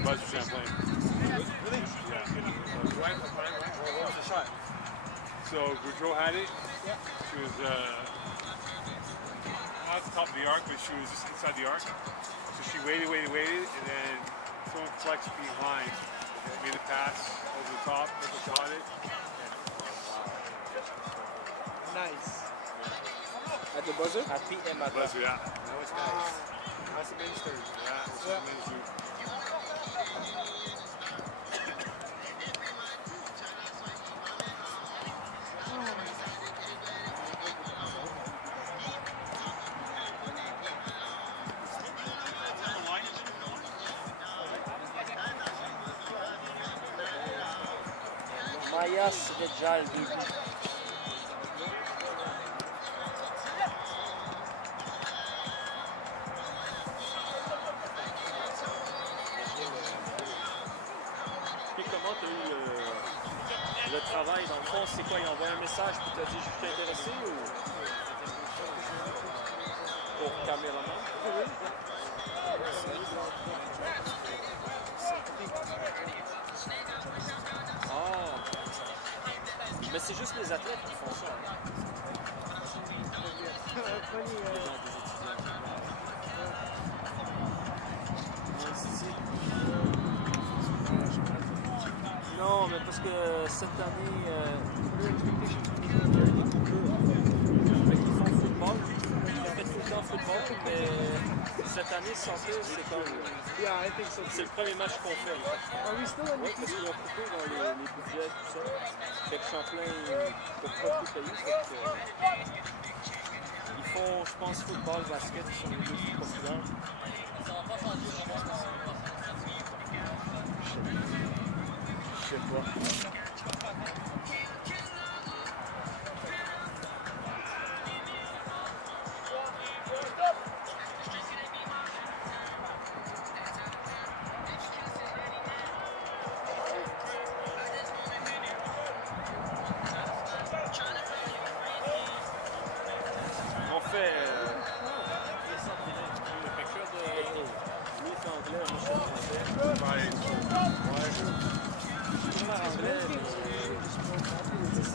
the bus to Champlain. Really? Yeah. What was the shot? So Goudreau had it. Yeah. She was not at the top of the arc, but she was just inside the arc. So she waited, and then someone flexed behind, made a pass over the top, shot it. Nice. At the buzzer? I peeked at my Buzzer, yeah. That was nice. That's a minister. Yeah, that's what it means to. Mayas Rejal, début. Puis comment tu as eu le travail? Dans le fond, c'est quoi? Ils ont envoyé un message puis tu as dit je suis intéressé ou pour caméraman? Oui. Ah! Mais c'est juste les athlètes qui font ça. Hein? Non, mais parce que cette année, ils font football. Ils ont fait tout le temps football, mais cette année, santé, c'est comme. C'est le premier match qu'on fait. Oui, parce qu'ils ont coupé dans les budgets, tout ça. Fait que Champlain ne peut pas tout payer. Ils font, je pense, football, basket, qui sont les deux plus populaires. Ça va pas changer, je sais pas. On fait quelque chose de... Lui, c'est anglais, moi, je suis français. Ouais.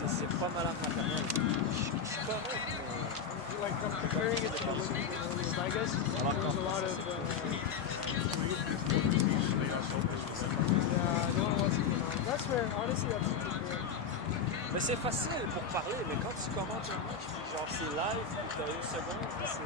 C'est pas mal en maternelle. Je suis correct, mais... Like from comparing it to when you Vegas, there's a lot of yeah, no one wants to get on. That's fair, honestly, that's fair. Mais c'est facile pour parler, mais quand tu commentes un match, puis genre c'est live, puis t'as une seconde, c'est...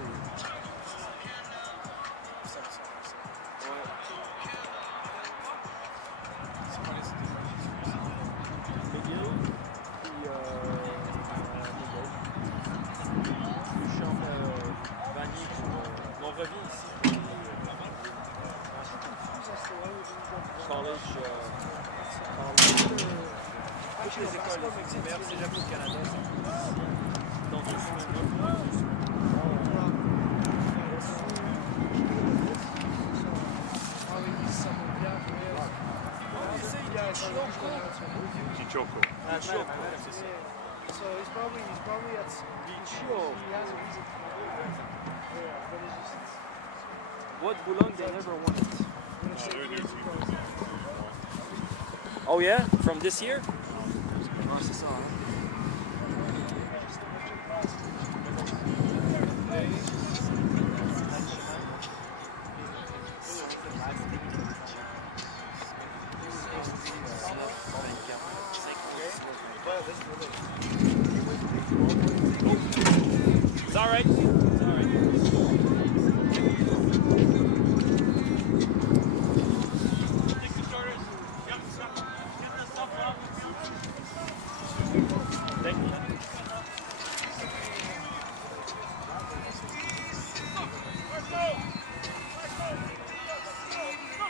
On revient ici. College. Toutes les écoles, c'est meilleur cégep au Canada. Donc, c'est Chichoco. So he's probably at he has a reason for it. Yeah, but it's just Bois-de-Boulogne, they never won it. They're Oh yeah? From this year? Ouais, c'est ça. Hein. It's all right. It's all right. Thank you.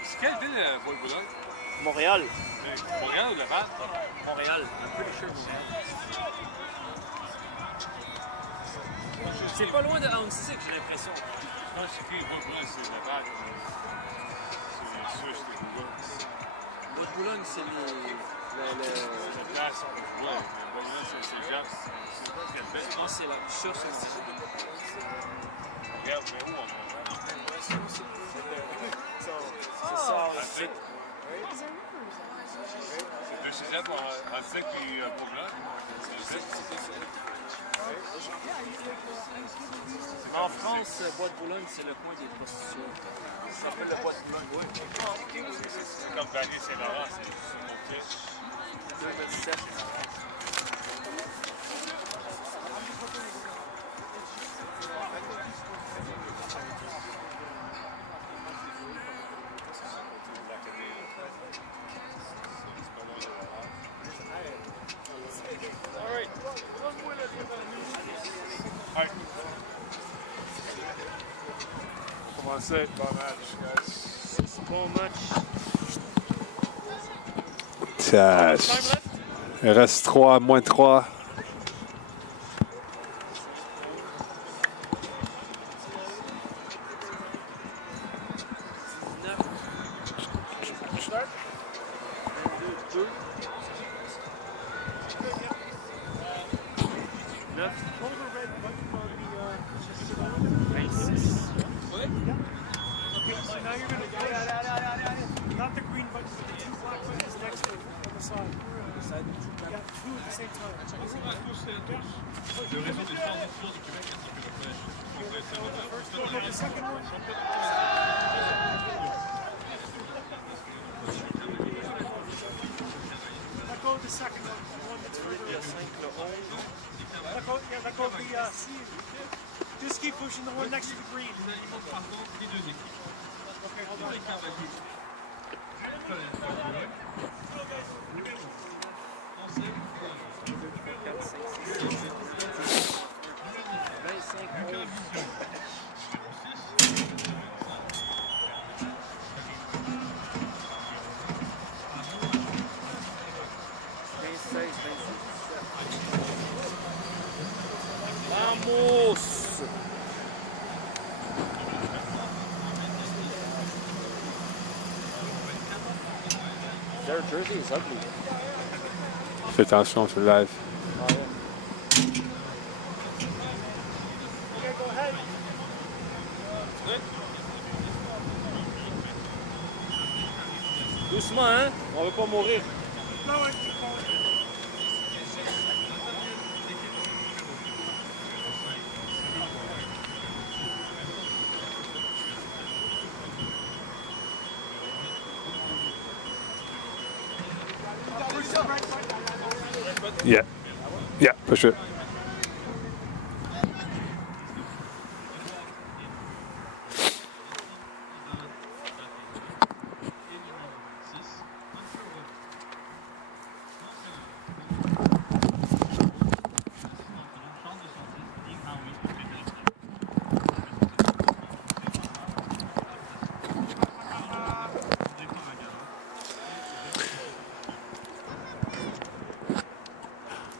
C'est quelle ville, Bois-de-Boulogne? Montréal. Montréal ou Laval? Montréal. I'm pretty sure Montréal. C'est pas loin de St-Lambert, j'ai l'impression. Non, c'est écrit Bois-de-Boulogne, c'est Laval. C'est sûr, c'était Bois-de-Boulogne. Bois-de-Boulogne, c'est La place, ouais, mais Bois-de-Boulogne, c'est le Jacques. C'est Non, c'est là. Je suis sûr, c'est regarde, mais où on ça. cégep en cycle puis Bois-de-Boulogne. En France, Bois-de-Boulogne, c'est le coin des prostituées. Ça s'appelle le Bois-de-Boulogne, oui. C'est comme Paris, Saint-Laurent, c'est monté. 2007. Commencez, bon match, guys. Bon match. Il reste 3, moins 3. Not the green button, but the two black buttons next to it on the side. Yeah, two at the same time. Le réseau des transitions du Québec ainsi que le collège Okay, the second one. Let go of the second one, the one that's further away. Let go of the C. Just keep pushing the one next to the green. Okay, hold on. Vamos! Their jersey is ugly. Fais attention sur le live. Okay, go ahead. Doucement, hein? On veut pas mourir. Blow it, keep going. Yeah. Yeah, push it.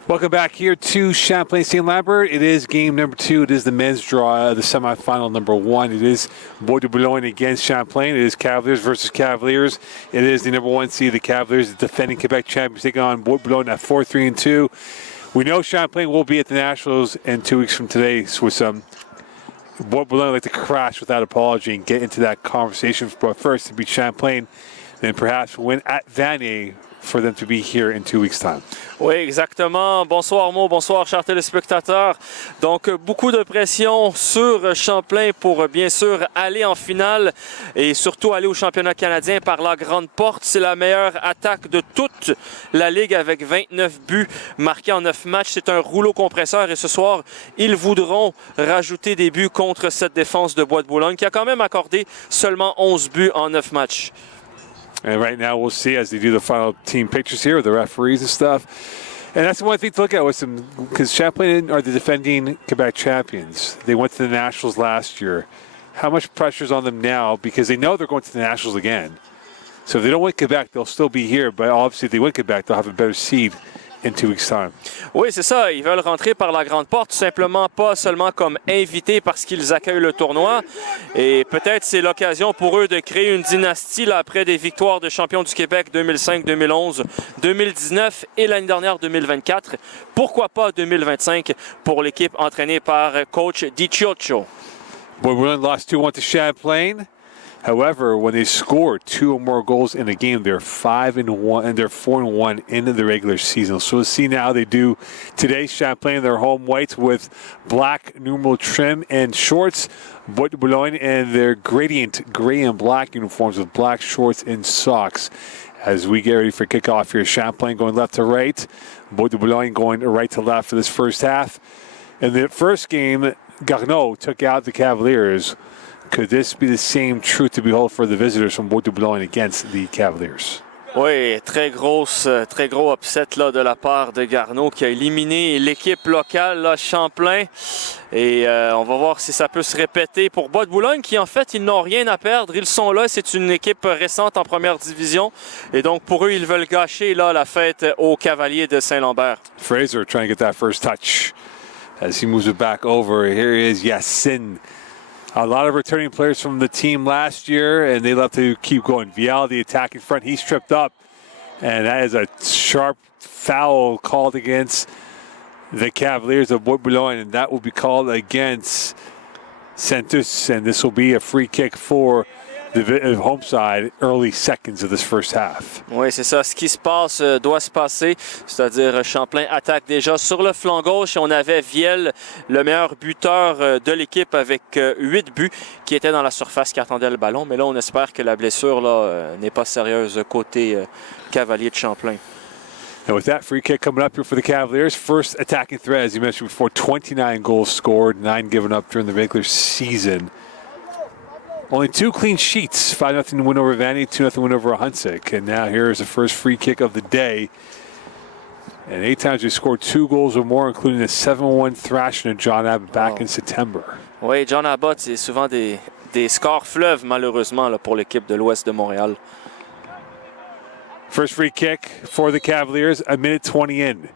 Welcome back here to Champlain St-Lambert. It is game number 2. It is the men's draw, the semifinal number 1. It is Bois-de-Boulogne against Champlain. It is Cavaliers versus Cavaliers. It is the number 1 seed, the Cavaliers, the defending Quebec champions, taking on Bois-de-Boulogne at 4-3-2. We know Champlain will be at the Nationals in 2 weeks from today with some Bois-de-Boulogne like to crash without apology and get into that conversation. But first, to beat Champlain, then perhaps win at Vanier for them to be here in 2 weeks' time. Oui, exactement. Bonsoir Mo, bonsoir chers téléspectateurs. Donc, beaucoup de pression sur Champlain pour bien sûr aller en finale et surtout aller au championnat canadien par la grande porte. C'est la meilleure attaque de toute la Ligue avec 29 buts marqués en 9 matchs. C'est un rouleau compresseur et ce soir, ils voudront rajouter des buts contre cette défense de Bois-de-Boulogne qui a quand même accordé seulement 11 buts en 9 matchs. And right now we'll see as they do the final team pictures here with the referees and stuff. And that's the one thing to look at with them, because Champlain are the defending Quebec champions. They went to the Nationals last year. How much pressure is on them now? Because they know they're going to the Nationals again. So if they don't win Quebec, they'll still be here. But obviously, if they win Quebec, they'll have a better seed in 2 weeks' time. Oui, c'est ça. Ils veulent rentrer par la grande porte, tout simplement pas seulement comme invités parce qu'ils accueillent le tournoi. Et peut-être c'est l'occasion pour eux de créer une dynastie là, après des victoires de champions du Québec 2005, 2011, 2019 et l'année dernière 2024. Pourquoi pas 2025 pour l'équipe entraînée par coach Di Cioccio. Bois-de-Boulogne lost 2-1 to Champlain. However, when they score 2 or more goals in a game, they're 5-1 and they're 4-1 in the regular season. So we'll see now how they do today. Champlain in their home whites with black numeral trim and shorts. Bois-de-Boulogne in their gradient gray and black uniforms with black shorts and socks. As we get ready for kickoff here, Champlain going left to right, Bois-de-Boulogne going right to left for this first half. In the first game, Garneau took out the Cavaliers. Could this be the same truth to behold for the visitors from Bois-de-Boulogne against the Cavaliers? Oui, très gros upset là, de la part de Garneau qui a éliminé l'équipe locale, là, Champlain. Et on va voir si ça peut se répéter pour Bois-de-Boulogne qui, en fait, ils n'ont rien à perdre. Ils sont là. C'est une équipe récente en première division. Et donc, pour eux, ils veulent gâcher là, la fête aux Cavaliers de St-Lambert. Fraser trying to get that first touch as he moves it back over. Here is Yacine. A lot of returning players from the team last year, and they love to keep going. Vial, the attacking front, he's tripped up. And that is a sharp foul called against the Cavaliers of Bois-de-Boulogne, and that will be called against Santos. And this will be a free kick for the home side, early seconds of this first half. Oui, c'est ça. Ce qui se passe doit se passer. C'est-à-dire, Champlain attaque déjà sur le flanc gauche. Et on avait Viel, le meilleur buteur de l'équipe avec 8 buts, qui était dans la surface, qui attendait le ballon. Mais là, on espère que la blessure là n'est pas sérieuse côté Cavalier de Champlain. And with that free kick coming up here for the Cavaliers, first attacking threat, as you mentioned before, 29 goals scored, 9 given up during the regular season. Only 2 clean sheets, 5-0 win over Vanny, 2-0 win over Hunsik. And now here's the first free kick of the day. And 8 times they scored 2 goals or more, including a 7-1 thrashing of John Abbott back in September. Oui, John Abbott, c'est souvent des scores fleuves, malheureusement, là, pour l'équipe de l'Ouest de Montréal. First free kick for the Cavaliers, a minute 20 in.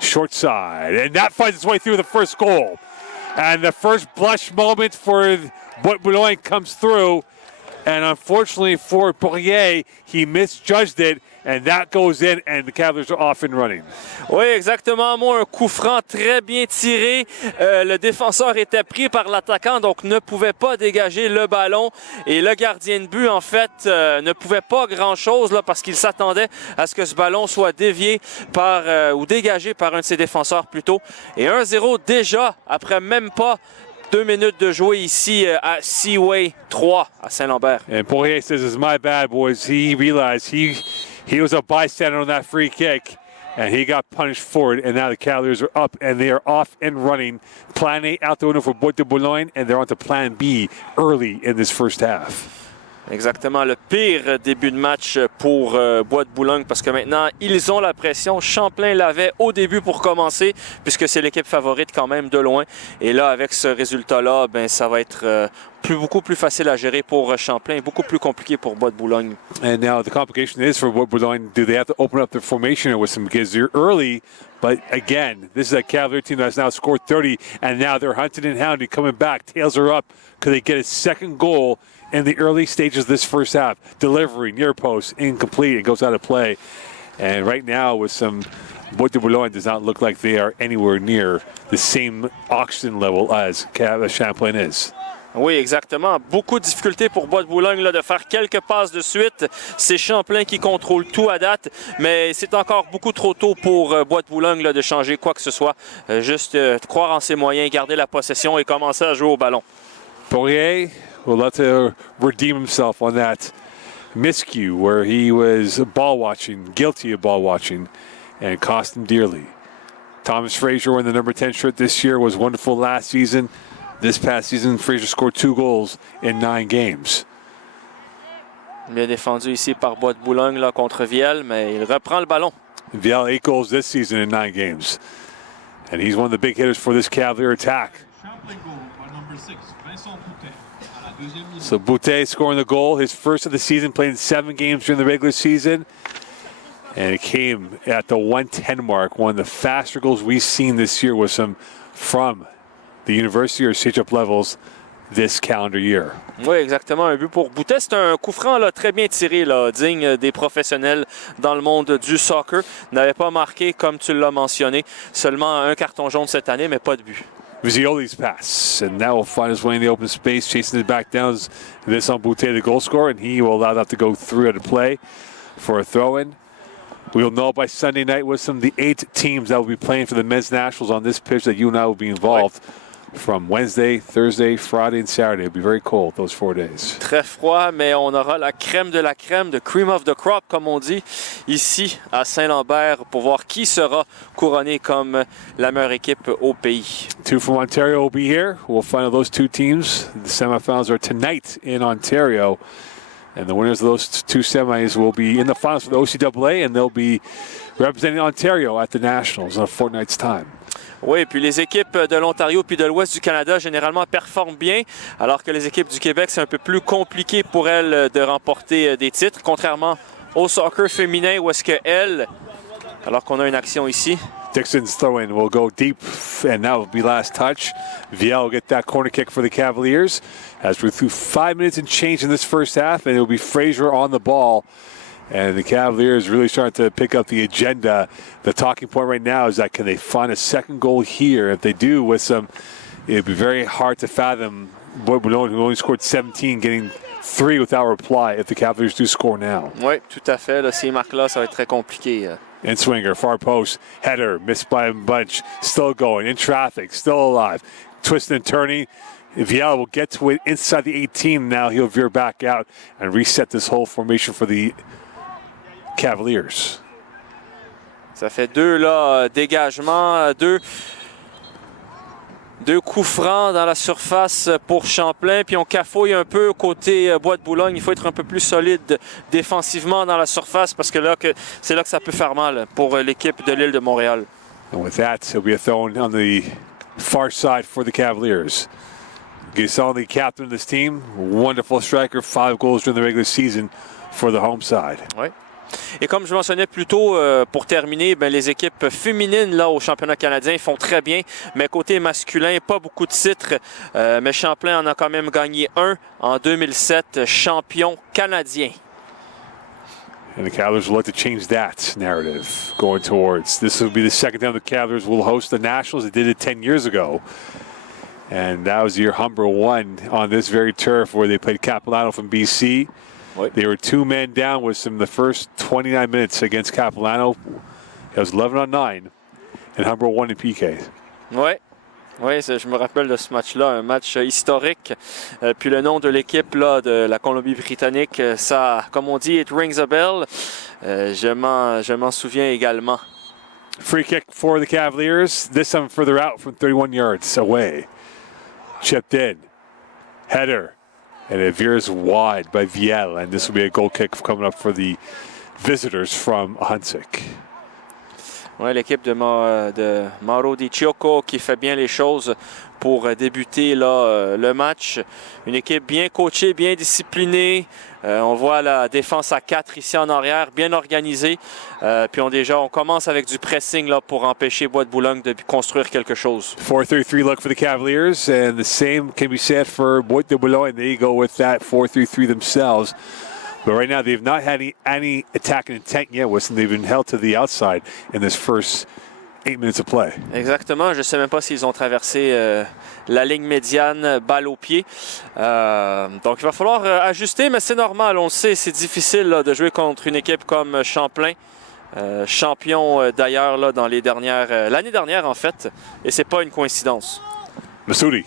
Short side, and that finds its way through the first goal. And the first blush moment for Bois-de-Boulogne comes through, and unfortunately for Poirier, he misjudged it, and that goes in, and the Cavaliers are off and running. Oui, exactement. Moi, un coup franc très bien tiré. Le défenseur était pris par l'attaquant, donc ne pouvait pas dégager le ballon. Et le gardien de but, en fait, ne pouvait pas grand-chose là, parce qu'il s'attendait à ce que ce ballon soit dévié par ou dégagé par un de ses défenseurs plutôt. Et 1-0 déjà, après même pas 2 minutes de jouer ici à Seaway 3 à St-Lambert. And Poirier says, "It's my bad, boys." He realized he was a bystander on that free kick, and he got punished for it. And now the Cavaliers are up, and they are off and running. Plan A out the window for Bois-de-Boulogne, and they're on to Plan B early in this first half. Exactement, le pire début de match pour Bois-de-Boulogne parce que maintenant, ils ont la pression. Champlain l'avait au début pour commencer puisque c'est l'équipe favorite quand même de loin. Et là, avec ce résultat-là, ben, ça va être beaucoup plus facile à gérer pour Champlain, beaucoup plus compliqué pour Bois-de-Boulogne. And now the complication is for Bois-de-Boulogne, do they have to open up their formation with some because they're early, but again, this is a Cavalier team that's now scored 30, and now they're hunted and hounded, coming back, tails are up. Could they get a second goal in the early stages of this first half? Delivery, near post, incomplete, it goes out of play. And right now with some Bois-de-Boulogne does not look like they are anywhere near the same oxygen level as Champlain is. Oui, exactement. Beaucoup de difficultés pour Bois-de-Boulogne là, de faire quelques passes de suite. C'est Champlain qui contrôle tout à date, mais c'est encore beaucoup trop tôt pour Bois-de-Boulogne là, de changer quoi que ce soit. Juste croire en ses moyens, garder la possession et commencer à jouer au ballon. Poirier will have to redeem himself on that miscue where he was ball watching, guilty of ball watching, and it cost him dearly. Thomas Fraser wearing the number 10 shirt this year was wonderful last season. This past season, Fraser scored 2 goals in 9 games. Bien défendu ici par Bois-de-Boulogne là, contre Viel, mais il reprend le ballon. Viel 8 goals this season in 9 games. And he's one of the big hitters for this Cavalier attack. So Boutet scoring the goal, his first of the season, playing 7 games during the regular season. And it came at the 110 mark. One of the faster goals we've seen this year was from the university or CHUP levels this calendar year. Oui, exactement. Un but pour Boutet. C'est un coup franc là, très bien tiré, là, digne des professionnels dans le monde du soccer. N'avait pas marqué, comme tu l'as mentionné, seulement un carton jaune cette année, mais pas de but. Vizioli's pass, and that will find his way in the open space, chasing it back down. This on Boutte, the goal scorer, and he will allow that to go through at a play for a throw-in. We will know by Sunday night with the 8 teams that will be playing for the men's nationals on this pitch that you and I will be involved from Wednesday, Thursday, Friday, and Saturday. It'll be very cold those 4 days. Très froid, mais on aura la crème de la crème, the cream of the crop, comme on dit, ici à St-Lambert pour voir qui sera couronné comme la meilleure équipe au pays. 2 from Ontario will be here. We'll find out those 2 teams. The semifinals are tonight in Ontario. And the winners of those 2 semis will be in the finals for the OCAA, and they'll be representing Ontario at the Nationals in a fortnight's time. Oui, puis les équipes de l'Ontario puis de l'Ouest du Canada, généralement, performent bien, alors que les équipes du Québec, c'est un peu plus compliqué pour elles de remporter des titres, contrairement au soccer féminin, où est-ce qu'elles, alors qu'on a une action ici. Dixon's throw-in will go deep, and that will be last touch. Viel will get that corner kick for the Cavaliers as we're through 5 minutes and change in this first half, and it will be Fraser on the ball. And the Cavaliers really starting to pick up the agenda. The talking point right now is that can they find a second goal here? If they do, with some, it'd be very hard to fathom Bois-de-Boulogne, who only scored 17, getting 3 without reply if the Cavaliers do score now. Oui, tout à fait. Là, ces marques-là, ça va être très compliqué. In swinger, far post, header, missed by a bunch, still going, in traffic, still alive. Twisting and turning. Viel will get to it inside the 18. Now he'll veer back out and reset this whole formation for the Cavaliers. Ça fait 2 là, dégagements, 2 coups francs dans la surface pour Champlain. Puis on cafouille un peu côté Bois-de-Boulogne. Il faut être un peu plus solide défensivement dans la surface parce que c'est là que ça peut faire mal pour l'équipe de l'île de Montréal. And with that, it'll be a throw on the far side for the Cavaliers. Gisson, the captain of this team, wonderful striker, 5 goals during the regular season for the home side. Oui. Et comme je mentionnais plus tôt, pour terminer, les équipes féminines là, au championnat canadien font très bien. Mais côté masculin, pas beaucoup de titres. Mais Champlain en a quand même gagné 1 en 2007, champion canadien. And the Cavaliers will look to change that narrative going towards. This will be the second time the Cavaliers will host the Nationals. They did it 10 years ago. And that was year number 1 on this very turf where they played Capilano from BC. They were 2 men down with the first 29 minutes against Capilano. It was 11-9, and Humber won in PK. Oui, je me rappelle de ce match-là, un match historique. Puis le nom de l'équipe là, de la Colombie-Britannique, ça, comme on dit, it rings a bell. Je m'en souviens également. Free kick for the Cavaliers. This time further out from 31 yards away. Chipped in. Header. And it veers wide by Viel, and this will be a goal kick coming up for the visitors from Huntsic. Ouais, l'équipe de Mauro Di Ciocco qui fait bien les choses pour débuter là, le match. Une équipe bien coachée, bien disciplinée. On voit la défense à 4 ici en arrière, bien organisée. Puis on commence avec du pressing là, pour empêcher Bois-de-Boulogne de construire quelque chose. 4-3-3 look for the Cavaliers, and the same can be said for Bois-de-Boulogne. They go with that 4-3-3 themselves. But right now, they've not had any attacking intent yet, Wilson. They've been held to the outside in this first 8 minutes of play. Exactement. Je ne sais même pas s'ils ont traversé la ligne médiane, balle au pied. Donc, il va falloir ajuster, mais c'est normal. On le sait, c'est difficile là, de jouer contre une équipe comme Champlain. Champion d'ailleurs là, dans l'année dernière, en fait. Et c'est pas une coïncidence. Masudi.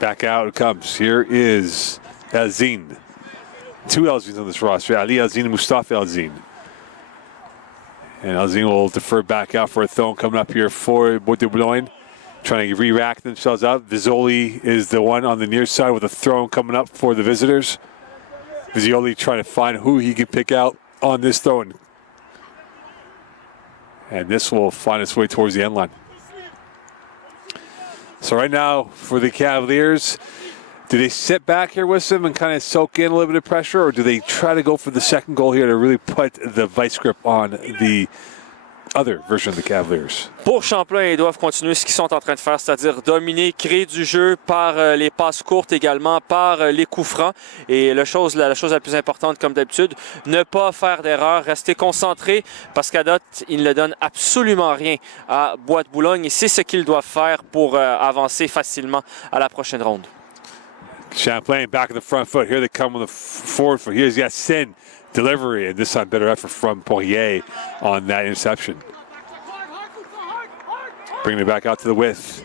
Back out it comes. Here is Elzine. 2 Elzines on this roster, Ali Elzine and Mustafa Elzine. And Elzine will defer back out for a throw coming up here for Bois-de-Boulogne, trying to re-rack themselves up. Vizioli is the one on the near side with a throw coming up for the visitors. Vizioli trying to find who he can pick out on this throw. And this will find its way towards the end line. So right now for the Cavaliers, do they sit back here with them and kind of soak in a little bit of pressure, or do they try to go for the second goal here to really put the vice grip on the other version of the Cavaliers. Pour Champlain, ils doivent continuer ce qu'ils sont en train de faire, c'est-à-dire dominer, créer du jeu par les passes courtes également, par les coups francs. Et la chose la plus importante, comme d'habitude, ne pas faire d'erreur, rester concentré, parce qu'à date, ils ne donnent absolument rien à Bois-de-Boulogne. Et c'est ce qu'ils doivent faire pour avancer facilement à la prochaine ronde. Champlain back in the front foot. Here they come on the forward foot. Here's Yacine. Delivery, and this time better effort from Poirier on that interception. Bringing it back out to the width.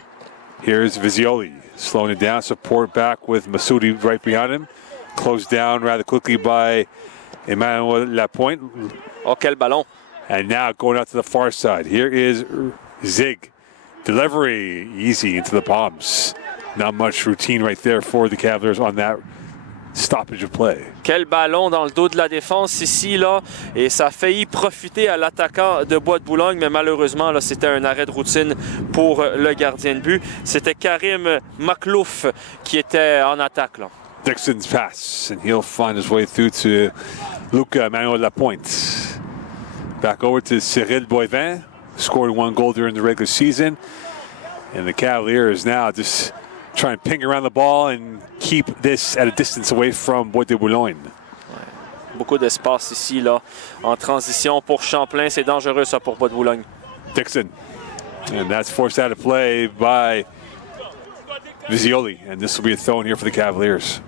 Here's Vizioli slowing it down. Support back with Masudi right behind him. Closed down rather quickly by Emmanuel Lapointe. Oh, quel ballon. And now going out to the far side. Here is Zig. Delivery easy into the palms. Not much routine right there for the Cavaliers on that stoppage of play. Quel ballon dans le dos de la défense ici, là, et ça a failli profiter à l'attaquant de Bois-de-Boulogne, mais malheureusement, là, c'était un arrêt de routine pour le gardien de but. C'était Karim Maklouf qui était en attaque, là. Dixon's pass, and he'll find his way through to Luca Emmanuel Lapointe. Back over to Cyril Boivin, scored 1 goal during the regular season, and the Cavaliers now just try and ping around the ball and keep this at a distance away from Bois-de-Boulogne. Beaucoup d'espace ici, là, en transition pour Champlain. C'est dangereux, ça, pour Bois-de-Boulogne. Dixon. And that's forced out of play by Vizioli. And this will be a throw in here for the Cavaliers.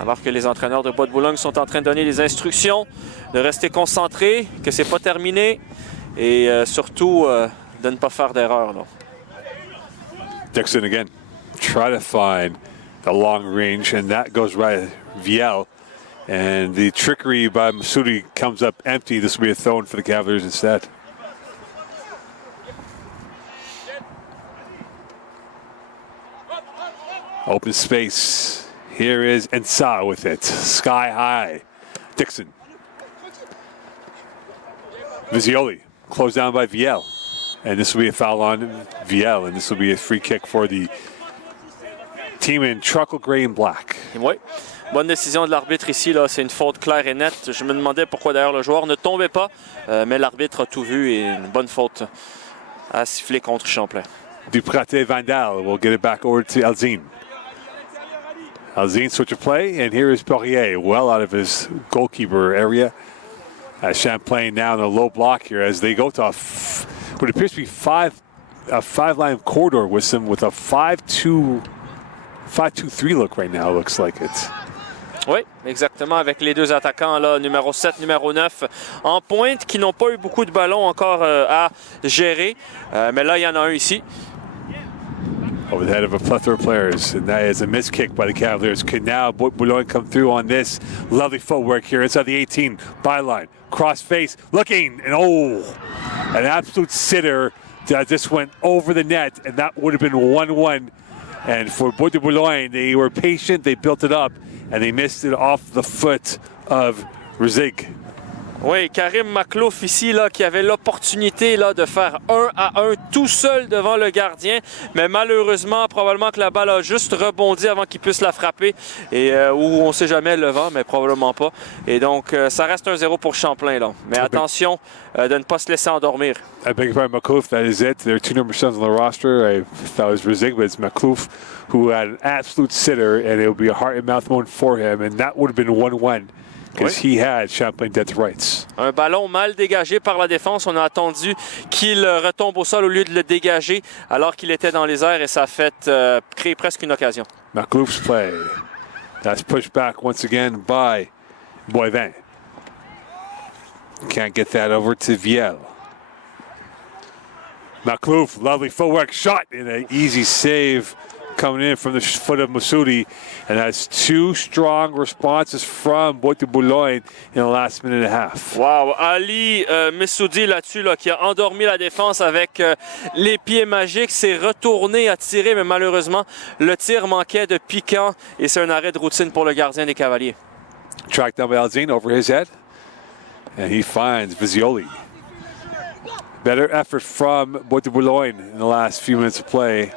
Alors que les entraîneurs de Bois-de-Boulogne sont en train de donner les instructions, de rester concentrés, que c'est pas terminé, et surtout de ne pas faire d'erreur, là. Dixon again, try to find the long range, and that goes by Viel. And the trickery by Masudi comes up empty. This will be a throw-in for the Cavaliers instead. Open space. Here is Ensah with it. Sky high. Dixon. Vizioli, closed down by Viel. And this will be a foul on Viel, and this will be a free kick for the team in truckle gray and black. Oui, bonne décision de l'arbitre ici, là. C'est une faute claire et nette. Je me demandais pourquoi d'ailleurs le joueur ne tombait pas, mais l'arbitre a tout vu et une bonne faute à siffler contre Champlain. Duprate Vandal will get it back over to Alzine. Alzine switch of play, and here is Poirier, well out of his goalkeeper area. Champlain now in a low block here as they go to what appears to be a five-line corridor with a 5-2-3 look right now, looks like it. Oui, exactement, avec les deux attaquants, là, numéro 7, numéro 9, en pointe, qui n'ont pas eu beaucoup de ballons encore à gérer. Mais là, il y en a un ici. Over the head of a plethora of players, and that is a missed kick by the Cavaliers. Can now Bois-de-Boulogne come through on this lovely footwork here inside the 18 byline. Cross face, looking, and an absolute sitter that just went over the net, and that would have been 1-1. And for Bois-de-Boulogne, they were patient, they built it up, and they missed it off the foot of Rizig. Oui, Karim Maklouf ici, là, qui avait l'opportunité là, de faire 1-1 tout seul devant le gardien. Mais malheureusement, probablement que la balle a juste rebondi avant qu'il puisse la frapper. Et où on ne sait jamais le vent, mais probablement pas. Et donc, ça reste 1-0 pour Champlain. Là. Mais attention de ne pas se laisser endormir. I beg your pardon, Maklouf, that is it. There are 2 number 7s on the roster. I thought it was Rizig, but it's Maklouf who had an absolute sitter, and it would be a heart and mouth moment for him. And that would have been 1-1. Because he had Champlain dead to rights. Un ballon mal dégagé par la défense. On a attendu qu'il retombe au sol au lieu de le dégager alors qu'il était dans les airs et ça a fait créer presque une occasion. Maklouf's play. That's pushed back once again by Boivin. Can't get that over to Viel. Maklouf, lovely footwork shot and an easy save coming in from the foot of Masudi, and that's 2 strong responses from Bois-de-Boulogne in the last minute and a half. Wow, Ali Masudi là-dessus, là, qui a endormi la défense avec les pieds magiques, s'est retourné à tirer, mais malheureusement, le tir manquait de piquant et c'est un arrêt de routine pour le gardien des Cavaliers. Tracked down by Alzine over his head, and he finds Vizioli. Better effort from Bois-de-Boulogne in the last few minutes of play.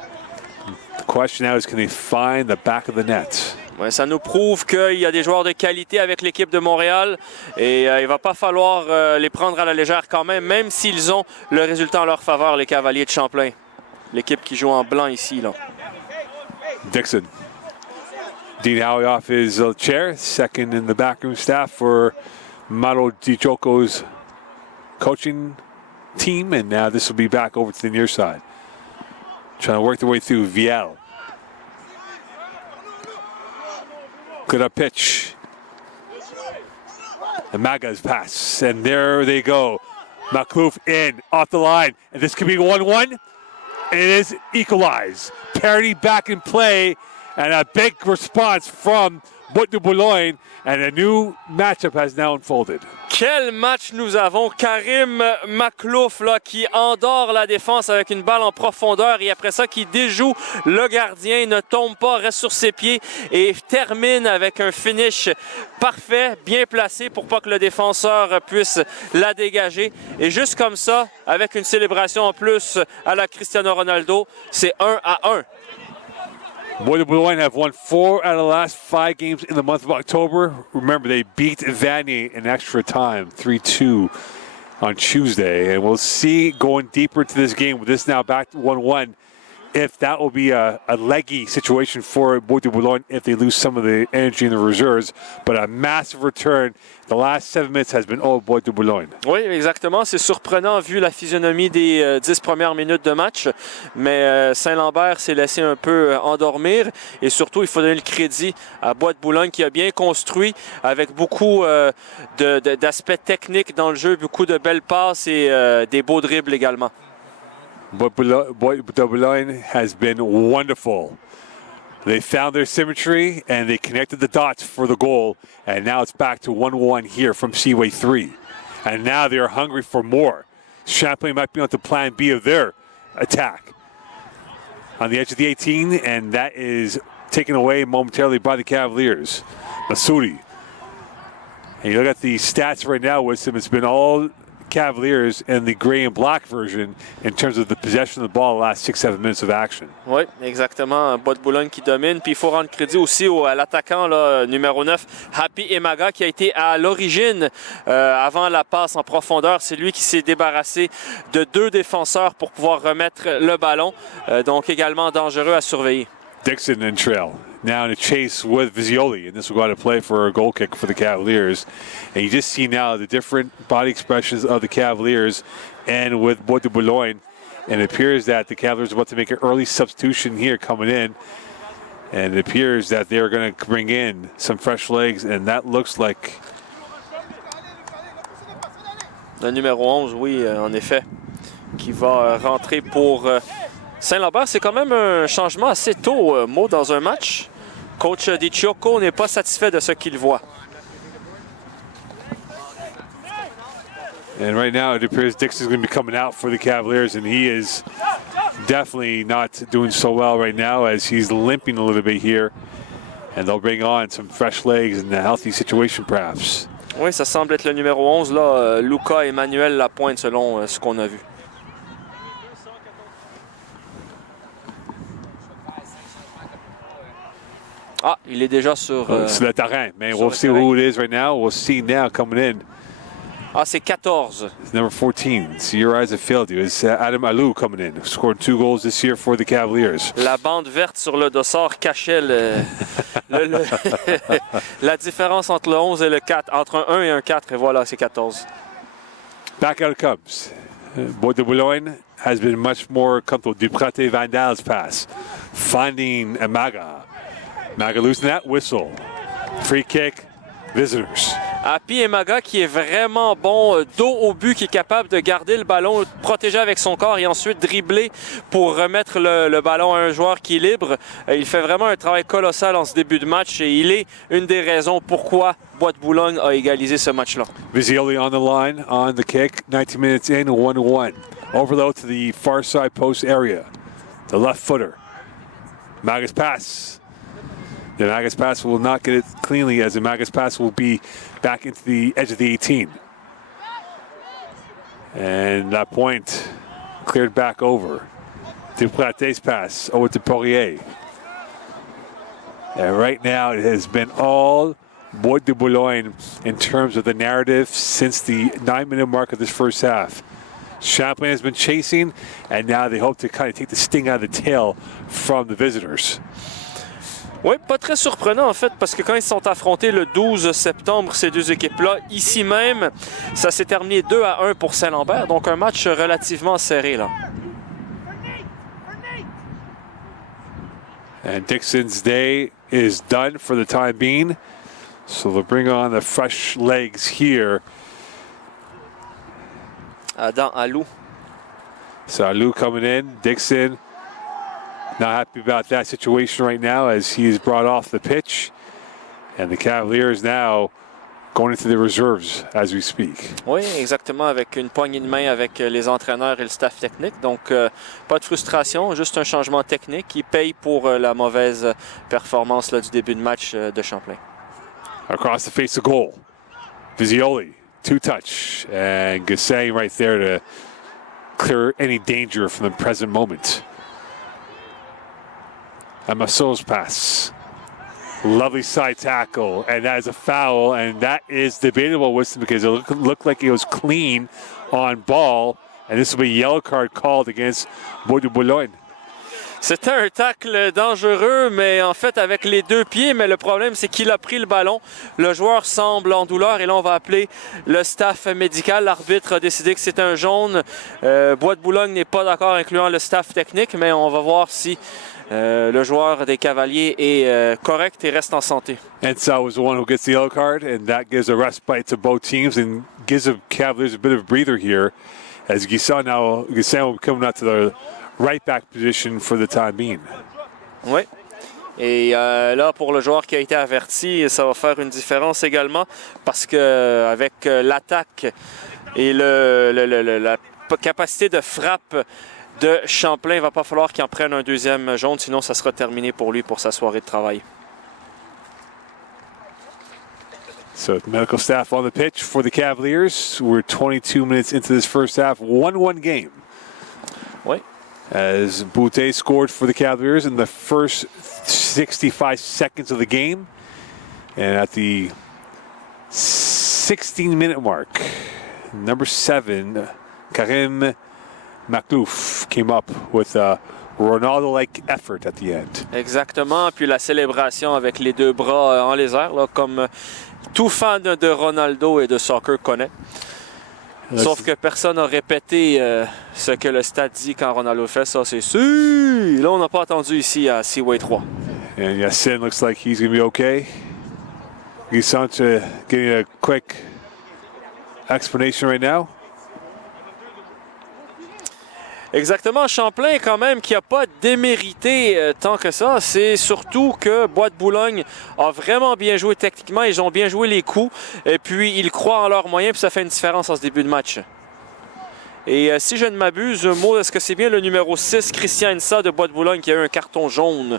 The question now is, can they find the back of the net? Ouais, ça nous prouve qu'il y a des joueurs de qualité avec l'équipe de Montréal et il ne va pas falloir les prendre à la légère quand même s'ils ont le résultat en leur faveur, les Cavaliers de Champlain. L'équipe qui joue en blanc ici. Là. Dixon. Dean Howie off his chair, second in the backroom staff for Mauro Di Gioco's coaching team, and now this will be back over to the near side. Trying to work their way through Viel. Good up pitch. And Maga's pass, and there they go. Maklouf in, off the line, and this could be 1-1. It is equalized. Parity back in play, and a big response from Bois-de-Boulogne, and a new matchup has now unfolded. Quel match nous avons! Karim Maklouf là, qui endort la défense avec une balle en profondeur et après ça qui déjoue le gardien, ne tombe pas, reste sur ses pieds et termine avec un finish parfait, bien placé pour pas que le défenseur puisse la dégager. Et juste comme ça, avec une célébration en plus à la Cristiano Ronaldo, c'est 1-1. Bois-de-Boulogne have won 4 out of the last 5 games in the month of October. Remember, they beat Vanier in extra time, 3-2 on Tuesday. And we'll see going deeper into this game with this now back to 1-1, if that will be a leggy situation for Bois-de-Boulogne if they lose some of the energy in the reserves. But a massive return. The last 7 minutes has been all Bois-de-Boulogne. Oui, exactement. C'est surprenant vu la physionomie des 10 premières minutes de match. Mais St-Lambert s'est laissé un peu endormir. Et surtout, il faut donner le crédit à Bois-de-Boulogne qui a bien construit avec beaucoup d'aspects techniques dans le jeu, beaucoup de belles passes et des beaux dribbles également. Bois-de-Boulogne has been wonderful. They found their symmetry and they connected the dots for the goal. And now it's back to 1-1 here from Seaway 3. And now they're hungry for more. Champlain might be on to plan B of their attack. On the edge of the 18, and that is taken away momentarily by the Cavaliers. Masudi. And you look at the stats right now with him, it's been all Cavaliers in the gray and black version in terms of the possession of the ball the last 6-7 minutes of action. Oui, exactement. Bois-de-Boulogne qui domine. Puis il faut rendre crédit aussi à l'attaquant là, numéro 9, Happy Emaga, qui a été à l'origine avant la passe en profondeur. C'est lui qui s'est débarrassé de 2 défenseurs pour pouvoir remettre le ballon. Donc également dangereux à surveiller. Dixon in trail. Now in a chase with Vizioli, and this will go out of play for a goal kick for the Cavaliers. And you just see now the different body expressions of the Cavaliers and with Bois-de-Boulogne. And it appears that the Cavaliers are about to make an early substitution here coming in. And it appears that they're going to bring in some fresh legs, and that looks like... Le numéro 11, oui, en effet, qui va rentrer pour... St-Lambert, c'est quand même un changement assez tôt, Mo, dans un match. Coach Di Gioco n'est pas satisfait de ce qu'il voit. And right now, it appears Dixon's going to be coming out for the Cavaliers, and he is definitely not doing so well right now as he's limping a little bit here. And they'll bring on some fresh legs in a healthy situation, perhaps. Oui, ça semble être le numéro 11, là, Luca Emmanuel Lapointe, selon ce qu'on a vu. Ah, il est déjà sur... sur le terrain, man. We'll see who it is right now. We'll see now coming in. Ah, c'est 14. It's number 14. So your eyes have failed you. It's Adam Alou coming in. Scored 2 goals this year for the Cavaliers. La bande verte sur le dossard cachait la différence entre le 11 et le 4. Entre un 1 et un 4, et voilà, c'est 14. Back out it comes. Bois-de-Boulogne has been much more comfortable. Duprate Vandal's pass. Finding Amaga. Maga losing that whistle. Free kick, visitors. Happy Emaga qui est vraiment bon, dos au but, qui est capable de garder le ballon protégé avec son corps et ensuite dribbler pour remettre le ballon à un joueur qui est libre. Il fait vraiment un travail colossal en ce début de match et il est une des raisons pourquoi Bois-de-Boulogne a égalisé ce match-là. Vizioli on the line, on the kick, 19 minutes in, 1-1. Overload to the far side post area. The left footer. Maga's pass. The Magas pass will not get it cleanly, as the Magas pass will be back into the edge of the 18. And that point cleared back over. Duprate's pass over to Poirier. And right now, it has been all Bois-de-Boulogne in terms of the narrative since the 9-minute mark of this first half. Champlain has been chasing, and now they hope to kind of take the sting out of the tail from the visitors. Oui, pas très surprenant en fait, parce que quand ils se sont affrontés le 12 septembre, ces deux équipes-là, ici même, ça s'est terminé 2-1 pour St-Lambert, donc un match relativement serré là. And Dixon's day is done for the time being, so they'll bring on the fresh legs here. Adam Alou. So Alou coming in, Dixon. Not happy about that situation right now as he is brought off the pitch. And the Cavaliers now going into the reserves as we speak. Oui, exactement, avec une poignée de main avec les entraîneurs et le staff technique. Donc, pas de frustration, juste un changement technique qui paye pour la mauvaise performance là, du début de match de Champlain. Across the face of goal. Vizioli, 2-touch. And Gassang right there to clear any danger from the present moment. And Masso's pass. Lovely side tackle, and that is a foul, and that is debatable, Winston, because it looked like it was clean on ball, and this will be a yellow card called against Bois-de-Boulogne. C'était un tacle dangereux, mais en fait avec les deux pieds, mais le problème c'est qu'il a pris le ballon. Le joueur semble en douleur et là on va appeler le staff médical. L'arbitre a décidé que c'est un jaune. Bois-de-Boulogne n'est pas d'accord, incluant le staff technique, mais on va voir si le joueur des Cavaliers est correct et reste en santé. Ensau was the one who gets the yellow card, and that gives a respite to both teams and gives the Cavaliers a bit of a breather here as Guisson will be coming out to the right back position for the time being. Oui. Et là, pour le joueur qui a été averti, ça va faire une différence également parce que avec l'attaque et la capacité de frappe de Champlain, il ne va pas falloir qu'il en prenne un deuxième jaune, sinon ça sera terminé pour lui pour sa soirée de travail. So medical staff on the pitch for the Cavaliers. We're 22 minutes into this first half, 1-1 game. Oui. As Boutte scored for the Cavaliers in the first 65 seconds of the game. And at the 16-minute mark, number 7, Karim Maklouf came up with a Ronaldo-like effort at the end. Exactement. Puis la célébration avec les deux bras en les airs, là, comme tout fan de Ronaldo et de soccer connaît. Sauf que personne n'a répété ce que le stade dit quand Ronaldo fait ça, c'est si. Là, on n'a pas attendu ici à Seaway 3. And Yacine looks like he's going to be okay. Guisson getting a quick explanation right now. Exactement. Champlain, quand même, qui n'a pas démérité tant que ça. C'est surtout que Bois-de-Boulogne a vraiment bien joué techniquement. Ils ont bien joué les coups. Et puis, ils croient en leurs moyens. Puis, ça fait une différence en ce début de match. Et si je ne m'abuse, est-ce que c'est bien le numéro 6, Christian Ensa de Bois-de-Boulogne, qui a eu un carton jaune?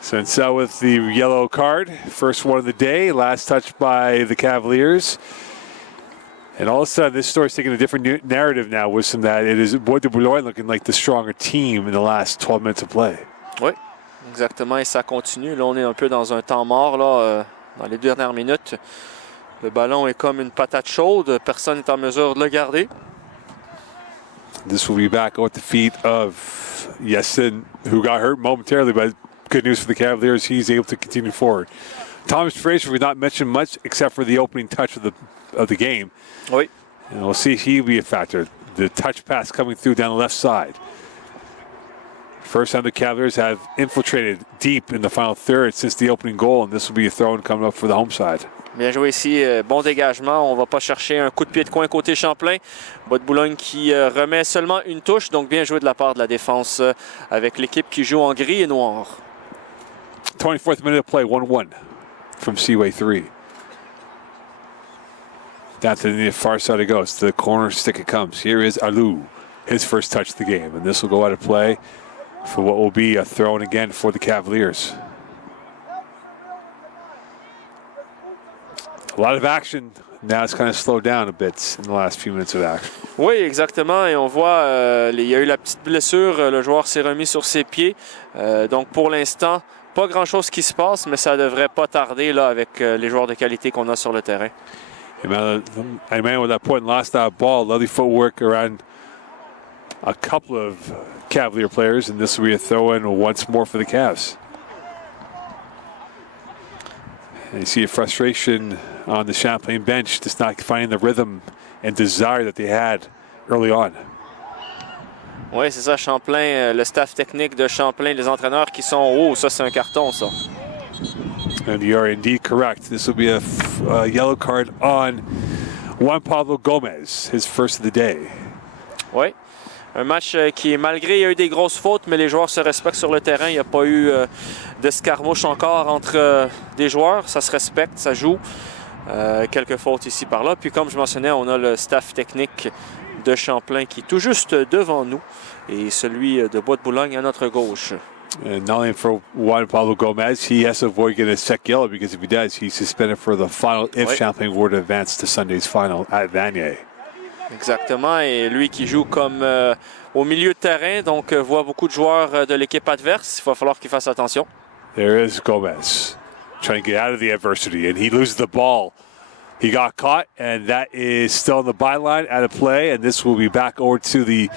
So Ensa with the yellow card. First one of the day. Last touch by the Cavaliers. And all of a sudden, this story's taking a different narrative now, Wilson, that it is Bois-de-Boulogne looking like the stronger team in the last 12 minutes of play. Oui, exactement, et ça continue. Là, on est un peu dans un temps mort, là, dans les dernières minutes. Le ballon est comme une patate chaude. Personne n'est en mesure de le garder. This will be back at the feet of Yacine, who got hurt momentarily, but good news for the Cavaliers, he's able to continue forward. Thomas Fraser, we've not mentioned much except for the opening touch of the game. Oui. And we'll see if he'll be a factor. The touch pass coming through down the left side. First time the Cavaliers have infiltrated deep in the final third since the opening goal, and this will be a throw-in coming up for the home side. Bien joué ici, bon dégagement. On ne va pas chercher un coup de pied de coin côté Champlain. Bois-de-Boulogne qui remet seulement une touche, donc bien joué de la part de la défense avec l'équipe qui joue en gris et noir. 24th minute of play, 1-1 from Seaway 3. Down to the far side it goes. To the corner stick it comes. Here is Alou, his first touch of the game. And this will go out of play for what will be a throw-in again for the Cavaliers. A lot of action. Now it's kind of slowed down a bit in the last few minutes of action. Oui, exactement. Et on voit, il y a eu la petite blessure. Le joueur s'est remis sur ses pieds. Donc pour l'instant, pas grand-chose qui se passe, mais ça devrait pas tarder là, avec les joueurs de qualité qu'on a sur le terrain. Emmanuel at that point lost that ball. Lovely footwork around a couple of Cavalier players, and this will be a throw-in once more for the Cavs. And you see a frustration on the Champlain bench, just not finding the rhythm and desire that they had early on. Oui, c'est ça, Champlain, le staff technique de Champlain, les entraîneurs qui sont hauts, ça c'est un carton, ça. And you are indeed correct. This will be a yellow card on Juan Pablo Gomez, his first of the day. Oui, un match qui, malgré il y a eu des grosses fautes, mais les joueurs se respectent sur le terrain. Il n'y a pas eu d'escarmouche encore entre des joueurs. Ça se respecte, ça joue. Quelques fautes ici par là. Puis comme je mentionnais, on a le staff technique de Champlain qui est tout juste devant nous et celui de Bois-de-Boulogne à notre gauche. And not only for Juan Pablo Gomez, he has to avoid getting a second yellow because if he does, he's suspended for the final if Champlain were to advance to Sunday's final at Vanier. Exactement, et lui qui joue comme au milieu de terrain, donc voit beaucoup de joueurs de l'équipe adverse. Il va falloir qu'il fasse attention. There is Gomez trying to get out of the adversity, and he loses the ball. He got caught, and that is still on the byline out of play, and this will be back over to the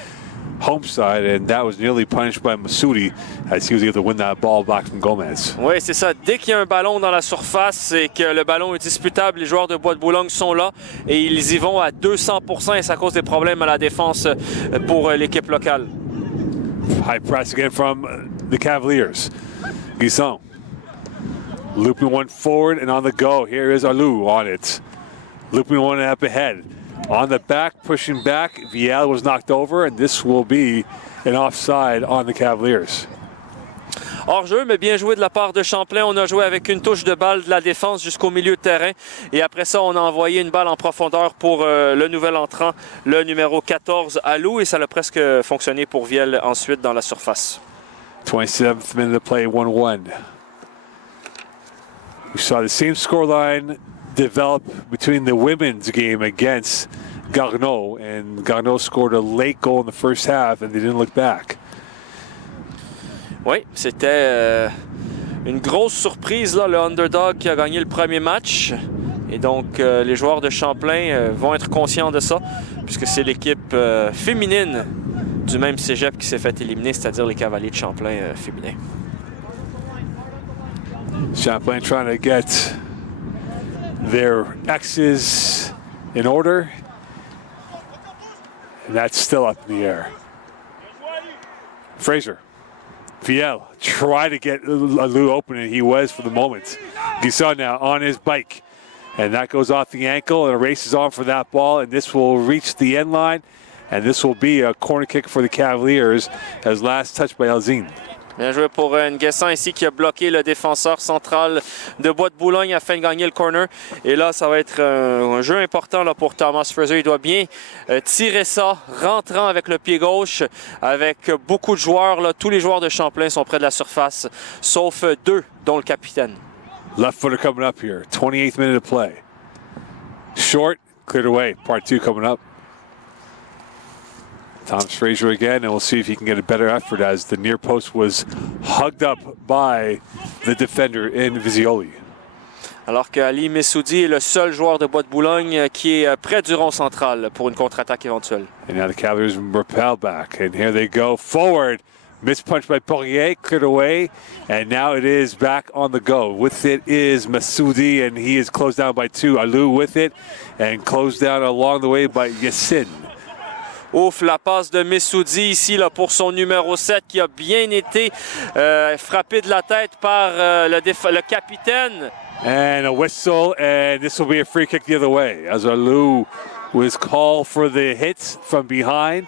home side, and that was nearly punished by Masudi as he was able to win that ball back from Gomez. Oui, c'est ça. Dès qu'il y a un ballon dans la surface et que le ballon est disputable, les joueurs de Bois-de-Boulogne sont là et ils y vont à 200% et ça cause des problèmes à la défense pour l'équipe locale. High press again from the Cavaliers. Guisson looping one forward and on the go. Here is Alou on it. Looping one up ahead. On the back, pushing back. Viel was knocked over, and this will be an offside on the Cavaliers. Hors-jeu, mais bien joué de la part de Champlain. On a joué avec une touche de balle de la défense jusqu'au milieu de terrain. Et après ça, on a envoyé une balle en profondeur pour le nouvel entrant, le numéro 14, Alou. Et ça a presque fonctionné pour Viel ensuite dans la surface. 27th minute of play, 1-1. We saw the same scoreline develop between the women's game against Garneau, and Garneau scored a late goal in the first half, and they didn't look back. Oui, c'était une grosse surprise, là, le underdog qui a gagné le premier match. Et donc, les joueurs de Champlain vont être conscients de ça, puisque c'est l'équipe féminine du même cégep qui s'est fait éliminer, c'est-à-dire les Cavaliers de Champlain féminins. Champlain trying to get their X's in order, and that's still up in the air. Fraser, Viel, try to get Alou open, and he was for the moment. Guisson now on his bike, and that goes off the ankle and races on for that ball, and this will reach the end line, and this will be a corner kick for the Cavaliers as last touched by Alzine. Bien joué pour Nguessan ici qui a bloqué le défenseur central de Bois-de-Boulogne afin de gagner le corner. Et là, ça va être un jeu important là, pour Thomas Fraser. Il doit bien tirer ça, rentrant avec le pied gauche, avec beaucoup de joueurs. Là. Tous les joueurs de Champlain sont près de la surface, sauf deux, dont le capitaine. Left footer coming up here, 28th minute of play. Short, cleared away, part two coming up. Thomas Fraser again, and we'll see if he can get a better effort as the near post was hugged up by the defender in Visioli. Alors qu'Ali Messoudi est le seul joueur de Bois-de-Boulogne qui est près du rond central pour une contre-attaque éventuelle. And now the Cavaliers repel back, and here they go forward. Mispunched by Poirier, cleared away, and now it is back on the go. With it is Massoudi, and he is closed down by two. Alou with it, and closed down along the way by Yassin. Ouf, la passe de Messoudi ici là, pour son numéro 7 qui a bien été frappé de la tête par le capitaine. And a whistle, and this will be a free kick the other way as Alou was called for the hits from behind.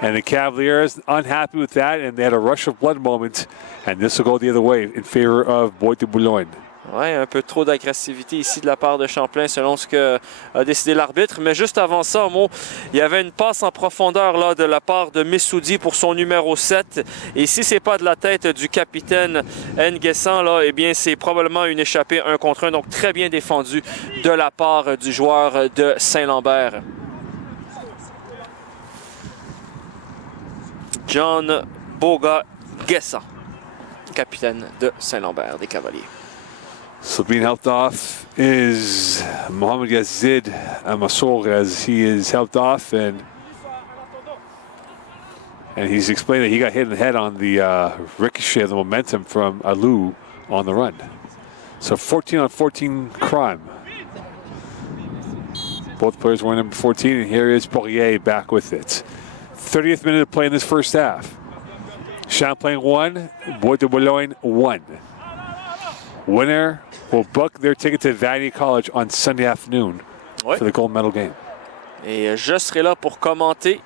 And the Cavaliers unhappy with that, and they had a rush of blood moment, and this will go the other way in favor of Bois-de-Boulogne. Oui, un peu trop d'agressivité ici de la part de Champlain selon ce que a décidé l'arbitre. Mais juste avant ça, il y avait une passe en profondeur là, de la part de Messoudi pour son numéro 7. Et si ce n'est pas de la tête du capitaine Nguessan, là, eh bien c'est probablement une échappée 1 contre 1. Donc très bien défendu de la part du joueur de St-Lambert. John Boga Nguessan. capitaine de St-Lambert des Cavaliers. So being helped off is Mohamed Yazid Massour as he is helped off, and he's explained that he got hit in the head on the ricochet of the momentum from Alou on the run. So 14 on 14 crime. Both players were number 14, and here is Poirier back with it. 30th minute of play in this first half. Champlain 1, Bois-de-Boulogne 1. Winner will book their ticket to Vanier College on Sunday afternoon for the gold medal game. Et je serai là pour commenter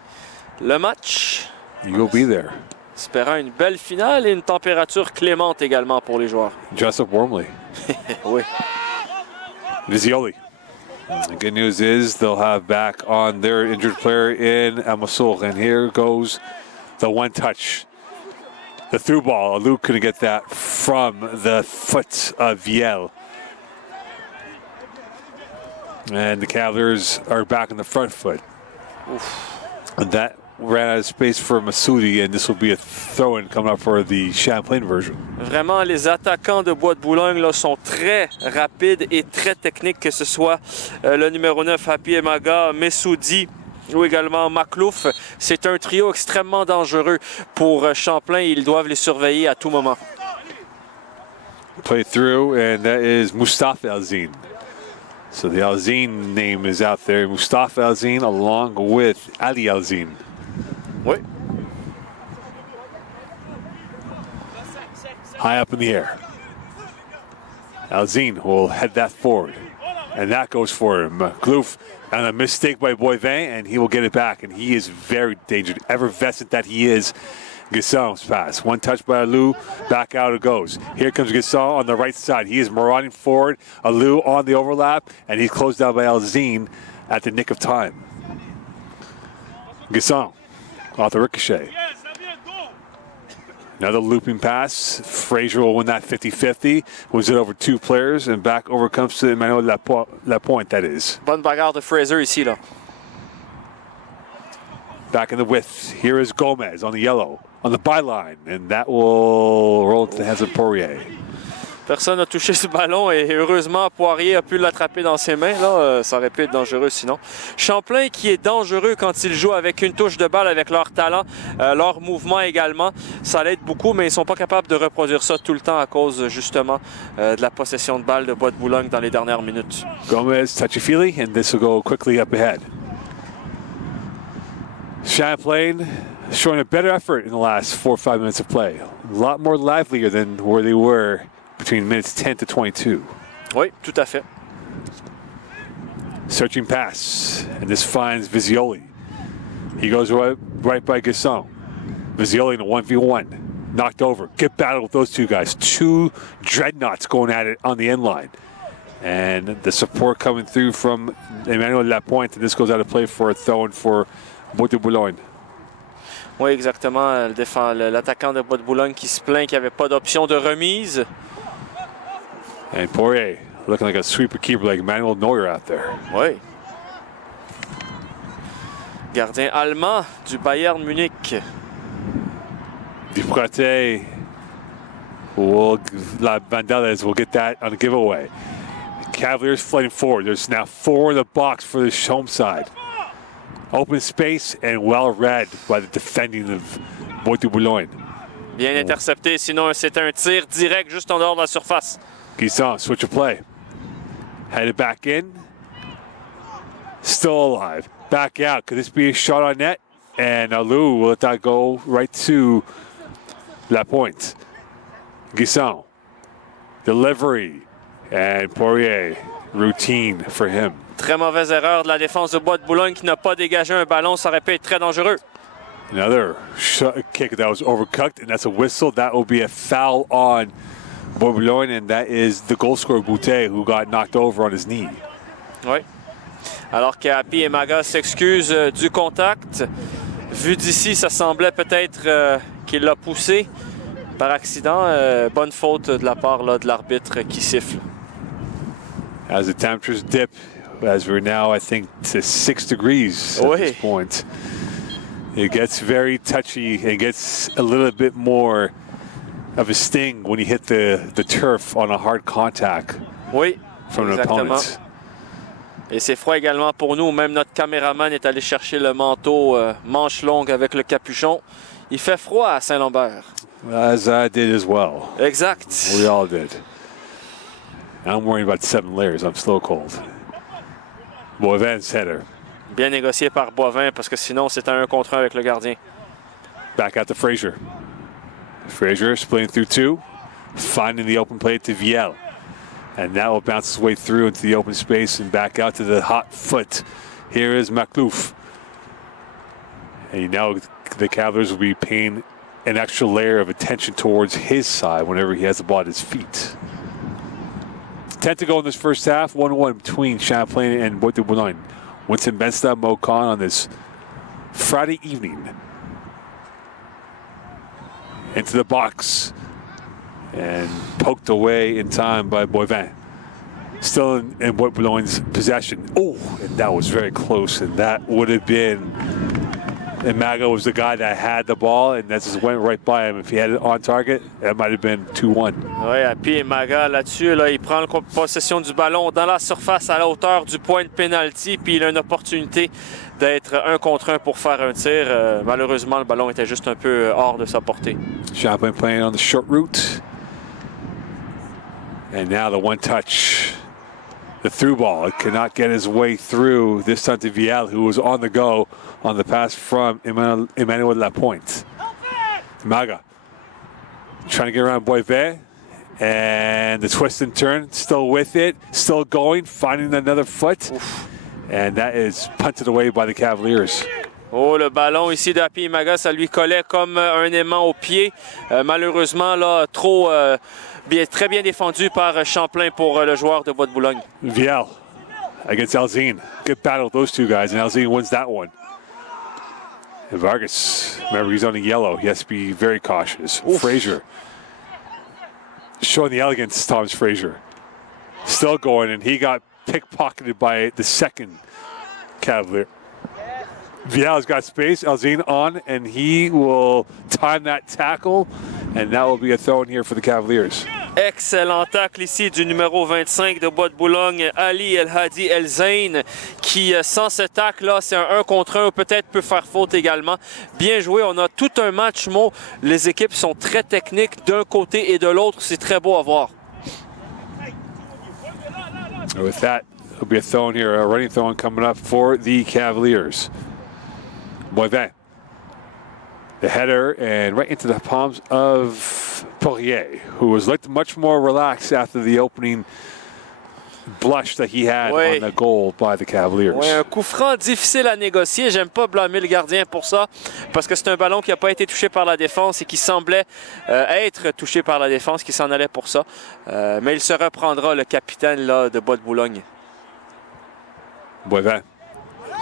le match. You'll be there. Espérant une belle finale et une température clémente également pour les joueurs. Dress up warmly. Oui. Vizioli. The good news is they'll have back on their injured player in Amasol. And here goes the one touch. The through ball. Alou couldn't get that from the foot of Viel. And the Cavaliers are back on the front foot. Oof. And that ran out of space for Massoudi, and this will be a throw-in coming up for the Champlain version. Vraiment, les attaquants de Bois-de-Boulogne là, sont très rapides et très techniques, que ce soit le numéro 9, Happy Emaga, Messoudi ou également Maklouf. C'est un trio extrêmement dangereux pour Champlain. Ils doivent les surveiller à tout moment. Play through, and that is Mustafa Alzine. So the Alzine name is out there. Mustafa Alzine along with Ali Alzine. Oui. High up in the air. Alzine will head that forward. And that goes for him. Kloof, and a mistake by Boivin, and he will get it back. And he is very dangerous. Effervescent that he is. Gasson's pass. One touch by Alou. Back out it goes. Here comes Gasson on the right side. He is marauding forward. Alou on the overlap. And he's closed down by Alzine at the nick of time. Gasson off the ricochet. Another looping pass. Frazier will win that 50-50. Wins it over two players. And back over comes to Emmanuel Lapointe, that is. Bonne bagarre de Fraser ici, là. Back in the width. Here is Gomez on the yellow, on the byline. And that will roll into the hands of Poirier. Personne n'a touché ce ballon et heureusement Poirier a pu l'attraper dans ses mains. Là, ça aurait pu être dangereux sinon. Champlain qui est dangereux quand il joue avec une touche de balle, avec leur talent, leur mouvement également. Ça l'aide beaucoup, mais ils ne sont pas capables de reproduire ça tout le temps à cause justement de la possession de balle de Bois-de-Boulogne dans les dernières minutes. Gomez, touchy-feely, and this will go quickly up ahead. Champlain showing a better effort in the last 4 or 5 minutes of play. A lot more livelier than where they were between minutes 10 to 22. Oui, tout à fait. Searching pass, and this finds Vizioli. He goes right by Gasson. Vizioli in a 1v1. Knocked over. Get battle with those two guys. Two dreadnoughts going at it on the end line. And the support coming through from Emmanuel Lapointe, and this goes out of play for a throw-in for Bois-de-Boulogne. Oui, exactement. L'attaquant de Bois-de-Boulogne qui se plaint qu'il n'y avait pas d'option de remise. And Poirier looking like a sweeper keeper like Manuel Neuer out there. Oui. Gardien allemand du Bayern Munich. Duprate La Bandeles will get that on a giveaway. Cavaliers flooding forward. There's now 4 in the box for the home side. Open space and well read by the defending of Bois-de-Boulogne. Bien intercepté, sinon c'est un tir direct juste en dehors de la surface. Guisson, switch of play. Headed back in. Still alive. Back out. Could this be a shot on net? And Alou will let that go right to Lapointe. Guisson. Delivery. And Poirier. Routine for him. Très mauvaise erreur de la défense de Bois-de-Boulogne qui n'a pas dégagé un ballon. Ça aurait pu être très dangereux. Another kick that was overcooked, and that's a whistle. That will be a foul on Bois-de-Boulogne, and that is the goal scorer Boutet, who got knocked over on his knee. Oui. Alors que Happy Emaga s'excuse du contact. Vu d'ici, ça semblait peut-être qu'il l'a poussé par accident. Bonne faute de la part là, de l'arbitre qui siffle. As the temperatures dip, as we're now, I think, to 6 degrees at this point, it gets very touchy. It gets a little bit more of a sting when he hit the turf on a hard contact Oui, from an exactement. opponent. Et c'est froid également pour nous. Même notre caméraman est allé chercher le manteau manche longue avec le capuchon. Il fait froid à St-Lambert. As I did as well. Exact. We all did. I'm worrying about 7 layers. I'm still cold. Boivin header. Bien négocié par Boivin parce que sinon c'est un 1 contre 1 avec le gardien. Back out to Frazier. Frazier splitting through 2. Finding the open plate to Viel. And now it bounces its way through into the open space and back out to the hot foot. Here is Maklouf. And now the Cavaliers will be paying an extra layer of attention towards his side whenever he has the ball at his feet. 10 to go in this first half. 1-1 between Champlain and Bois-de-Boulogne. Winston Benstad, Mo Khan on this Friday evening. Into the box. And poked away in time by Boivin. Still in Bois-de-Boulogne's possession. Oh, and that was very close. And that would have been... And Maga was the guy that had the ball, and that just went right by him. If he had it on target, that might have been 2-1. Oui, puis Maga là-dessus, là, il prend la possession du ballon dans la surface à la hauteur du point de pénalty, puis il a une opportunité d'être 1 contre 1 pour faire un tir. Malheureusement, le ballon était juste un peu hors de sa portée. Champlain playing on the short route. And now the one touch. The through ball. It cannot get his way through. This time to Viel, who was on the go on the pass from Emmanuel Lapointe. Maga trying to get around Boivin. And the twist and turn, still with it, still going, finding another foot. Oof. And that is punted away by the Cavaliers. Oh, le ballon ici d'Api Maga, ça lui collait comme un aimant au pied. Malheureusement, là, très bien défendu par Champlain pour le joueur de Bois-de-Boulogne. Viel against Alzine. Good battle, those two guys, and Alzine wins that one. And Vargas, remember, he's on the yellow. He has to be very cautious. Oof. Frazier. Showing the elegance, Thomas Frazier. Still going, and he got pickpocketed by the second Cavalier. Viel's got space, Alzine on, and he will time that tackle, and that will be a throw in here for the Cavaliers. Excellent tacle ici du numéro 25 de Bois-de-Boulogne, Ali El Hadi El Zain, qui sans ce tacle-là, c'est un 1 contre 1, peut-être peut faire faute également. Bien joué, on a tout un match, Mo. Les équipes sont très techniques d'un côté et de l'autre, c'est très beau à voir. With that, there'll be a throw in here, a running throw coming up for the Cavaliers. Boivin. The header and right into the palms of Poirier, who was looked much more relaxed after the opening blush that he had on the goal by the Cavaliers. Oui, un coup franc difficile à négocier. J'aime pas blâmer le gardien pour ça, parce que c'est un ballon qui n'a pas été touché par la défense et qui semblait être touché par la défense, qui s'en allait pour ça. Mais il se reprendra, le capitaine là, de Bois-de-Boulogne. Boivin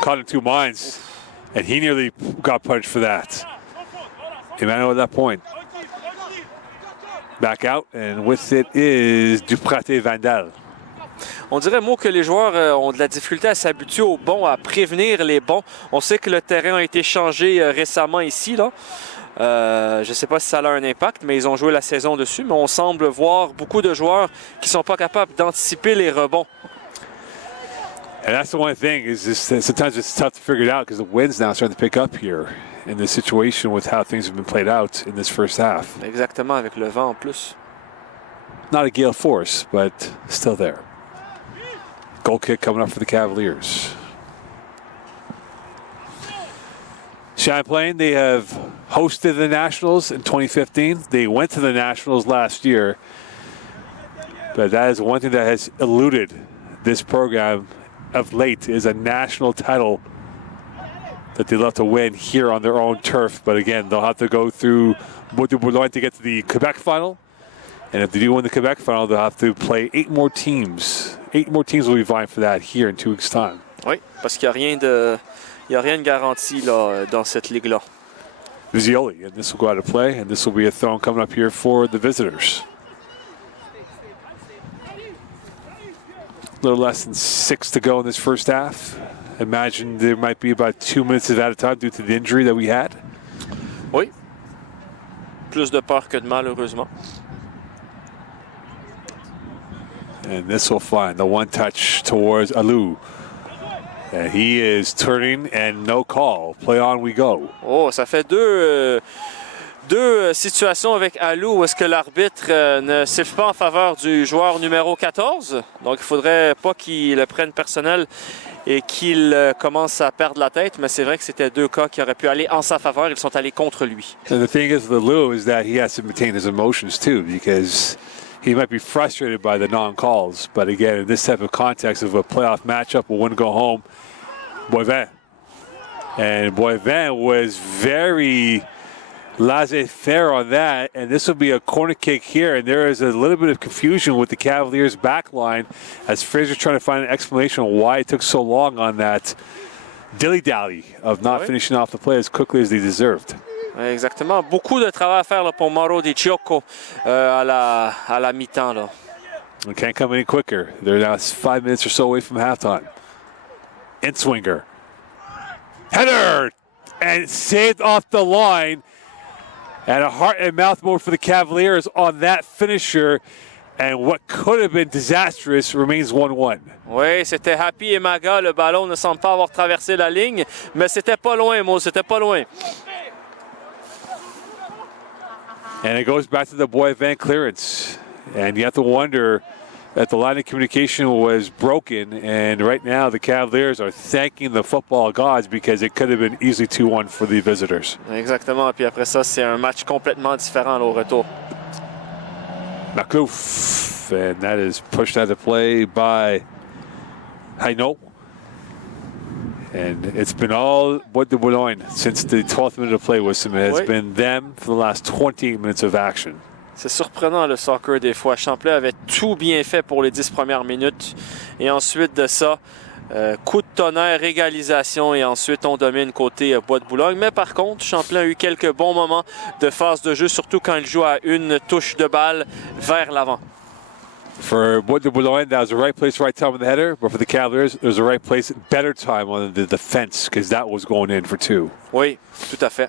caught in 2 minds, and he nearly got punished for that. Emmanuel at that point. Back out, and with it is Dupraté-Vandal. On dirait, Mo, que les joueurs ont de la difficulté à s'habituer aux bons, à prévenir les bons. On sait que le terrain a été changé récemment ici, là. Je ne sais pas si ça a un impact, mais ils ont joué la saison dessus. Mais on semble voir beaucoup de joueurs qui ne sont pas capables d'anticiper les rebonds. And that's the one thing, is just, sometimes it's tough to figure it out because the wind's now starting to pick up here in this situation with how things have been played out in this first half. Exactement, avec le vent en plus. Not a gale force, but still there. Goal kick coming up for the Cavaliers. Champlain, they have hosted the Nationals in 2015. They went to the Nationals last year. But that is one thing that has eluded this program of late, is a national title that they'll have to win here on their own turf. But again, they'll have to go through Bois-de-Boulogne to get to the Quebec final. And if they do win the Quebec final, they'll have to play 8 more teams. 8 more teams will be vying for that here in 2 weeks' time. Oui, parce qu'il n'y a rien de garanti là, dans cette ligue-là. Vizioli, and this will go out of play, and this will be a throw coming up here for the visitors. A little less than 6 to go in this first half. Imagine there might be about 2 minutes of that time due to the injury that we had. Oui. plus de peur que de mal, heureusement. And this will find the one touch towards Alou. And he is turning and no call. Play on we go. Oh, ça fait deux situations avec Alou où est-ce que l'arbitre ne siffle pas en faveur du joueur numéro 14. Donc, il ne faudrait pas qu'il le prenne personnel et qu'il commence à perdre la tête. Mais c'est vrai que c'était deux cas qui auraient pu aller en sa faveur. Ils sont allés contre lui. And the thing is with Alou is that he has to maintain his emotions too, because he might be frustrated by the non-calls. But again, in this type of context of a playoff matchup, a win go home, Bois-de-Boulogne. And Bois-de-Boulogne was very laissez-faire on that, and this will be a corner kick here, and there is a little bit of confusion with the Cavaliers back line as Fraser's trying to find an explanation of why it took so long on that dilly-dally of not finishing off the play as quickly as they deserved. Exactement. Beaucoup de travail à faire là, pour Mauro Di Ciocco à la mi-temps. Là. It can't come any quicker. They're now 5 minutes or so away from halftime. Inswinger. Header! And saved off the line. And a heart and mouth mode for the Cavaliers on that finisher. And what could have been disastrous remains 1-1. Oui, c'était Happy et Maga. Le ballon ne semble pas avoir traversé la ligne. Mais c'était pas loin, Mo. C'était pas loin. And it goes back to the Bois-de-Boulogne clearance. And you have to wonder that the line of communication was broken. And right now the Cavaliers are thanking the football gods because it could have been easily 2-1 for the visitors. Exactement. Puis après ça, c'est un match complètement différent là, au retour. Makouf. And that is pushed out of play by Hainaut. And it's been all Bois-de-Boulogne since the 12th minute of play was submitted. It's been them for the last 28 minutes of action. C'est surprenant le soccer des fois. Champlain avait tout bien fait pour les 10 premières minutes. Et ensuite de ça, coup de tonnerre, égalisation et ensuite on domine côté Bois-de-Boulogne. Mais par contre, Champlain a eu quelques bons moments de phase de jeu, surtout quand il joue à une touche de balle vers l'avant. For Bois-de-Boulogne, that was the right place, right time on the header. But for the Cavaliers, it was the right place, better time on the defense because that was going in for 2. Oui, tout à fait.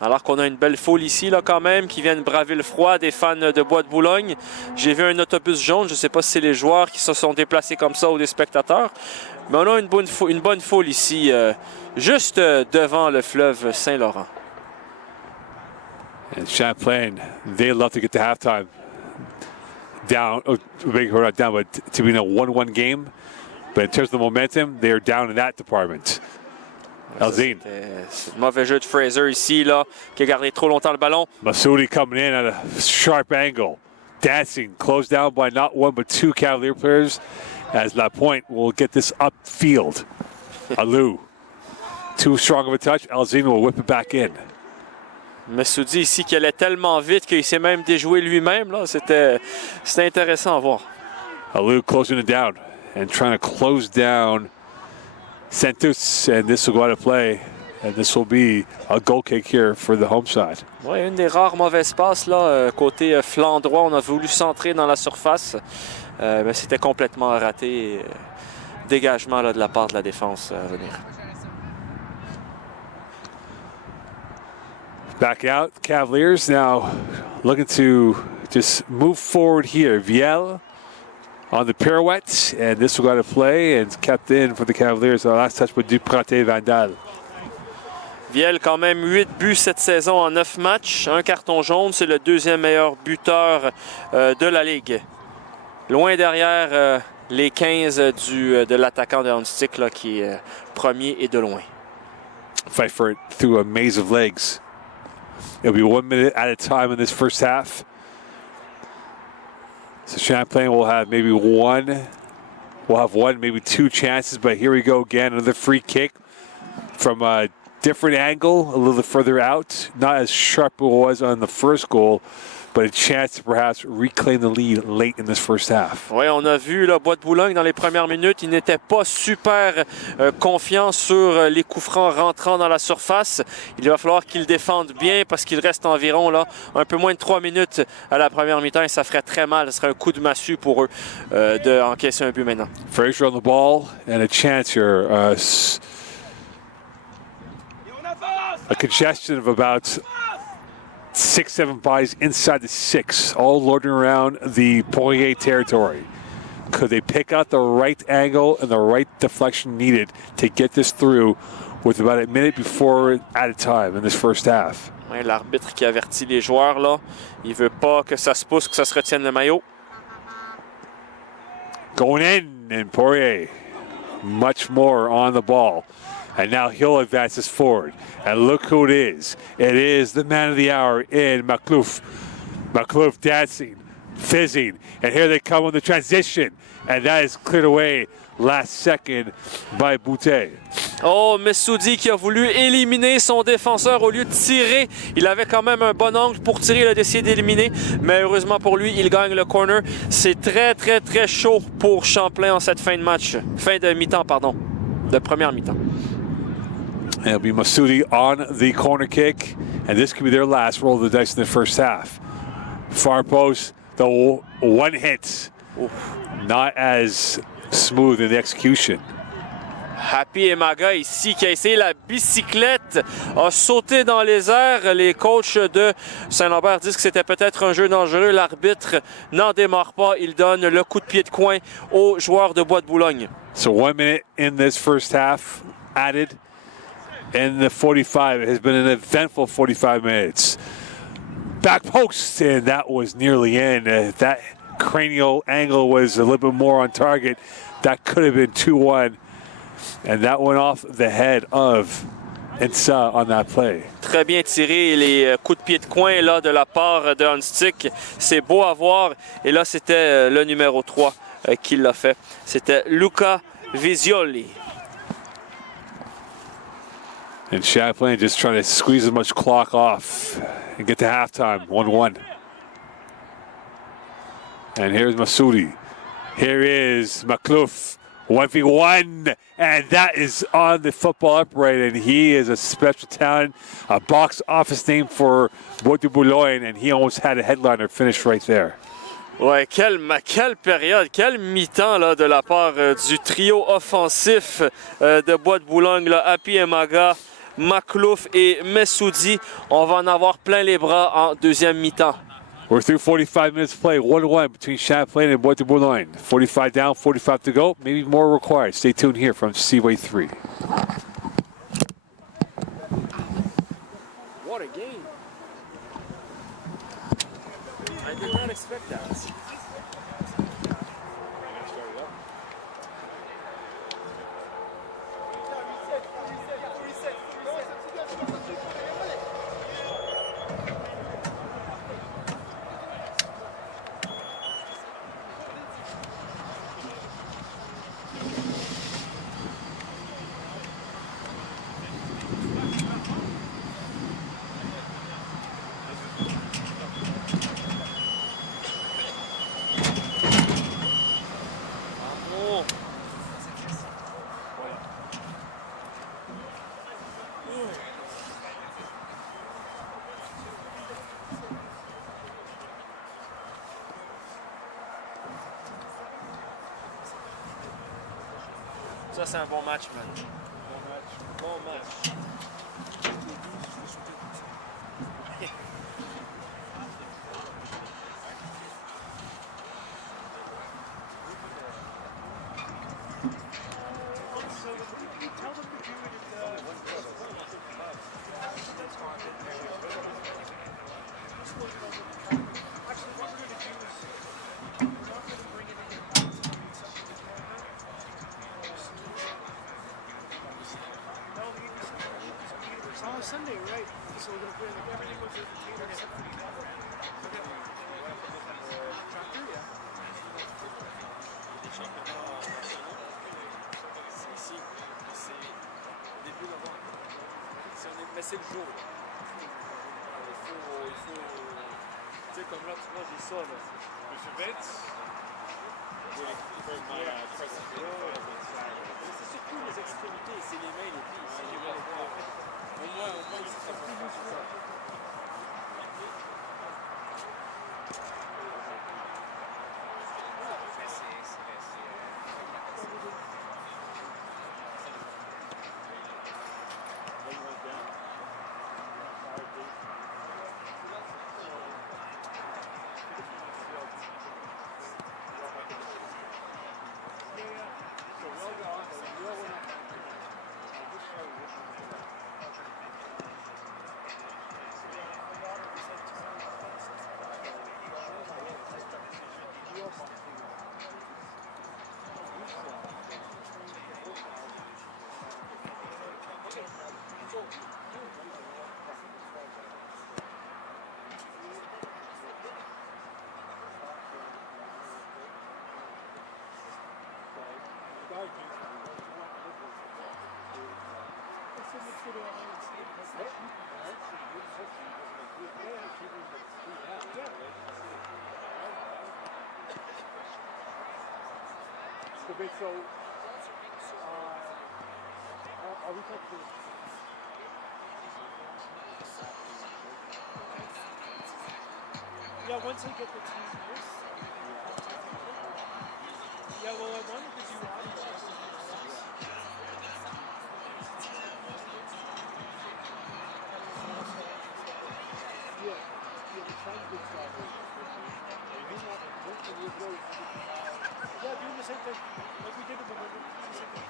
Alors qu'on a une belle foule ici, là, quand même, qui viennent braver le froid, des fans de Bois-de-Boulogne. J'ai vu un autobus jaune, je ne sais pas si c'est les joueurs qui se sont déplacés comme ça ou des spectateurs. Mais on a une bonne foule ici, juste devant le fleuve Saint-Laurent. And Champlain, they love to get to halftime down, maybe not down, but to be in a 1-1 game. But in terms of the momentum, they are down in that department. Alzine. C'est mauvais jeu de Fraser ici, là, qui a gardé trop longtemps le ballon. Masudi coming in at a sharp angle. Dancing, closed down by not one but 2 Cavalier players. As Lapointe will get this upfield. Alou. Too strong of a touch. Alzine will whip it back in. Masudi ici qui allait tellement vite qu'il s'est même déjoué lui-même. C'était intéressant à voir. Alou closing it down and trying to close down Santos, and this will go out of play, and this will be a goal kick here for the home side. Oui, une des rares mauvaises passes là, côté flanc droit. On a voulu centrer dans la surface, mais c'était complètement raté. Dégagement là, de la part de la défense à venir. Back out, Cavaliers now looking to just move forward here. Viel on the pirouette, and this will go to play and kept in for the Cavaliers. The last touch by Duprate Vandal. Viel, quand même 8 buts cette saison en 9 matchs. Un carton jaune, c'est le deuxième meilleur buteur de la Ligue. Loin derrière les 15 de l'attaquant de Hanstick, là, qui est premier et de loin. Fight for it through a maze of legs. It'll be 1 minute at a time in this first half. So Champlain will have maybe one, maybe 2 chances, but here we go again, another free kick from a different angle, a little further out. Not as sharp as it was on the first goal, but a chance to perhaps reclaim the lead late in this first half. Oui, on a vu là, Bois-de-Boulogne dans les premières minutes, il n'était pas super confiant sur les coups francs rentrant dans la surface. Il va falloir qu'ils défendent bien parce qu'il reste environ là, un peu moins de 3 minutes à la première mi-temps et ça ferait très mal. Ce serait un coup de massue pour eux d'encaisser un but maintenant. Fraser on the ball and a chance here. A congestion of about 6-7 buys inside the 6, all loading around the Poirier territory. Could they pick out the right angle and the right deflection needed to get this through with about a minute before at a time in this first half? Ouais, l'arbitre qui avertit les joueurs, là, il veut pas que ça se pousse, que ça se retienne le maillot. Going in, and Poirier much more on the ball. And now he'll advance this forward. And look who it is. It is the man of the hour in Maklouf. Maklouf dancing, fizzing. And here they come on the transition. And that is cleared away last second by Boutet. Oh, Messoudi qui a voulu éliminer son défenseur au lieu de tirer. Il avait quand même un bon angle pour tirer, il a décidé d'éliminer. Mais heureusement pour lui, il gagne le corner. C'est très, très, très chaud pour Champlain en cette fin de match. Fin de mi-temps, pardon. De première mi-temps. It'll be Masudi on the corner kick. And this could be their last roll of the dice in the first half. Far post, the one hit. Ouf. Not as smooth in the execution. Happy Emaga ici qui a essayé la bicyclette, a sauté dans les airs. Les coachs de St-Lambert disent que c'était peut-être un jeu dangereux. L'arbitre n'en démarre pas. Il donne le coup de pied de coin aux joueurs de Bois-de-Boulogne. So 1 minute in this first half added in the 45. It has been an eventful 45 minutes. Back post, and that was nearly in. That cranial angle was a little bit more on target. That could have been 2-1. And that went off the head of Insa on that play. Très bien tiré, les coups de pied de coin là, de la part de Hunstick. C'est beau à voir. Et là, c'était le numéro 3 qui l'a fait. C'était Luca Visioli. And Champlain just trying to squeeze as much clock off and get to halftime, 1-1. And here's Masudi. Here is Maklouf, 1v1, and that is on the football upright, and he is a special talent, a box office name for Bois-de-Boulogne, and he almost had a headliner finish right there. Ouais, quelle période, quel mi-temps là, de la part du trio offensif de Bois-de-Boulogne, là, Happy Emaga, Maklouf et Messoudi. On va en avoir plein les bras en deuxième mi-temps. We're through 45 minutes play, 1-1 between Champlain and Bois-de-Boulogne. 45 down, 45 to go, maybe more required. Stay tuned here from Seaway 3. What a game. I did not expect that. Ça, c'est un bon match, man. Bon match. Sunday, right? So we're gonna put everything was in the container except for the tractor, yeah. C'est ici, c'est début novembre. Mais c'est le jour. Il faut, tu sais, comme là, tu vois, j'ai ça, là. Mr. Vince? C'est surtout les extrémités, c'est les mains, les pieds, c'est les mains. Au moins, il se fait plus sur ça. to Ohio State. Okay, so are we talking? Yeah, once I get the team list. Yeah, well, I wanted to do audio. Yeah, doing the same thing. Like we did in the winter. The same thing.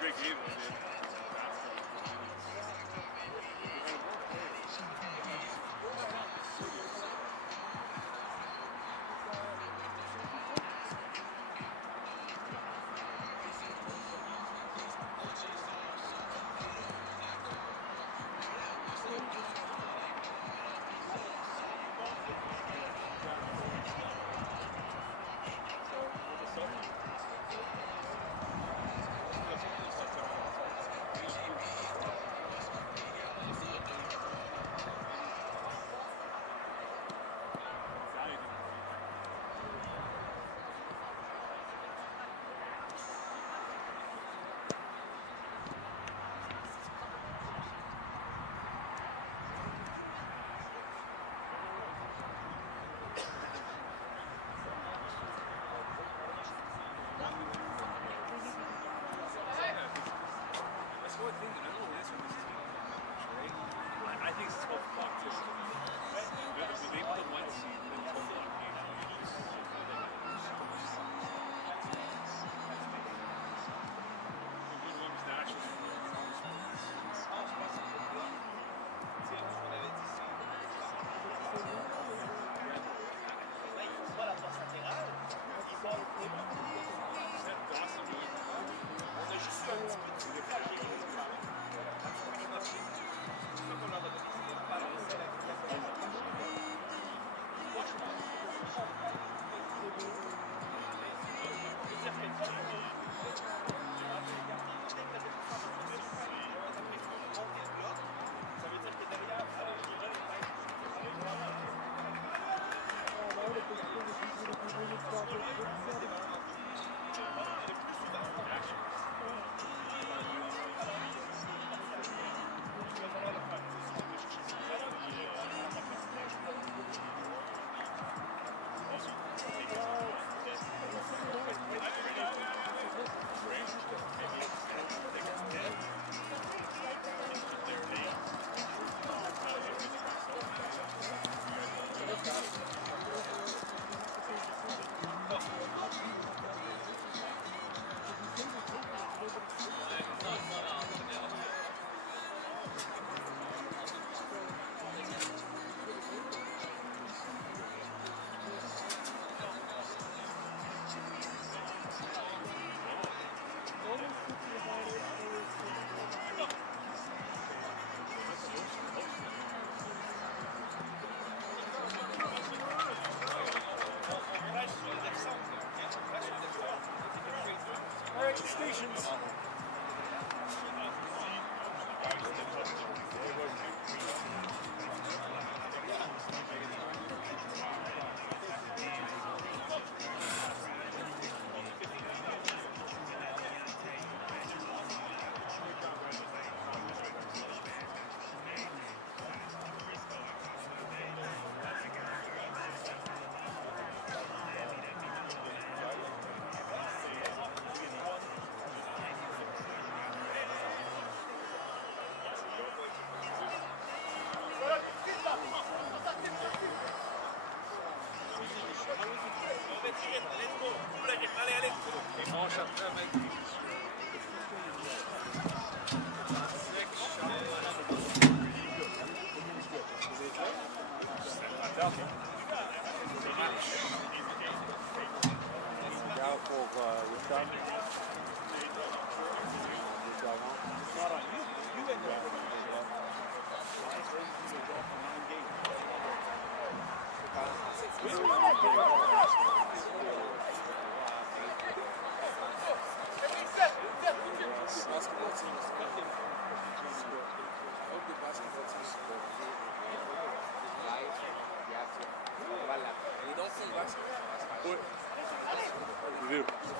Great game, man.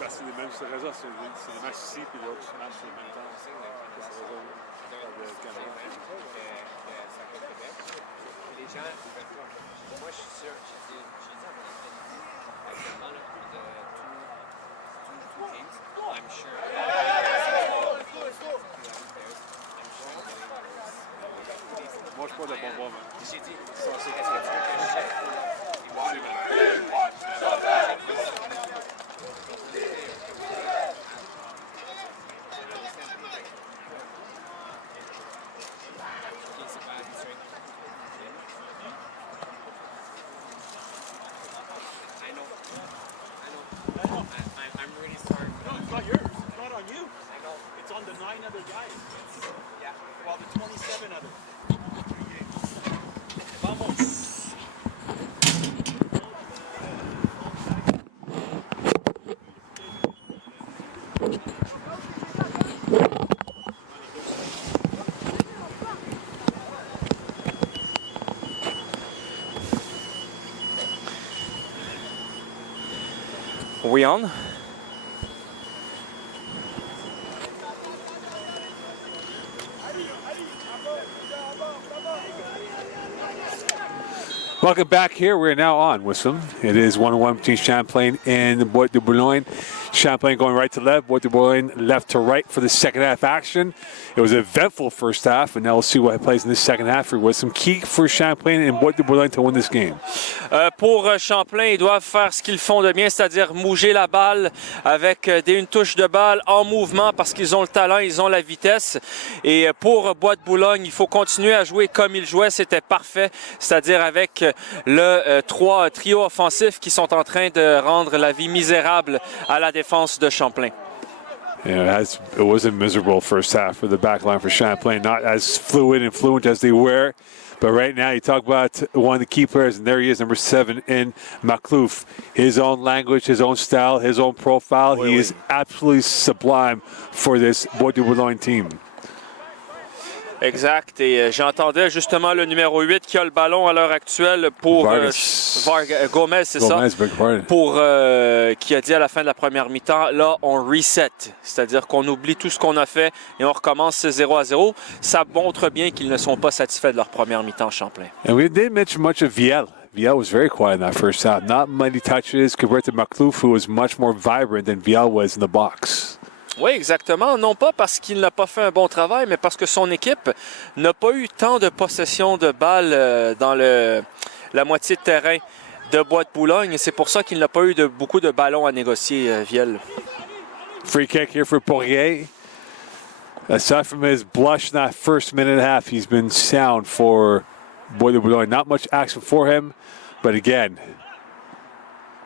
Parce que les mêmes raisons, c'est les matchs ici puis l'autre match en même temps. C'est la raison de Canada. Les gens, moi je suis sûr, j'ai dit à mon ami, actuellement, là, de two teams, I'm sure. Moi, je prends de bonbons, mais. J'ai dit, qu'est-ce que tu veux que je check? I'm really sorry. No, it's not yours. It's not on you. I know. It's on the 9 other guys. Yeah. Well, the 27 others. Vamos. Are we on? Welcome back here. We're now on with some. It is 1-1 between Champlain and Bois-de-Boulogne. Champlain going right to left, Bois-de-Boulogne left to right for the second half action. It was an eventful first half, and now we'll see what plays in this second half. With some key for Champlain and Bois-de-Boulogne to win this game. Pour Champlain, ils doivent faire ce qu'ils font de bien, c'est-à-dire mouger la balle avec une touche de balle en mouvement parce qu'ils ont le talent, ils ont la vitesse. Et pour Bois-de-Boulogne, il faut continuer à jouer comme ils jouaient, c'était parfait, c'est-à-dire avec le trio offensif qui sont en train de rendre la vie misérable à la défense de Champlain. Yeah, it was a miserable first half for the back line for Champlain, not as fluid and fluent as they were. But right now, you talk about one of the key players, and there he is, number 7 in Maklouf. His own language, his own style, his own profile. He is absolutely sublime for this Bois-de-Boulogne team. Exact. Et j'entendais justement le numéro 8 qui a le ballon à l'heure actuelle pour Gomez, c'est ça? Pour qui a dit à la fin de la première mi-temps, là, on reset. C'est-à-dire qu'on oublie tout ce qu'on a fait et on recommence 0-0. Ça montre bien qu'ils ne sont pas satisfaits de leur première mi-temps, Champlain. And we didn't mention much of Viel. Viel was very quiet in that first half. Not many touches compared to Maklouf, who was much more vibrant than Viel was in the box. Oui, exactement. Non pas parce qu'il n'a pas fait un bon travail, mais parce que son équipe n'a pas eu tant de possession de balles dans la moitié de terrain de Bois-de-Boulogne. C'est pour ça qu'il n'a pas eu beaucoup de ballons à négocier, Viel. Free kick here for Poirier. Aside from his blush in that first minute and a half, he's been sound for Bois-de-Boulogne. Not much action for him, but again,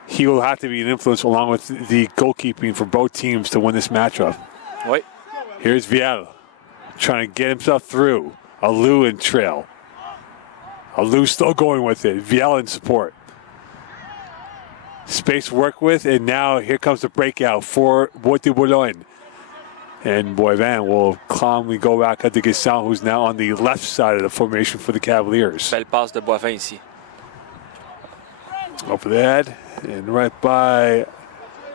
he will have to be an influence along with the goalkeeping for both teams to win this matchup. Oui. Here's Viel trying to get himself through. Alou in trail. Alou still going with it. Viel in support. Space to work with, and now here comes the breakout for Bois-de-Boulogne. And Boivin will calmly go back at the Guisson, who's now on the left side of the formation for the Cavaliers. Belle passe de Boivin ici. Over the head and right by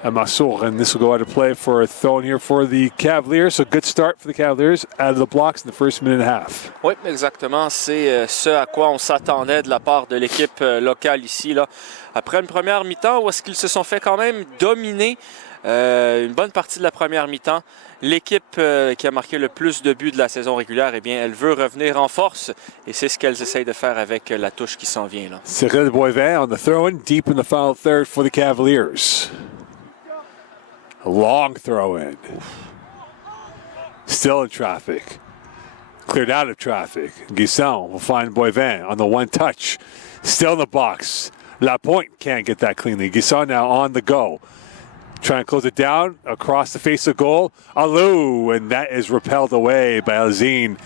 Amassour, and this will go out of play for a throw in here for the Cavaliers. So good start for the Cavaliers out of the blocks in the first minute and a half. Oui, exactement. C'est ce à quoi on s'attendait de la part de l'équipe locale ici. Là. Après une première mi-temps où est-ce qu'ils se sont fait quand même dominer une bonne partie de la première mi-temps. L'équipe qui a marqué le plus de buts de la saison régulière, eh bien, elle veut revenir en force et c'est ce qu'elles essayent de faire avec la touche qui s'en vient. Là. Cyril Boivin on the throw-in, deep in the final third for the Cavaliers. A long throw-in. Still in traffic. Cleared out of traffic. Guisson will find Boivin on the one touch. Still in the box. Lapointe can't get that cleanly. Guisson now on the go. Trying to close it down across the face of goal. Alou, and that is repelled away by Alzine.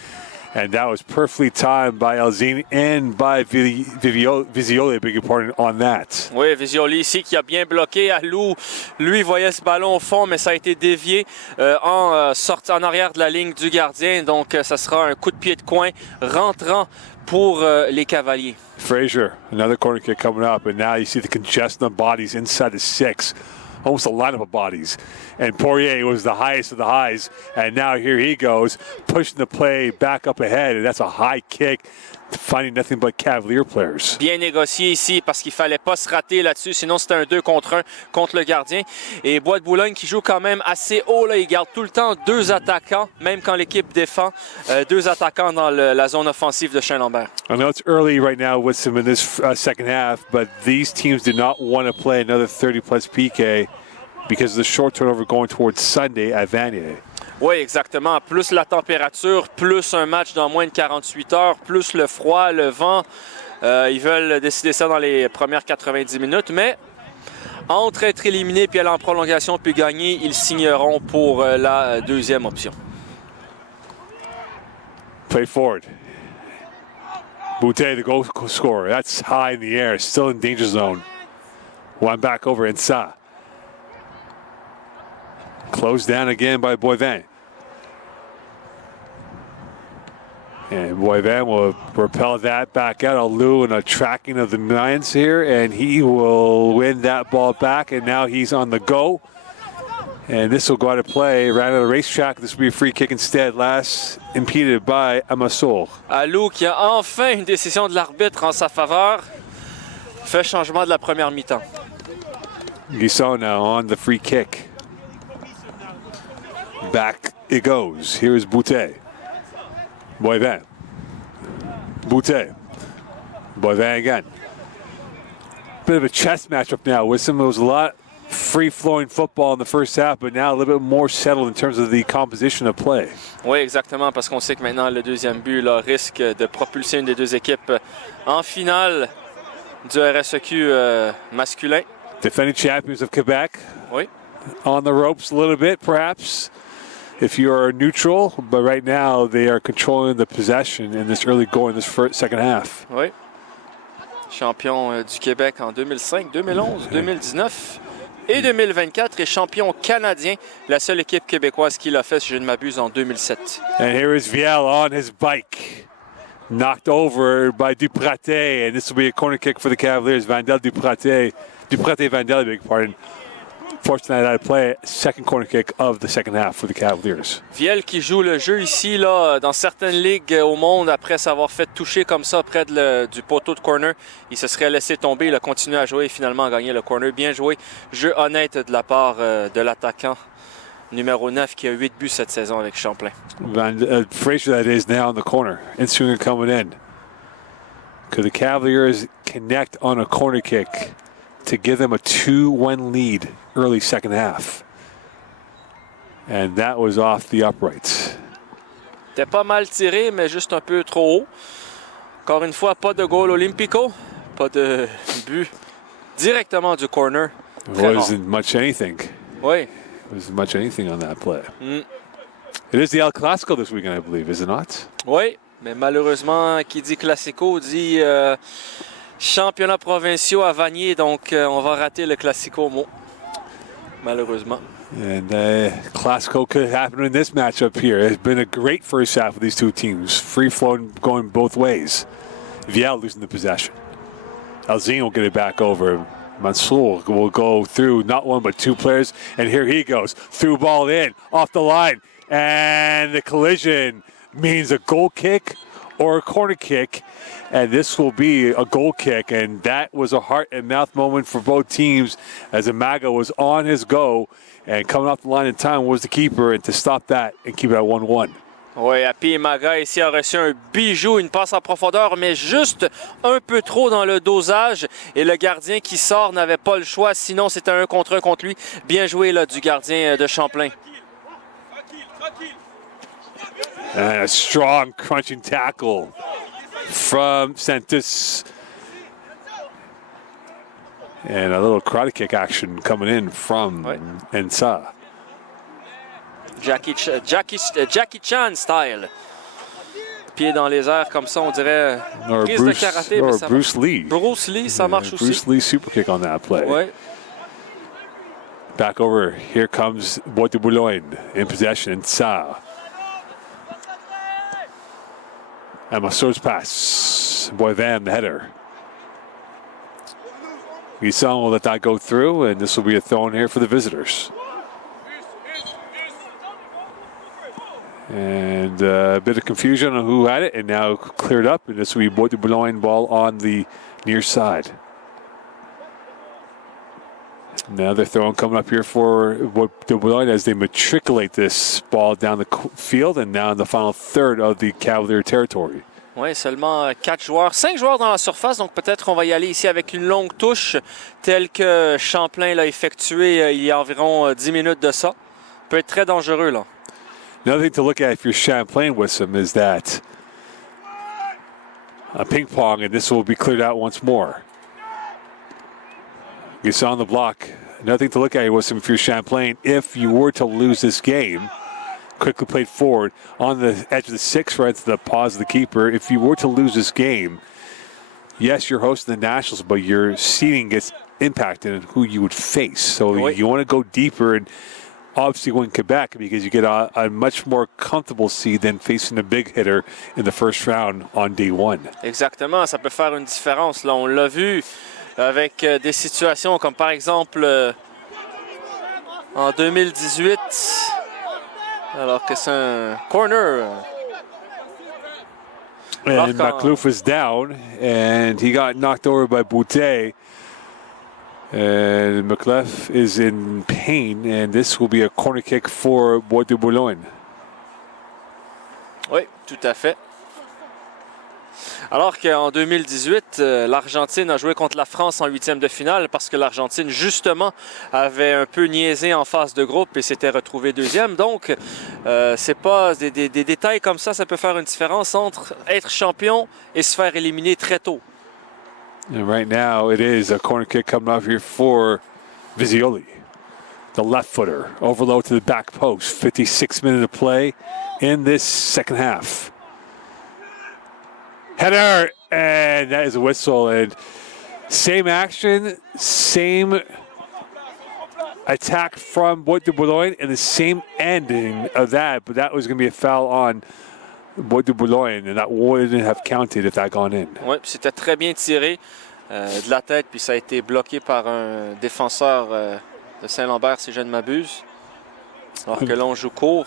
And that was perfectly timed by Alzine and by Visioli, beg your pardon, on that. Oui, Visioli ici qui a bien bloqué. Alou, lui, voyait ce ballon au fond, mais ça a été dévié en arrière de la ligne du gardien. Donc, ça sera un coup de pied de coin rentrant pour les Cavaliers. Frazier, another corner kick coming up, and now you see the congestion of bodies inside the 6. Almost a lineup of bodies. And Poirier was the highest of the highs. And now here he goes, pushing the play back up ahead. And that's a high kick, finding nothing but Cavalier players. Bien négocié ici parce qu'il ne fallait pas se rater là-dessus. Sinon, c'était un 2 contre 1 contre le gardien. Et Bois-de-Boulogne qui joue quand même assez haut. Là, il garde tout le temps 2 attaquants, même quand l'équipe défend. 2 attaquants dans la zone offensive de St-Lambert. I know it's early right now with some in this second half, but these teams did not want to play another 30-plus PK because of the short turnover going towards Sunday at Vanier. Oui, exactement. Plus la température, plus un match dans moins de 48 heures, plus le froid, le vent. Ils veulent décider ça dans les premières 90 minutes, mais entre être éliminés puis aller en prolongation puis gagner, ils signeront pour la deuxième option. Play forward. Boutte, the goal scorer. That's high in the air, still in danger zone. One back over Insa. Closed down again by Boivin. And Boivin will propel that back out. Alou and a tracking of the Lions here, and he will win that ball back, and now he's on the go. And this will go out of play. Ran out of the racetrack. This will be a free kick instead. Last impeded by Amasol. Alou qui a enfin une décision de l'arbitre en sa faveur. Fait changement de la première mi-temps. Guisson now on the free kick. Back it goes. Here's Boutte. Boivin. Boutte. Boivin again. Bit of a chess matchup now. Wisdom, there was a lot free-flowing football in the first half, but now a little bit more settled in terms of the composition of play. Oui, exactement, parce qu'on sait que maintenant le deuxième but là, risque de propulser une des deux équipes en finale du RSEQ masculin. Defending champions of Quebec. Oui. On the ropes a little bit, perhaps, if you are neutral, but right now they are controlling the possession in this early goal in this second half. Oui. Champion du Québec en 2005, 2011, 2019 et 2024 et champion canadien, la seule équipe québécoise qui l'a fait, si je ne m'abuse, en 2007. And here is Viel on his bike. Knocked over by Dupraté, and this will be a corner kick for the Cavaliers. Dupraté, Vandel, beg pardon. Fortunately, that play second corner kick of the second half for the Cavaliers. Viel qui joue le jeu ici, là, dans certaines ligues au monde, après s'avoir fait toucher comme ça près du poteau de corner, il se serait laissé tomber, il a continué à jouer et finalement a gagné le corner. Bien joué, jeu honnête de la part de l'attaquant numéro 9 qui a 8 buts cette saison avec Champlain. Frazier, that is, now in the corner. Insuing coming in. Could the Cavaliers connect on a corner kick to give them a 2-1 lead early second half? And that was off the uprights. C'était pas mal tiré, mais juste un peu trop haut. Encore une fois, pas de goal olympico, pas de but directement du corner. It wasn't much anything. Oui. It wasn't much anything on that play. It is the El Clasico this weekend, I believe, is it not? Oui, mais malheureusement, qui dit Classico dit championnat provinciaux à Vanier, donc on va rater le Classico mot. Malheureusement. And Clasico could happen in this matchup here. It's been a great first half of these two teams. Free-flowing going both ways. Viel losing the possession. Alzine will get it back over. Mansour will go through not one but two players. And here he goes. Through ball in, off the line. And the collision means a goal kick or a corner kick. And this will be a goal kick. And that was a heart and mouth moment for both teams as Amaga was on his go. And coming off the line in time was the keeper. And to stop that and keep it at 1-1. Oui, Happy Maga ici a reçu un bijou, une passe en profondeur, mais juste un peu trop dans le dosage. Et le gardien qui sort n'avait pas le choix, sinon c'était un contre lui. Bien joué là, du gardien de Champlain. And a strong crunching tackle from Santos. And a little karate kick action coming in from Ensa. Jackie Chan style. pied dans les airs comme ça, on dirait Or prise de karaté. or Mais ça Bruce marche. Lee. Bruce Lee, ça marche aussi. Bruce Lee super kick on that play. Ouais. Back over. Here comes Bois-de-Boulogne in possession. Sa. And Massour's pass. Boivin, the header. Guisson will let that go through, and this will be a throw in here for the visitors. And a bit of confusion on who had it, and now cleared up, and this will be Bois-de-Boulogne ball on the near side. Now they're throwing coming up here for Bois-de-Boulogne as they matriculate this ball down the field and now in the final third of the Cavalier territory. Oui, seulement 4 joueurs, 5 joueurs dans la surface, donc peut-être qu'on va y aller ici avec une longue touche telle que Champlain l'a effectuée il y a environ 10 minutes de ça. Peut être très dangereux là. Another thing to look at if you're Champlain with some is that a ping pong, and this will be cleared out once more. It's on the block. Nothing to look at with some if you're Champlain. If you were to lose this game, quickly played forward on the edge of the 6, right to the paws of the keeper. If you were to lose this game, yes, you're hosting the Nationals, but your seeding gets impacted on who you would face. So you want to go deeper and obviously win Quebec because you get a much more comfortable seed than facing a big hitter in the first round on day one. Exactement, ça peut faire une différence. Là, on l'a vu avec des situations comme par exemple en 2018, alors que c'est un corner. And Maclouf is down, and he got knocked over by Boutet. And Maclouf is in pain, and this will be a corner kick for Bois-de-Boulogne. Oui, tout à fait. Alors qu'en 2018, l'Argentine a joué contre la France en 8e de finale parce que l'Argentine, justement, avait un peu niaisé en phase de groupe et s'était retrouvée 2e. Donc, c'est pas des détails comme ça peut faire une différence entre être champion et se faire éliminer très tôt. And right now, it is a corner kick coming up here for Visioli. The left footer, overload to the back post. 56 minutes of play in this second half. Header, and that is a whistle. And same action, same attack from Bois-de-Boulogne, and the same ending of that. But that was going to be a foul on Bois-de-Boulogne, and that wouldn't have counted if that gone in. Oui, c'était très bien tiré de la tête, puis ça a été bloqué par un défenseur de St-Lambert, si je ne m'abuse. Alors que là, on joue court.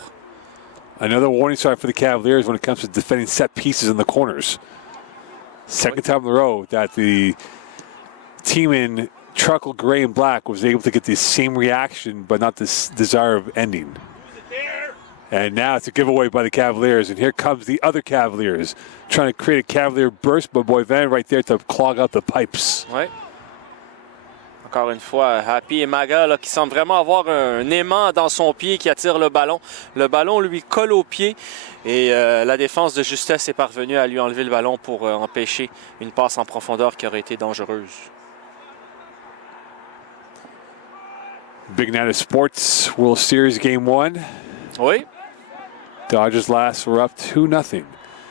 Another warning sign for the Cavaliers when it comes to defending set pieces in the corners. Second time in a row that the team in charcoal gray and black was able to get the same reaction, but not this desire of ending. And now it's a giveaway by the Cavaliers, and here comes the other Cavaliers trying to create a Cavalier burst, but Boivin right there to clog up the pipes. Oui. Encore une fois, Happy et Maga là, qui semble vraiment avoir un aimant dans son pied qui attire le ballon. Le ballon lui colle au pied et la défense de justesse est parvenue à lui enlever le ballon pour empêcher une passe en profondeur qui aurait été dangereuse. Big Night of Sports World Series Game 1. Oui. Dodgers last were up 2-0.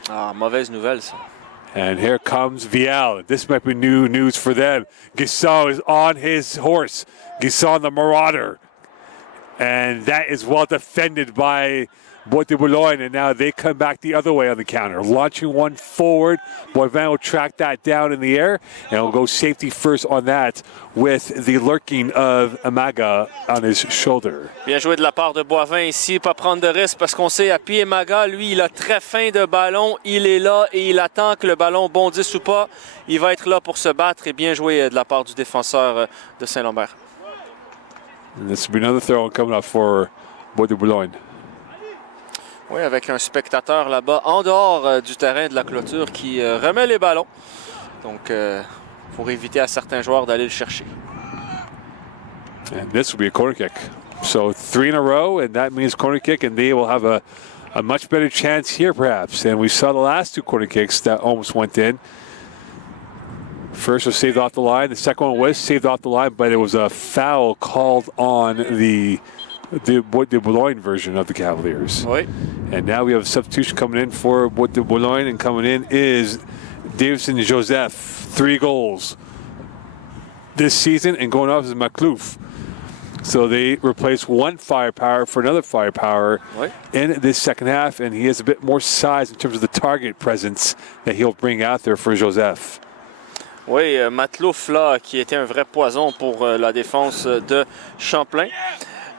Ah, mauvaise nouvelle, ça. And here comes Vial. This might be new news for them. Guisson is on his horse. Guisson, the Marauder. And that is well defended by Bois-de-Boulogne. And now they come back the other way on the counter. Launching one forward. Boivin will track that down in the air. And will go safety first on that with the lurking of Amaga on his shoulder. Bien joué de la part de Boivin ici. Pas prendre de risque parce qu'on sait à pied Maga, lui, il a très faim de ballon. Il est là et il attend que le ballon bondisse ou pas. Il va être là pour se battre. Et bien joué de la part du défenseur de St-Lambert. And this will be another throw coming up for Bois-de-Boulogne. Oui, avec un spectateur là-bas, en dehors du terrain de la clôture, qui remet les ballons. Donc, pour éviter à certains joueurs d'aller le chercher. And this will be a corner kick. So 3 in a row, and that means corner kick, and they will have a much better chance here, perhaps. And we saw the last 2 corner kicks that almost went in. First was saved off the line. The second one was saved off the line, but it was a foul called on the the Bois-de-Boulogne version of the Cavaliers. Oui. And now we have a substitution coming in for Bois-de-Boulogne, and coming in is Davison Joseph. 3 goals this season, and going off is Maclouf. So they replace one firepower for another firepower in this second half, and he has a bit more size in terms of the target presence that he'll bring out there for Joseph. Oui, Matlouf, là, qui était un vrai poison pour la défense de Champlain.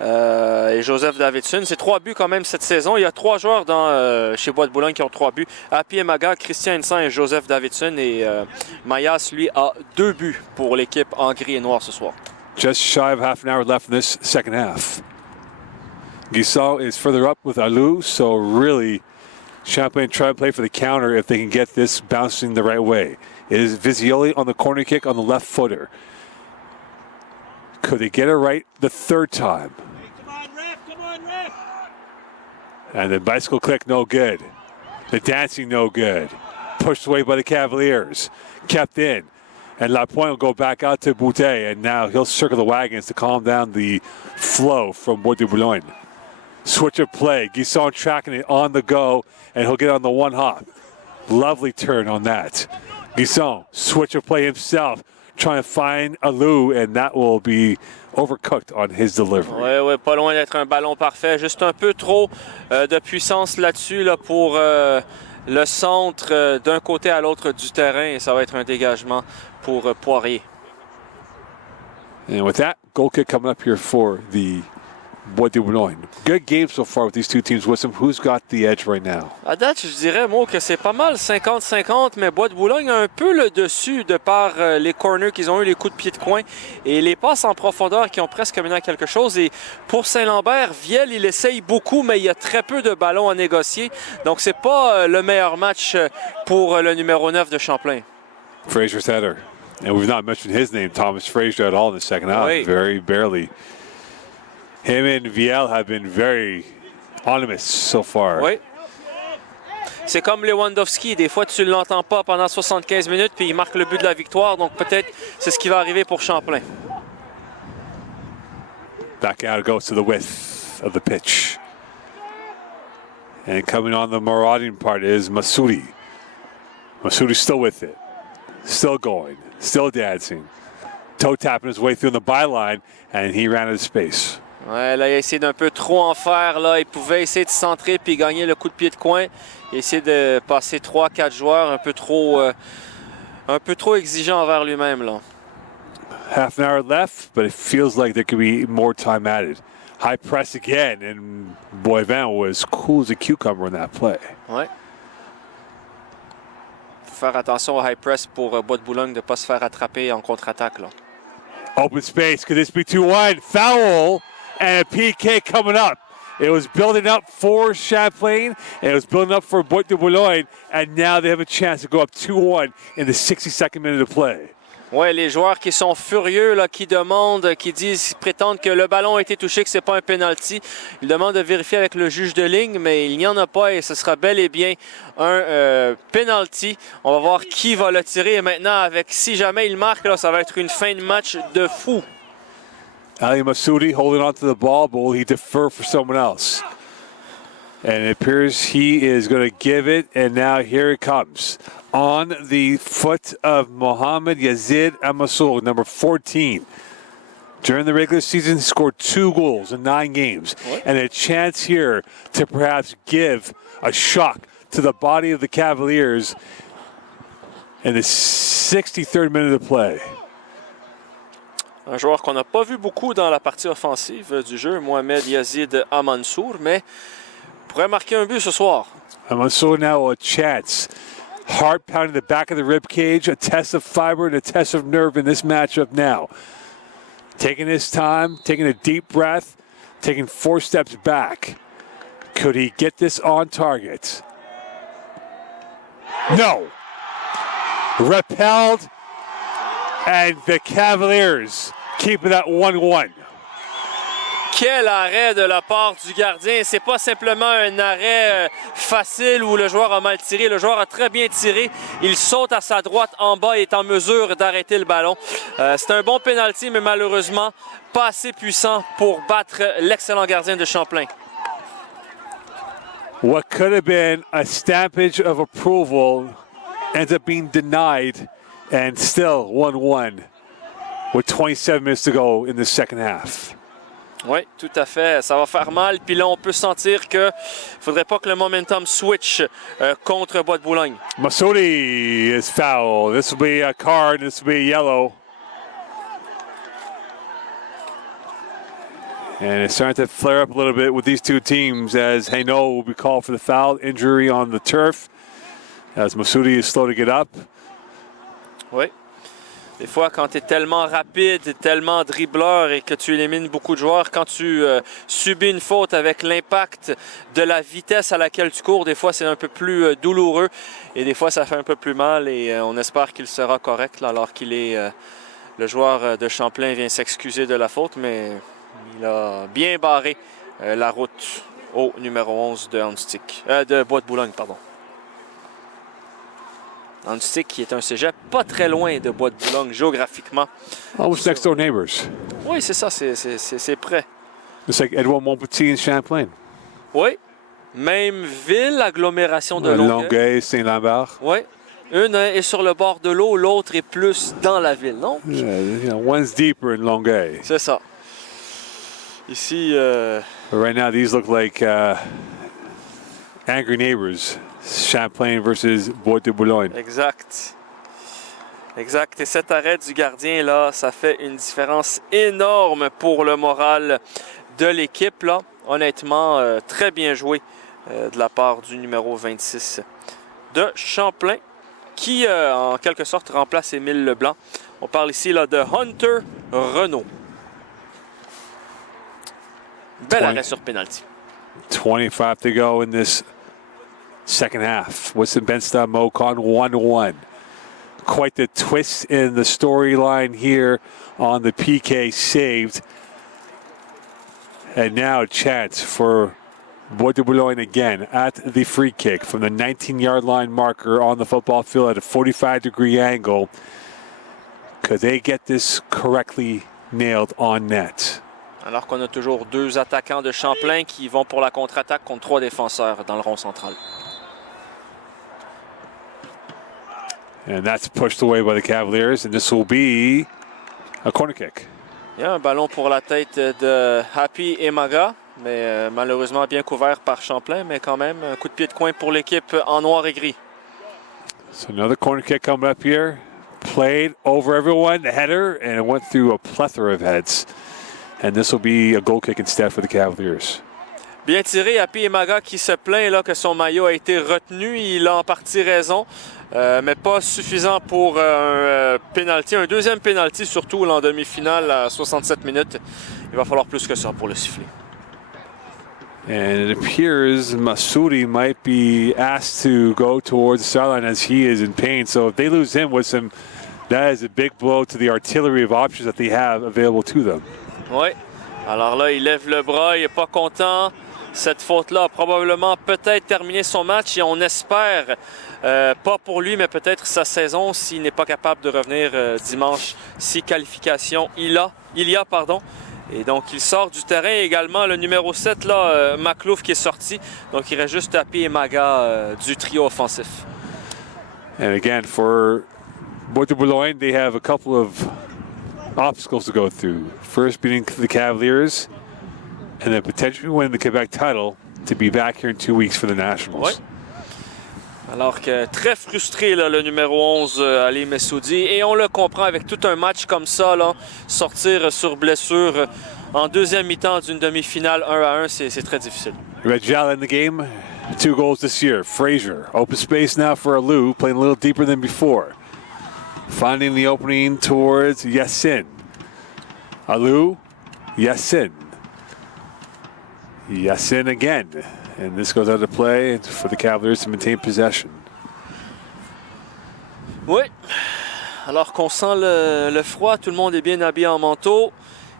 Et Joseph Davidson, c'est 3 buts quand même cette saison. Il y a 3 joueurs chez Bois-de-Boulogne qui ont 3 buts. Api Maga, Christian Henson et Joseph Davidson. Et Mayas, lui, a 2 buts pour l'équipe en gris et noir ce soir. Just shy of half an hour left in this second half. Guisson is further up with Alou, so really Champlain try to play for the counter if they can get this bouncing the right way. It is Vizioli on the corner kick on the left footer. Could they get it right the third time? Come on, ref! Come on, ref! And the bicycle click, no good. The dancing, no good. Pushed away by the Cavaliers. Kept in. And Lapointe will go back out to Boutet, and now he'll circle the wagons to calm down the flow from Bois-de-Boulogne. Switch of play. Guisson tracking it on the go, and he'll get on the one hop. Lovely turn on that. Guisson, switch of play himself, trying to find Alou, and that will be overcooked on his delivery. Oui, oui, pas loin d'être un ballon parfait. Juste un peu trop de puissance là-dessus là, pour le centre d'un côté à l'autre du terrain. Et ça va être un dégagement pour Poirier. And with that, goal kick coming up here for the Bois-de-Boulogne. Good game so far with these two teams. Wissam, who's got the edge right now? À date, je dirais, moi, que c'est pas mal 50-50, mais Bois-de-Boulogne a un peu le dessus de par les corners qu'ils ont eu, les coups de pied de coin et les passes en profondeur qui ont presque mené à quelque chose. Et pour St-Lambert, Viel, il essaye beaucoup, mais il y a très peu de ballons à négocier. Donc, c'est pas le meilleur match pour le numéro 9 de Champlain. Fraser's header. And we've not mentioned his name, Thomas Fraser, at all in the second half. Oui. Very barely. Him and Viel have been very anonymous so far. Oui. C'est comme Lewandowski. Des fois, tu ne l'entends pas pendant 75 minutes, puis il marque le but de la victoire. Donc, peut-être c'est ce qui va arriver pour Champlain. Back out it goes to the width of the pitch. And coming on the marauding part is Masudi. Masudi's still with it. Still going. Still dancing. Toe tapping his way through the byline, and he ran out of space. Ouais, là, il a essayé d'un peu trop en faire. Là. Il pouvait essayer de centrer puis gagner le coup de pied de coin. Il a essayé de passer 3-4 joueurs un peu trop exigeant envers lui-même. Là. Half an hour left, but it feels like there could be more time added. High press again, and Boivin was cool as a cucumber in that play. Ouais. Faut faire attention au high press pour Bois-de-Boulogne de ne pas se faire attraper en contre-attaque. Là. Open space. Could this be too wide? Foul and a PK coming up. It was building up for Champlain, and it was building up for Bois-de-Boulogne, and now they have a chance to go up 2-1 in the 62nd minute of play. Oui, les joueurs qui sont furieux, là, qui demandent, qui prétendent que le ballon a été touché, que ce n'est pas un penalty. Ils demandent de vérifier avec le juge de ligne, mais il n'y en a pas et ce sera bel et bien un penalty. On va voir qui va le tirer. Et maintenant, si jamais il marque, là, ça va être une fin de match de fou. Ali Masudi holding on to the ball, but will he defer for someone else? And it appears he is going to give it, and now here it comes. On the foot of Mohamed Yazid Amasoul, number 14. During the regular season, he scored 2 goals in 9 games. What? And a chance here to perhaps give a shock to the body of the Cavaliers in the 63rd minute of play. Un joueur qu'on n'a pas vu beaucoup dans la partie offensive du jeu, Mohamed Yazid Amansour, mais pourrait marquer un but ce soir. Amansour now a chance. Heart pounding the back of the rib cage, a test of fiber and a test of nerve in this matchup now. Taking his time, taking a deep breath, taking 4 steps back. Could he get this on target? No. Repelled, and the Cavaliers keep it at 1-1. Quel arrêt de la part du gardien. C'est pas simplement un arrêt facile où le joueur a mal tiré. Le joueur a très bien tiré. Il saute à sa droite en bas et est en mesure d'arrêter le ballon. C'est un bon penalty, mais malheureusement pas assez puissant pour battre l'excellent gardien de Champlain. What could have been a stampage of approval ends up being denied and still 1-1 with 27 minutes to go in the second half. Oui, tout à fait. Ça va faire mal. Puis là, on peut sentir qu'il ne faudrait pas que le momentum switch contre Bois-de-Boulogne. Masudi is foul. This will be a card. This will be a yellow. And it's starting to flare up a little bit with these two teams as Hainaut will be called for the foul. Injury on the turf as Masudi is slow to get up. Oui. Des fois, quand tu es tellement rapide, tellement dribbleur et que tu élimines beaucoup de joueurs, quand tu subis une faute avec l'impact de la vitesse à laquelle tu cours, des fois, c'est un peu plus douloureux et des fois, ça fait un peu plus mal et on espère qu'il sera correct là, alors qu'il est... le joueur de Champlain vient s'excuser de la faute, mais il a bien barré la route au numéro 11 de Bois-de-Boulogne, pardon. St-Lambert qui est un cégep pas très loin de Bois-de-Boulogne géographiquement. Almost next door neighbors. Oui, c'est ça, c'est près. It's like Edouard Montpetit and Champlain. Oui, même ville, agglomération de Longueuil. Longueuil, St-Lambert. Oui, une est sur le bord de l'eau, l'autre est plus dans la ville, non? Yeah, one's deeper in Longueuil. C'est ça. Ici... But right now, these look like angry neighbors. Champlain versus Bois-de-Boulogne. Exact. Exact. Et cet arrêt du gardien, là, ça fait une différence énorme pour le moral de l'équipe, là. Honnêtement, très bien joué de la part du numéro 26 de Champlain, qui, en quelque sorte, remplace Émile Leblanc. On parle ici là, de Hunter Renault. Bel arrêt sur penalty. 25 to go in this second half. Winston Benstad, Mocon 1-1. Quite the twist in the storyline here on the PK saved. And now a chance for Bois-de-Boulogne again at the free kick from the 19-yard line marker on the football field at a 45-degree angle. Could they get this correctly nailed on net? Alors qu'on a toujours deux attaquants de Champlain qui vont pour la contre-attaque contre trois défenseurs dans le rond central. And that's pushed away by the Cavaliers, and this will be a corner kick. Il y a un ballon pour la tête de Happy Emaga, mais malheureusement bien couvert par Champlain, mais quand même un coup de pied de coin pour l'équipe en noir et gris. So another corner kick coming up here. Played over everyone, the header, and it went through a plethora of heads. And this will be a goal kick instead for the Cavaliers. Bien tiré, Happy Emaga qui se plaint là, que son maillot a été retenu. Il a en partie raison, mais pas suffisant pour un penalty. Un deuxième penalty, surtout là, en demi-finale à 67 minutes. Il va falloir plus que ça pour le siffler. And it appears Masudi might be asked to go towards the sideline as he is in pain. So if they lose him with some, that is a big blow to the artillery of options that they have available to them. Oui. Alors là, il lève le bras, il n'est pas content. Cette faute-là a probablement peut-être terminé son match et on espère, pas pour lui, mais peut-être sa saison s'il n'est pas capable de revenir dimanche. Si qualification il y a. Et donc, il sort du terrain également. Le numéro 7, là, Maclouf qui est sorti. Donc, il reste juste Happy et Maga du trio offensif. And again, for Bois-de-Boulogne, they have a couple of obstacles to go through. First, beating the Cavaliers, and then potentially winning the Quebec title to be back here in 2 weeks for the Nationals. Oui. Alors que très frustré, là, le numéro 11, Ali Messoudi. Et on le comprend avec tout un match comme ça, là, sortir sur blessure en deuxième mi-temps d'une demi-finale 1-1, c'est très difficile. Rejal in the game, 2 goals this year. Frazier, open space now for Alou, playing a little deeper than before. Finding the opening towards Yassin. Alou, Yassin. Yassin again. And this goes out of play for the Cavaliers to maintain possession. Oui. Alors qu'on sent le froid, tout le monde est bien habillé en manteau.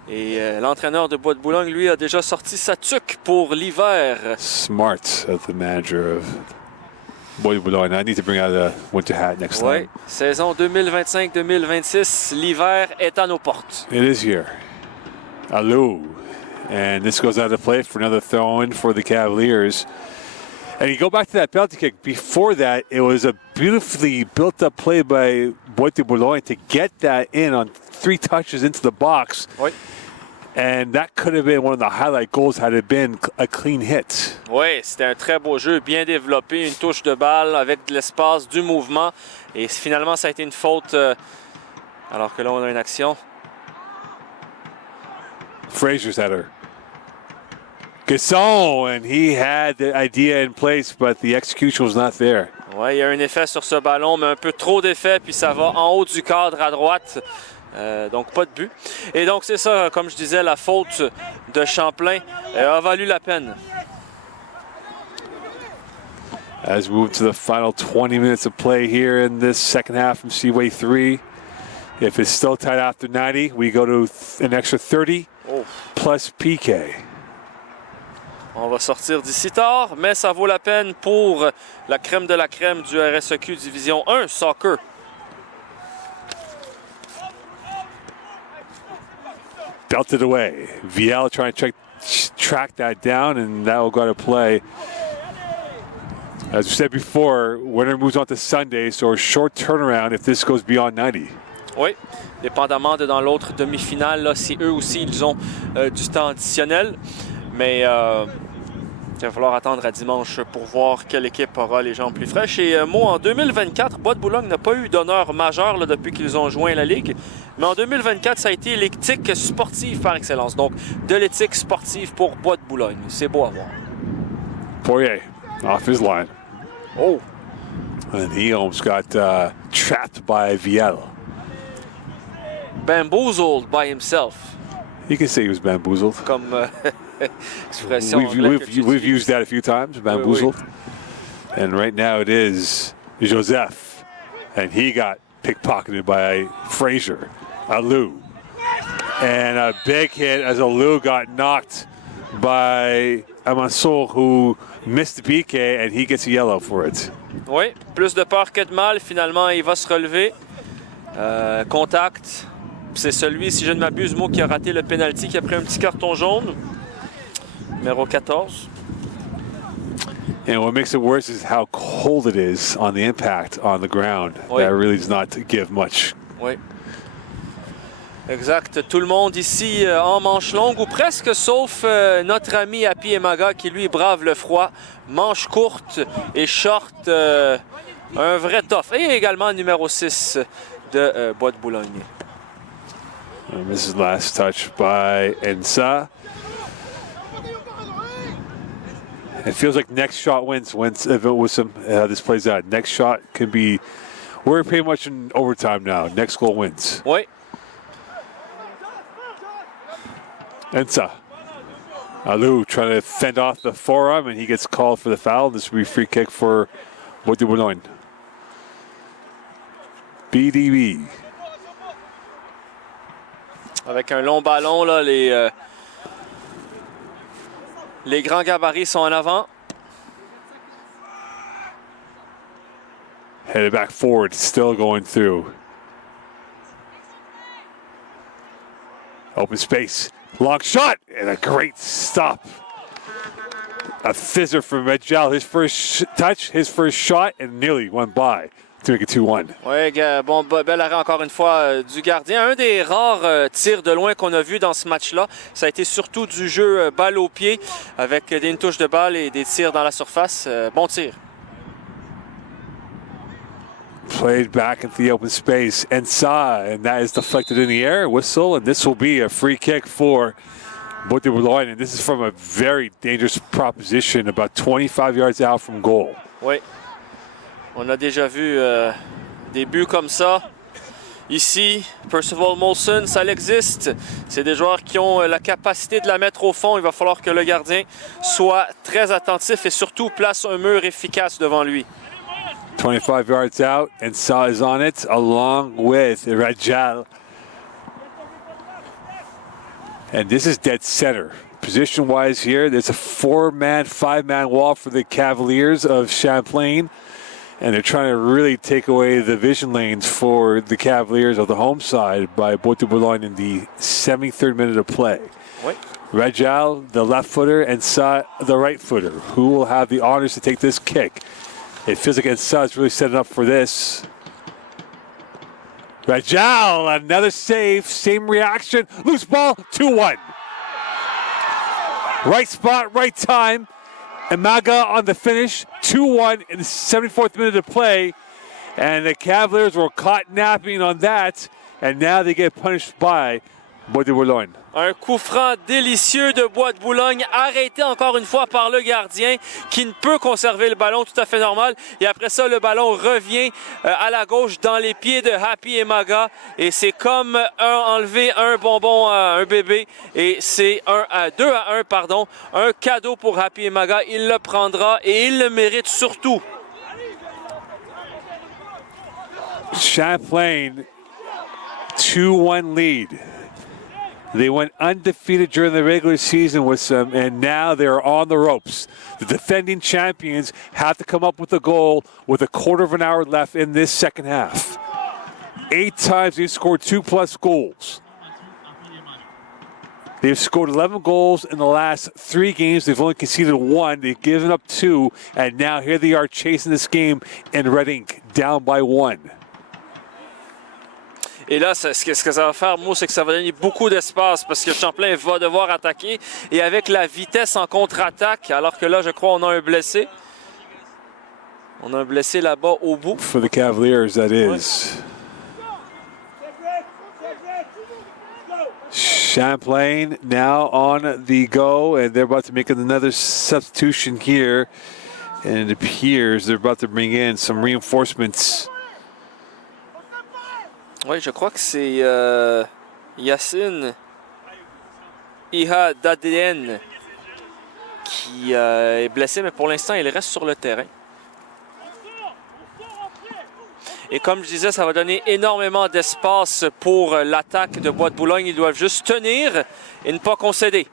Et l'entraîneur de Bois-de-Boulogne, lui, a déjà sorti sa tuque pour l'hiver. Smart of the manager of Bois-de-Boulogne. I need to bring out a winter hat next Oui, time. saison 2025-2026, l'hiver est à nos portes. It is here. Alou. And this goes out of play for another throw-in for the Cavaliers. And you go back to that penalty kick. Before that, it was a beautifully built-up play by Bois-de-Boulogne to get that in on 3 touches into the box. Oui. And that could have been one of the highlight goals had it been a clean hit. Oui, c'était un très beau jeu, bien développé, une touche de balle avec de l'espace, du mouvement. Et finalement, ça a été une faute, alors que là, on a une action. Fraser's header. Gasson, and he had the idea in place, but the execution was not there. Oui, il y a un effet sur ce ballon, mais un peu trop d'effet, puis ça va en haut du cadre à droite. Donc, pas de but. Et donc, c'est ça, comme je disais, la faute de Champlain a valu la peine. As we move to the final 20 minutes of play here in this second half from Seaway 3. If it's still tied after 90, we go to an extra 30 plus PK. On va sortir d'ici tard, mais ça vaut la peine pour la crème de la crème du RSEQ Division 1 Soccer. Belted away. Viel trying to track that down, and that will go to play. As we said before, winner moves on to Sunday, so a short turnaround if this goes beyond 90. Oui, dépendamment de dans l'autre demi-finale, là, si eux aussi ils ont du temps additionnel. Mais il va falloir attendre à dimanche pour voir quelle équipe aura les jambes plus fraîches. Et moi, en 2024, Bois-de-Boulogne n'a pas eu d'honneur majeur là, depuis qu'ils ont joint la Ligue. Mais en 2024, ça a été l'éthique sportive par excellence. Donc, de l'éthique sportive pour Bois-de-Boulogne. C'est beau à voir. Poirier, off his line. Oh! And he almost got trapped by Viel. Bamboozled by himself. You can say he was bamboozled. Comme expression anglaise que tu We've utilises. used that a few times, bamboozled. Oui. And right now it is Joseph. And he got pickpocketed by Fraser. Alou. And a big hit as Alou got knocked by Amansol, who missed the PK, and he gets a yellow for it. Oui, plus de peur que de mal. Finalement, il va se relever. Contact. C'est celui, si je ne m'abuse, moi, qui a raté le penalty, qui a pris un petit carton jaune. Numéro 14. And what makes it worse is how cold it is on the impact on the ground. Oui. That really does not give much. Oui. Exact. Tout le monde ici en manche longue, ou presque, sauf notre ami Happy Emaga, qui lui brave le froid. Manche courte et short. Un vrai tough. Et également numéro 6 de Bois-de-Boulogne. And this is last touch by Ensa. It feels like next shot wins if it was how this plays out. Next shot can be. We're pretty much in overtime now. Next goal wins. Oui. Ensa. Alou trying to fend off the forearm, and he gets called for the foul. This will be a free kick for Bois-de-Boulogne. BDB. Avec un long ballon, là, les grands gabarits sont en avant. Headed back forward, still going through. Open space, long shot, and a great stop. A fizzer from Medjal, his first touch, his first shot, and nearly went by to make it 2-1. Oui, bon, bel arrêt encore une fois du gardien. Un des rares tirs de loin qu'on a vu dans ce match-là. Ça a été surtout du jeu balle au pied avec une touche de balle et des tirs dans la surface. Bon tir. Played back into the open space, and that is deflected in the air. Whistle, and this will be a free kick for Bois-de-Boulogne. And this is from a very dangerous proposition, about 25 yards out from goal. Oui. On a déjà vu des buts comme ça. Ici, Percival Molson, ça existe. C'est des joueurs qui ont la capacité de la mettre au fond. Il va falloir que le gardien soit très attentif et surtout place un mur efficace devant lui. 25 yards out, and Sa is on it, along with Rajal. And this is dead center. Position-wise here, there's a 4-man, 5-man wall for the Cavaliers of Champlain. And they're trying to really take away the vision lanes for the Cavaliers of the home side by Bois-de-Boulogne in the 73rd minute of play. Oui. Rajal, the left footer, and Sa, the right footer, who will have the honors to take this kick. It feels like Sa's really setting up for this. Rajal, another save, same reaction. Loose ball, 2-1. Right spot, right time. Imaga on the finish, 2-1 in the 74th minute of play. And the Cavaliers were caught napping on that. And now they get punished by Bois-de-Boulogne. Un coup franc délicieux de Bois-de-Boulogne, arrêté encore une fois par le gardien qui ne peut conserver le ballon, tout à fait normal. Et après ça, le ballon revient à la gauche dans les pieds de Happy Imaga. Et c'est comme enlever un bonbon à un bébé. Et c'est 2-1, pardon. Un cadeau pour Happy Imaga. Il le prendra et il le mérite surtout. Champlain, 2-1 lead. They went undefeated during the regular season with some, and now they're on the ropes. The defending champions have to come up with a goal with a quarter of an hour left in this second half. 8 times they've scored 2+ goals. They've scored 11 goals in the last 3 games. They've only conceded 1. They've given up 2, and now here they are chasing this game in red ink, down by 1. Et là, ce que ça va faire, moi, c'est que ça va donner beaucoup d'espace parce que Champlain va devoir attaquer. Et avec la vitesse en contre-attaque, alors que là, je crois, on a un blessé. On a un blessé là-bas au bout. For the Cavaliers, that is. Champlain now on the go, and they're about to make another substitution here. And it appears they're about to bring in some reinforcements. Oui, je crois que c'est Yacine Iha d'ADN qui est blessé, mais pour l'instant, il reste sur le terrain. Et comme je disais, ça va donner énormément d'espace pour l'attaque de Bois-de-Boulogne. Ils doivent juste tenir et ne pas concéder.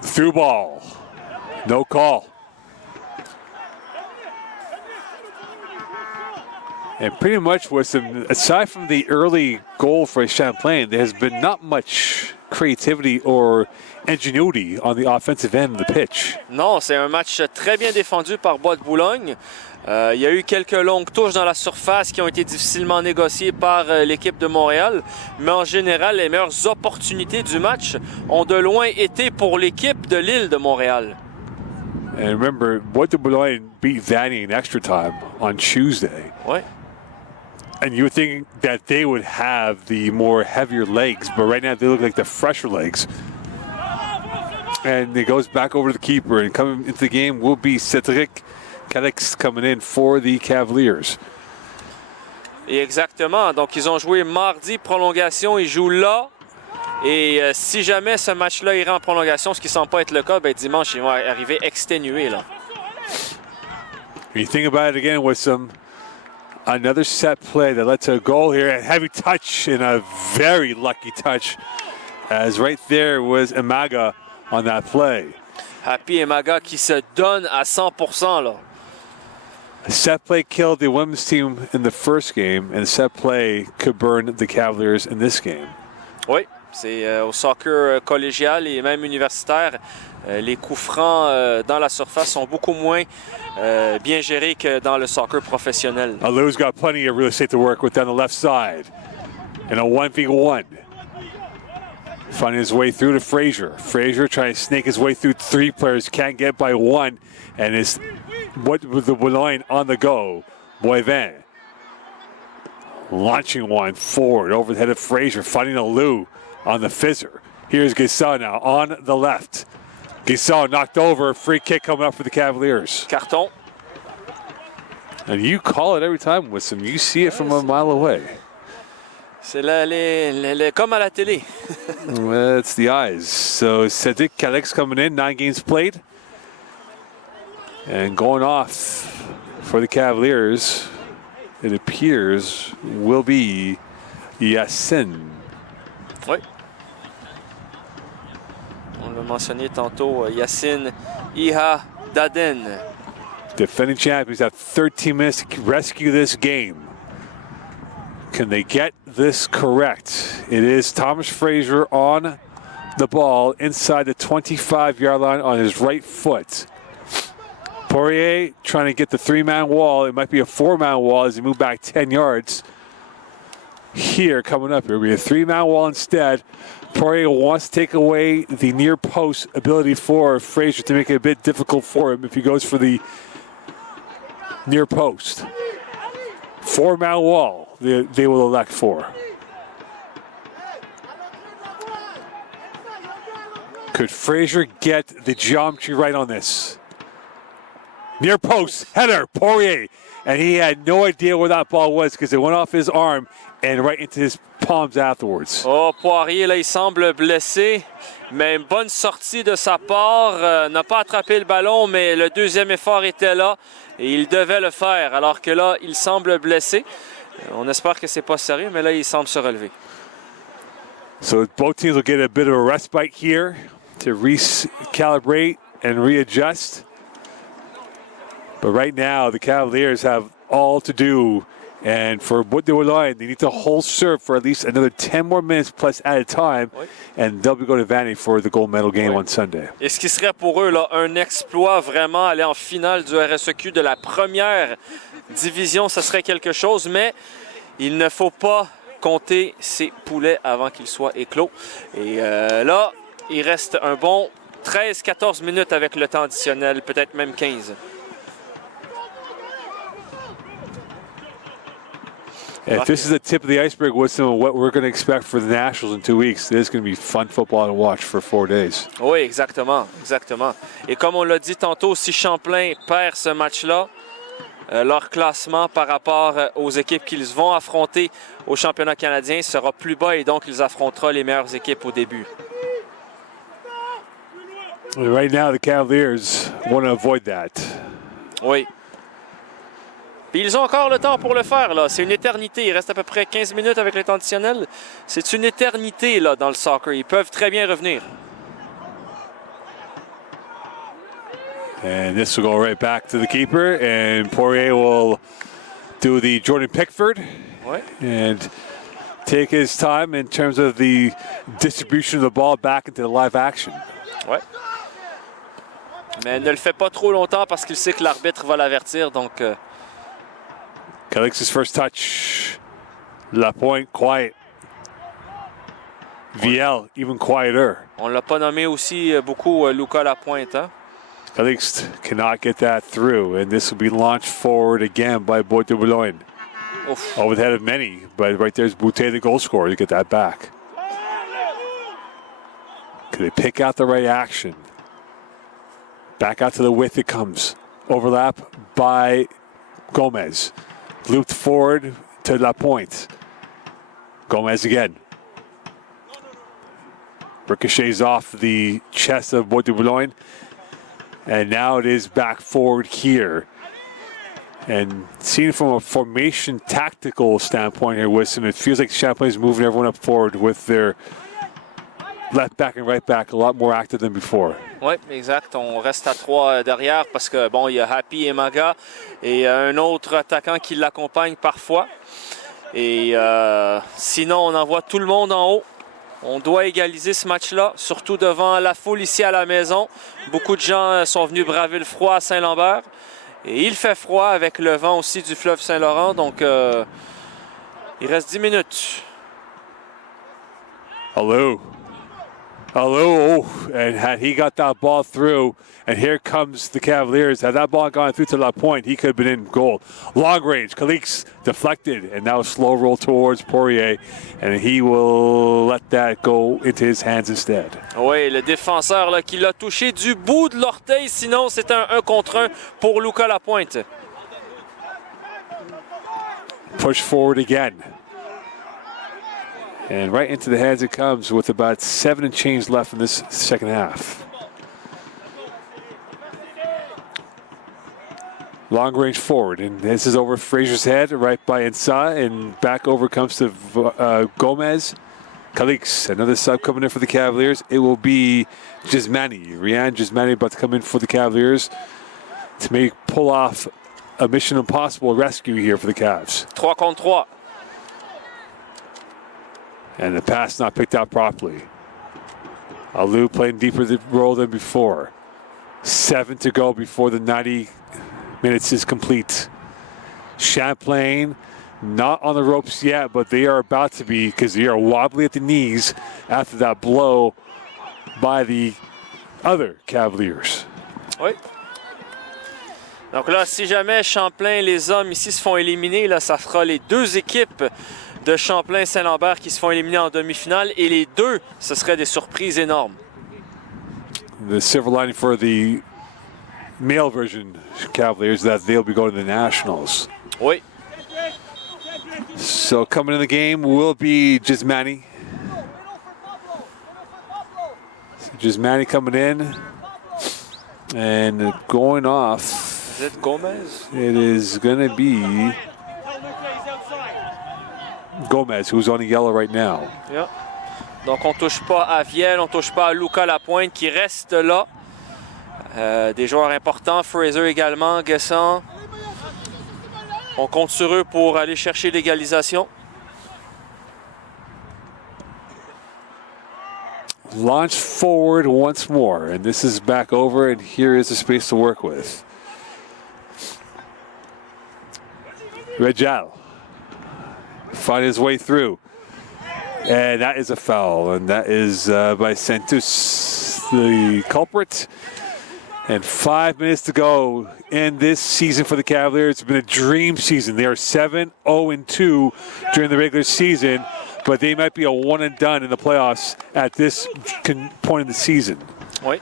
Through ball. No call. And pretty much aside from the early goal for Champlain, there has been not much creativity or ingenuity on the offensive end of the pitch. Non, c'est un match très bien défendu par Bois-de-Boulogne. Il y a eu quelques longues touches dans la surface qui ont été difficilement négociées par l'équipe de Montréal. Mais en général, les meilleures opportunités du match ont de loin été pour l'équipe de l'île de Montréal. And remember, Bois-de-Boulogne beat Vanny in extra time on Tuesday. Ouais. And you would think that they would have the more heavier legs, but right now they look like the fresher legs. And it goes back over to the keeper, and coming into the game will be Cédric Calix coming in for the Cavaliers. Et exactement. Donc, ils ont joué mardi, prolongation. Ils jouent là. Et si jamais ce match-là irait en prolongation, ce qui ne semble pas être le cas, ben, dimanche, ils vont arriver exténués. Là. When you think about it again with another set play that led to a goal here, a heavy touch and a very lucky touch, as right there was Imaga on that play. Happy Imaga qui se donne à 100% là. A set play killed the women's team in the first game, and a set play could burn the Cavaliers in this game. Oui, c'est au soccer collégial et même universitaire. Les coups francs dans la surface sont beaucoup moins bien gérés que dans le soccer professionnel. Alou's got plenty of real estate to work with down the left side. And a 1v1. Finding his way through to Frazier. Frazier trying to snake his way through 3 players. Can't get by 1. And is with the Boulogne on the go. Boivin launching one forward over the head of Frazier. Finding Alou on the fizzer. Here's Guessau now on the left. Guessau knocked over. Free kick coming up for the Cavaliers. Carton. And you call it every time with some. You see it from a mile away. C'est comme à la télé. It's the eyes. So Cédric Calix coming in, 9 games played. And going off for the Cavaliers, it appears, will be Yacine. Oui. On a mentionné tantôt Yacine Iha Daden. Defending champions have 13 minutes to rescue this game. Can they get this correct? It is Thomas Fraser on the ball inside the 25-yard line on his right foot. Poirier trying to get the 3-man wall. It might be a 4-man wall as he move back 10 yards. Here, coming up, here will be a 3-man wall instead. Poirier wants to take away the near post ability for Fraser to make it a bit difficult for him if he goes for the near post. 4-man wall they will elect for. Could Fraser get the geometry right on this? Near post, header, Poirier. And he had no idea where that ball was because it went off his arm and right into his palms afterwards. Oh, Poirier, là, il semble blessé. Mais une bonne sortie de sa part. N'a pas attrapé le ballon, mais le deuxième effort était là. Et il devait le faire. Alors que là, il semble blessé. On espère que c'est pas sérieux, mais là, il semble se relever. So both teams will get a bit of a respite here to recalibrate and readjust. But right now, the Cavaliers have all to do. And for Bois-de-Boulogne, they need to hold serve for at least another 10 more minutes plus at a time. Oui. And they'll be going to Vanny for the gold medal game on Sunday. Et ce qui serait pour eux là, un exploit, vraiment aller en finale du RSEQ de la première division, ça serait quelque chose. Mais il ne faut pas compter ces poulets avant qu'ils soient éclos. Et là, il reste un bon 13-14 minutes avec le temps additionnel, peut-être même 15. If this is the tip of the iceberg with some of what we're going to expect for the Nationals in 2 weeks, this is going to be fun football to watch for 4 days. Oui, exactement, exactement. Et comme on l'a dit tantôt, si Champlain perd ce match-là, leur classement par rapport aux équipes qu'ils vont affronter au championnat canadien sera plus bas et donc ils affronteront les meilleures équipes au début. Right now, the Cavaliers want to avoid that. Oui. Puis ils ont encore le temps pour le faire, là. C'est une éternité. Il reste à peu près 15 minutes avec le temps additionnel. C'est une éternité, là, dans le soccer. Ils peuvent très bien revenir. And this will go right back to the keeper. And Poirier will do the Jordan Pickford. Ouais. And take his time in terms of the distribution of the ball back into the live action. Ouais. Mais ne le fait pas trop longtemps parce qu'il sait que l'arbitre va l'avertir, donc... Calix's first touch. Lapointe, quiet. VL, even quieter. On l'a pas nommé aussi beaucoup Luca Lapointe, hein? Calix cannot get that through, and this will be launched forward again by Bois-de-Boulogne. Over the head of many, but right there's Boutet, the goal scorer, to get that back. Can they pick out the right action? Back out to the width it comes. Overlap by Gomez. Looped forward to Lapointe. Gomez again. Ricochets off the chest of Bois-de-Boulogne. And now it is back forward here. And seen from a formation tactical standpoint here, Wisdom, it feels like Champlain is moving everyone up forward with their left back and right back a lot more active than before. Oui, exact. On reste à 3 derrière parce que, bon, il y a Happy et Maga et un autre attaquant qui l'accompagne parfois. Et sinon, on envoie tout le monde en haut. On doit égaliser ce match-là, surtout devant la foule ici à la maison. Beaucoup de gens sont venus braver le froid à St-Lambert. Et il fait froid avec le vent aussi du fleuve Saint-Laurent. Donc, il reste 10 minutes. Hello. Hello, and had he got that ball through, and here comes the Cavaliers. Had that ball gone through to Lapointe, he could have been in goal. Long range, Calix deflected, and now slow roll towards Poirier, and he will let that go into his hands instead. Oui, le défenseur là, qui l'a touché du bout de l'orteil, sinon c'est un 1 contre 1 pour Luca Lapointe. Push forward again. And right into the hands it comes with about 7 and change left in this second half. Long range forward, and this is over Fraser's head, right by Insa, and back over comes to Gomez. Calix, another sub coming in for the Cavaliers. It will be Gismani. Rian Gismani about to come in for the Cavaliers to pull off a mission impossible rescue here for the Cavs. 3 contre 3. And the pass not picked out properly. Alou playing deeper the role than before. 7 to go before the 90 minutes is complete. Champlain not on the ropes yet, but they are about to be because they are wobbly at the knees after that blow by the other Cavaliers. Oui. Donc là, si jamais Champlain, les hommes ici se font éliminer, là, ça fera les deux équipes de Champlain et St-Lambert qui se font éliminer en demi-finale. Et les deux, ce serait des surprises énormes. The silver lining for the male version Cavaliers is that they'll be going to the Nationals. Oui. So coming in the game will be Gismani. Gismani coming in and going off. Is it Gomez? It is going to be Gomez, who's on the yellow right now. Yeah. Donc on touche pas à Viel, on touche pas à Luca Lapointe qui reste là. Des joueurs importants, Fraser également, Guessant. On compte sur eux pour aller chercher l'égalisation. Launch forward once more, and this is back over, and here is the space to work with. Rejal find his way through, and that is a foul, and that is by Santos, the culprit. And 5 minutes to go in this season for the Cavaliers. It's been a dream season. They are 7-0-2 during the regular season, but they might be a one and done in the playoffs at this point in the season. Oui.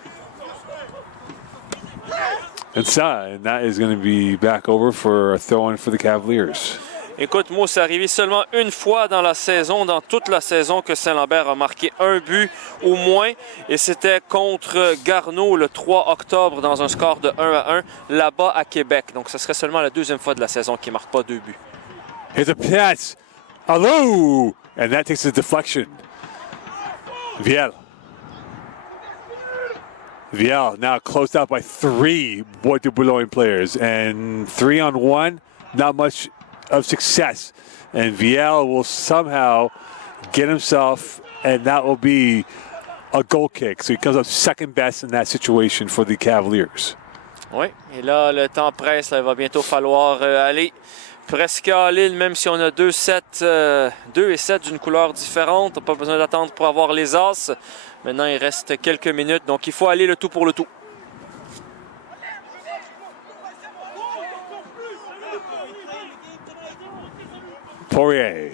And that is going to be back over for a throw-in for the Cavaliers. Écoute, moi, c'est arrivé seulement une fois dans la saison, dans toute la saison, que St-Lambert a marqué un but ou moins. Et c'était contre Garneau le 3 octobre dans un score de 1-1 là-bas à Québec. Donc, ce serait seulement la deuxième fois de la saison qu'il ne marque pas 2 buts. Here's a pass. Alou! And that takes a deflection. Viel now closed out by 3 Bois-de-Boulogne players. And 3-on-1, not much of success, and Viel will somehow get himself, and that will be a goal kick. So he comes up second best in that situation for the Cavaliers. Oui, et là, le temps presse. Là, il va bientôt falloir aller presque à l'île, même si on a 2 et 7 d'une couleur différente. On n'a pas besoin d'attendre pour avoir les as. Maintenant, il reste quelques minutes, donc il faut aller le tout pour le tout. Poirier.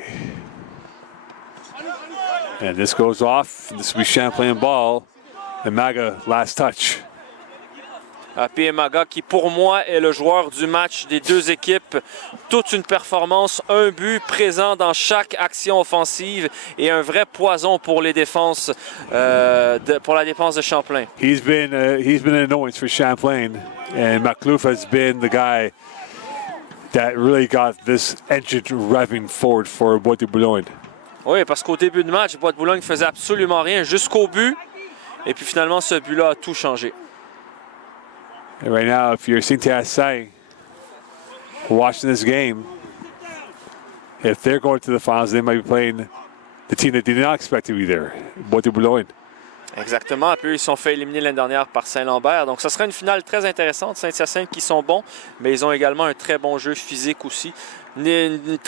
And this goes off. This will be Champlain ball. And Maga, last touch. Happy Maga, qui pour moi est le joueur du match des deux équipes. Toute une performance, un but présent dans chaque action offensive et un vrai poison pour les défenses, pour la défense de Champlain. He's been an annoyance for Champlain, and McLouf has been the guy that really got this engine revving forward for Bois-de-Boulogne. Oui, parce qu'au début de match, Bois-de-Boulogne faisait absolument rien jusqu'au but. Et puis finalement, ce but-là a tout changé. And right now, if you're Saint-Hyacinthe watching this game, if they're going to the finals, they might be playing the team that did not expect to be there, Bois-de-Boulogne. Exactement. Puis ils se sont fait éliminer l'année dernière par Saint-Lambert. Donc, ça sera une finale très intéressante. Saint-Hyacinthe qui sont bons, mais ils ont également un très bon jeu physique aussi. Une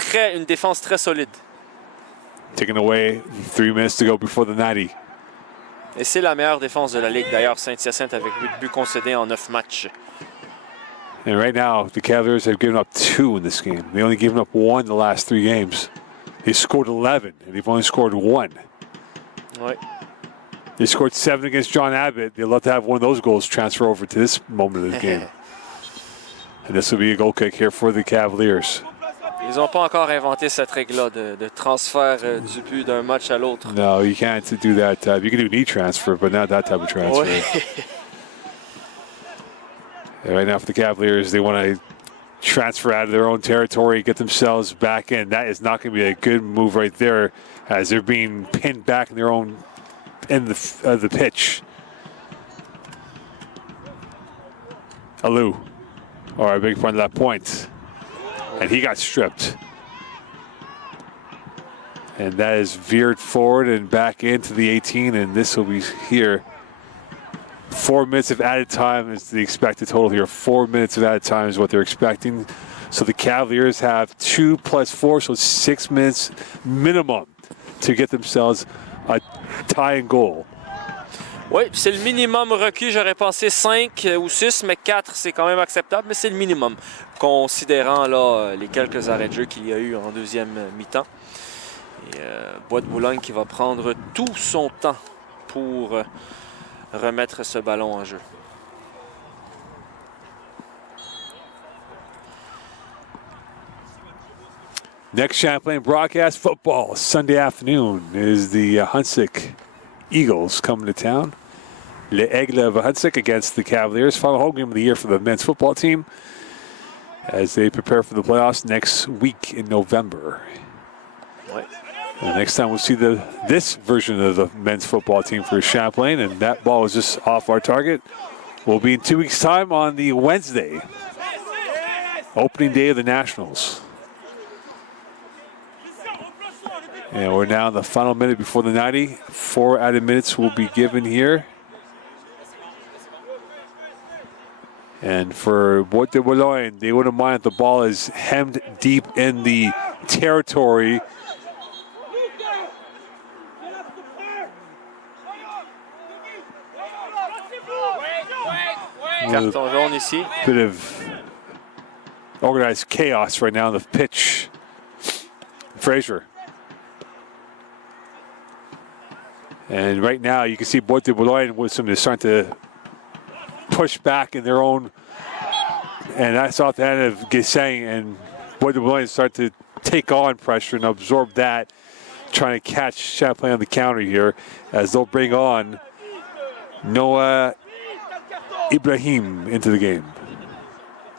défense très solide. Taking away 3 minutes to go before the 90. Et c'est la meilleure défense de la Ligue, d'ailleurs, Saint-Hyacinthe avec 8 buts concédés en 9 matchs. And right now, the Cavaliers have given up 2 in this game. They only given up 1 in the last 3 games. They scored 11, and they've only scored 1. Oui. They scored 7 against John Abbott. They'd love to have one of those goals transfer over to this moment of the game. And this will be a goal kick here for the Cavaliers. Ils n'ont pas encore inventé cette règle-là de transfert du but d'un match à l'autre. No, you can't do that. You can do knee transfer, but not that type of transfer. Oui. And right now for the Cavaliers, they want to transfer out of their own territory, get themselves back in. That is not going to be a good move right there, as they're being pinned back in their own end of the pitch. Alou, or a big part of that point, and he got stripped. And that is veered forward and back into the 18, and this will be here. 4 minutes of added time is the expected total here. 4 minutes of added time is what they're expecting. So the Cavaliers have 2 plus 4, so 6 minutes minimum to get themselves a tying goal. Oui, c'est le minimum requis. J'aurais pensé 5 ou 6, mais 4, c'est quand même acceptable, mais c'est le minimum, considérant là, les quelques arrêts de jeu qu'il y a eu en deuxième mi-temps. Et Bois-de-Boulogne qui va prendre tout son temps pour remettre ce ballon en jeu. Next Champlain broadcast football Sunday afternoon is the Hunsik Eagles coming to town. Le Aigle of Hunsik against the Cavaliers. Final home game of the year for the men's football team as they prepare for the playoffs next week in November. Ouais. The next time we'll see this version of the men's football team for Champlain, and that ball is just off our target, will be in 2 weeks' time on the Wednesday, opening day of the Nationals. And we're now in the final minute before the 90. 4 added minutes will be given here. And for Bois-de-Boulogne, they wouldn't mind if the ball is hemmed deep in the territory. Carton jaune ici. Bit of organized chaos right now on the pitch. Fraser. And right now you can see Bois-de-Boulogne with some, they're starting to push back in their own, and that's off the end of Guessing, and Bois-de-Boulogne start to take on pressure and absorb that, trying to catch Champlain on the counter here as they'll bring on Noah Ibrahim into the game.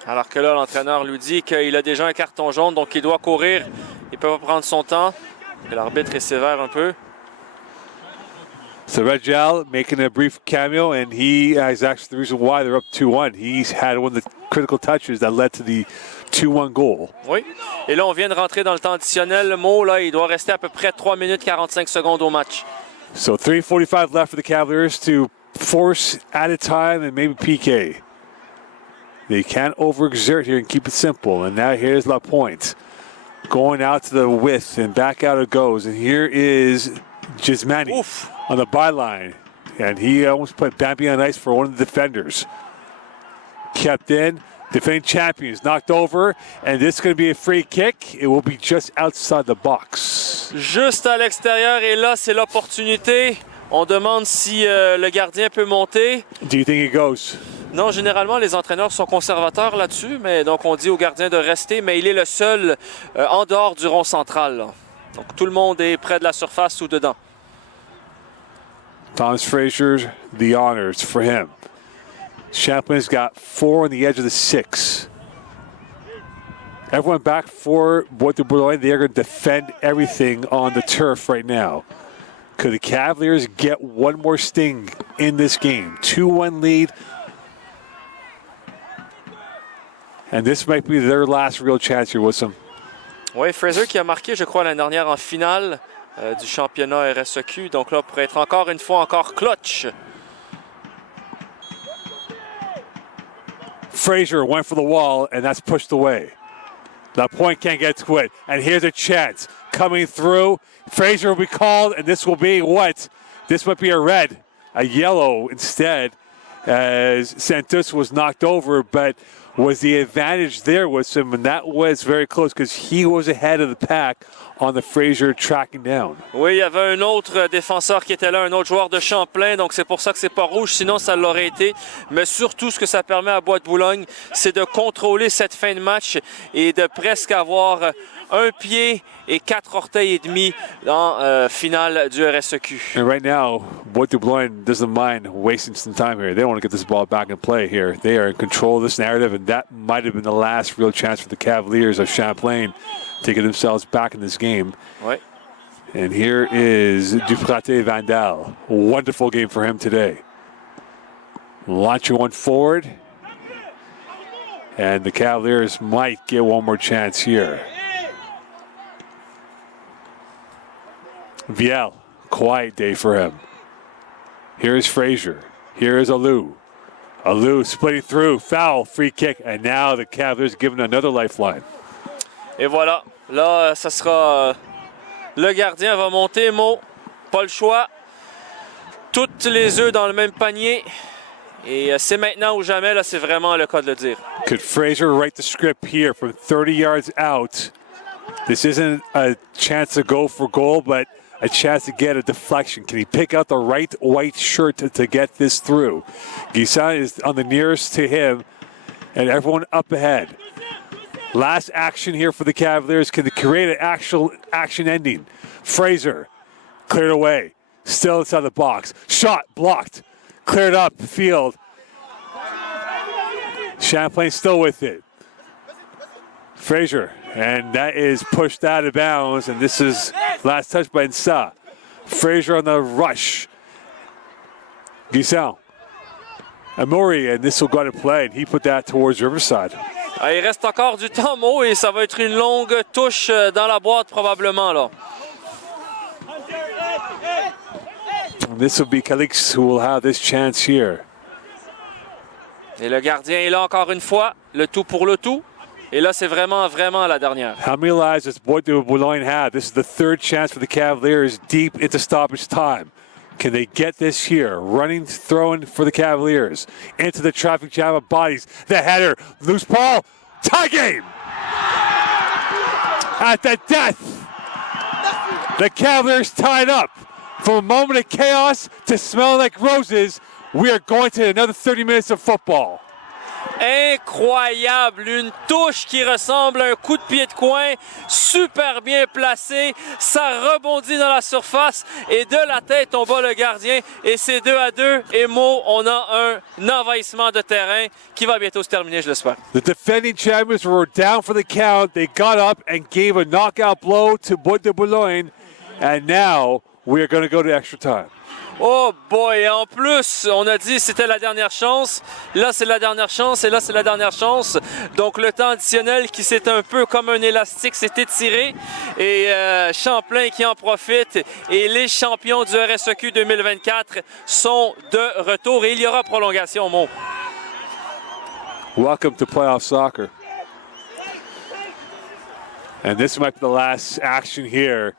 Alors que là, l'entraîneur lui dit qu'il a déjà un carton jaune, donc il doit courir. Il peut pas prendre son temps. L'arbitre est sévère un peu. So Red Gel making a brief cameo, and he is actually the reason why they're up 2-1. He's had one of the critical touches that led to the 2-1 goal. Oui. Et là, on vient de rentrer dans le temps additionnel. Le mot, là, il doit rester à peu près 3 minutes 45 secondes au match. So 3:45 left for the Cavaliers to force added time and maybe PK. They can't overexert here and keep it simple. And now here's Lapointe going out to the width, and back out it goes. And here is Gismani on the byline. And he almost put Bambi on ice for one of the defenders. Kept in. Defending champions knocked over. And this is going to be a free kick. It will be just outside the box. Juste à l'extérieur. Et là, c'est l'opportunité. On demande si le gardien peut monter. Do you think he goes? Non, généralement, les entraîneurs sont conservateurs là-dessus, mais donc on dit au gardien de rester, mais il est le seul en dehors du rond central. Là. Donc tout le monde est près de la surface ou dedans. Thomas Frazier, the honors for him. Champlain's got 4 on the edge of the 6. Everyone back for Bois-de-Boulogne. They're going to defend everything on the turf right now. Could the Cavaliers get one more sting in this game? 2-1 lead. And this might be their last real chance here with some. Oui, Fraser qui a marqué, je crois, l'année dernière en finale du championnat RSEQ. Donc là, pour être encore une fois encore clutch. Frazier went for the wall, and that's pushed away. Lapointe can't get to it. And here's a chance coming through. Frazier will be called, and this will be what? This might be a red, a yellow instead, as Santos was knocked over, but was the advantage there with him, and that was very close because he was ahead of the pack on the Frazier tracking down. Oui, il y avait un autre défenseur qui était là, un autre joueur de Champlain, donc c'est pour ça que c'est pas rouge, sinon ça l'aurait été. Mais surtout, ce que ça permet à Bois-de-Boulogne, c'est de contrôler cette fin de match et de presque avoir un pied et 4 orteils et demi dans finale du RSEQ. And right now, Bois-de-Boulogne doesn't mind wasting some time here. They want to get this ball back in play here. They are in control of this narrative, and that might have been the last real chance for the Cavaliers of Champlain to get themselves back in this game. Ouais. And here is Duprate-Vandal. Wonderful game for him today. Launching one forward. And the Cavaliers might get one more chance here. Viel, quiet day for him. Here is Frazier. Here is Alou. Alou splitting through, foul, free kick, and now the Cavaliers given another lifeline. Et voilà. Là, ça sera... le gardien va monter, Mo. Pas le choix. Toutes les œufs dans le même panier. Et c'est maintenant ou jamais, là, c'est vraiment le cas de le dire. Could Frazier write the script here from 30 yards out? This isn't a chance to go for goal, but a chance to get a deflection. Can he pick out the right white shirt to get this through? Guisan is on the nearest to him, and everyone up ahead. Last action here for the Cavaliers. Can they create an actual action ending? Frazier, cleared away. Still inside the box. Shot, blocked. Cleared up the field. Champlain still with it. Frazier, and that is pushed out of bounds, and this is last touch by Nsa. Frazier on the rush. Guisan. Amori, and this will go to play, and he put that towards Riverside. Ah, il reste encore du temps, Mo, et ça va être une longue touche dans la boîte probablement, là. And this will be Calix who will have this chance here. Et le gardien est là encore une fois, le tout pour le tout. Et là, c'est vraiment, vraiment la dernière. How many lives does Bois-de-Boulogne have? This is the third chance for the Cavaliers deep into stoppage time. Can they get this here? Running, throwing for the Cavaliers. Into the traffic jam of bodies. The header. Loose ball. Tie game. At the death. The Cavaliers tied up. From a moment of chaos to smelling like roses, we are going to another 30 minutes of football. Incroyable, une touche qui ressemble à un coup de pied de coin, super bien placé, ça rebondit dans la surface et de la tête on bat le gardien et c'est 2-2 et Mo, on a un envahissement de terrain qui va bientôt se terminer, je l'espère. The defending champions were down for the count, they got up and gave a knockout blow to Bois-de-Boulogne, and now we are going to go to extra time. Oh boy, en plus, on a dit que c'était la dernière chance. Là, c'est la dernière chance et là, c'est la dernière chance. Donc, le temps additionnel qui s'est un peu comme un élastique s'est étiré. Et Champlain qui en profite. Et les champions du RSEQ 2024 sont de retour. Et il y aura prolongation, Mo. Welcome to playoff soccer. And this might be the last action here.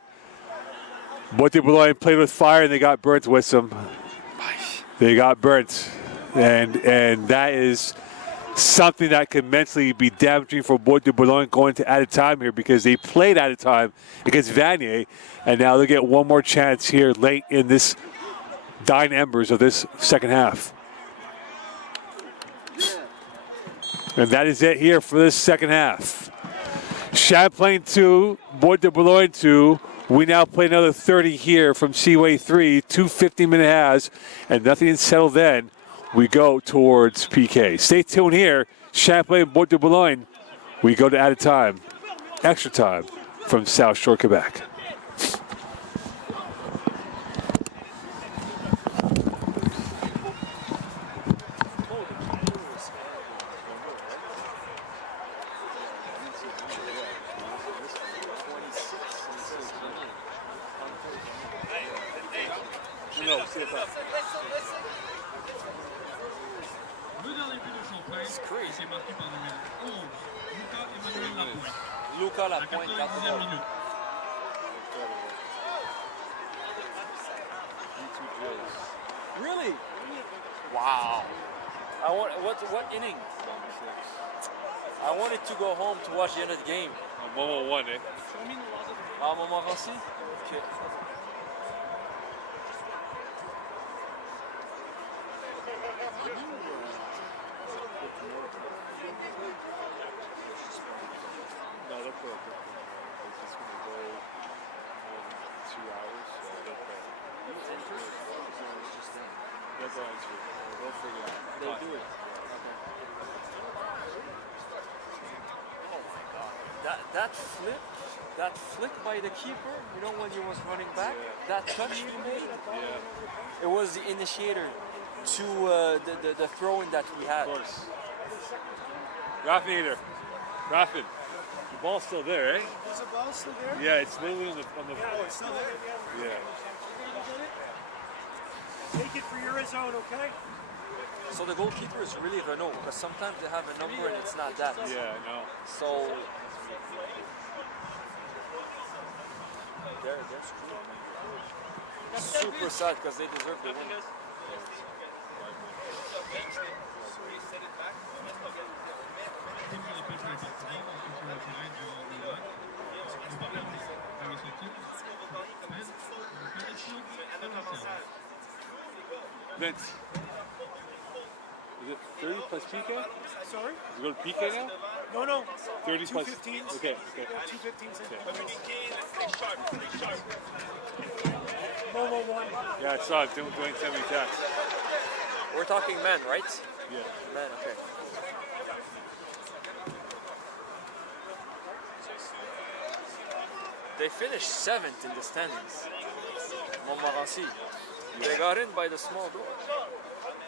Bois-de-Boulogne played with fire and they got burnt with some. They got burnt. And that is something that can mentally be damaging for Bois-de-Boulogne going to added time here because they played added time against Vanier and now they get one more chance here late in this dying embers of this second half. And that is it here for this second half. Champlain 2, Bois-de-Boulogne 2. We now play another 30 here from Seaway 3, 2 50-minute halves, and nothing is settled then. We go towards PK. Stay tuned here. Champlain, Bois-de-Boulogne. We go to added time, extra time from South Shore, Quebec. Luca Lapointe, Really? Wow. What inning? I wanted to go home to watch the end of the game. Moment one, eh? À un moment avancé? Okay. No, they'll put up. It's just going to go more than 2 hours, so they'll pay. They're going to. They'll figure it out. They'll do it. Okay. that flick by the keeper, you know, when he was running back, that touch he made, it was the initiator to the throw-in that we had. Of course. Raffin either. Raffin. The ball's still there, eh? Is the ball still there? Yeah, it's literally on the Oh, it's still there? yeah. Take it for your zone, okay? So the goalkeeper is really Renault, because sometimes they have a number and it's not that. Yeah, I know. So they're screwed. Super sad because they deserve the win. Vince, is it 30 plus PK? Sorry? Does it go to PK now? No. 30 plus. 215s. Okay. Yeah, 215s. Okay. Momo won. Yeah, I saw it. Dwayne sent me a text. We're talking men, right? Yeah. Men, okay. They finished 7th in the standings. Montmorency. They got in by the small door.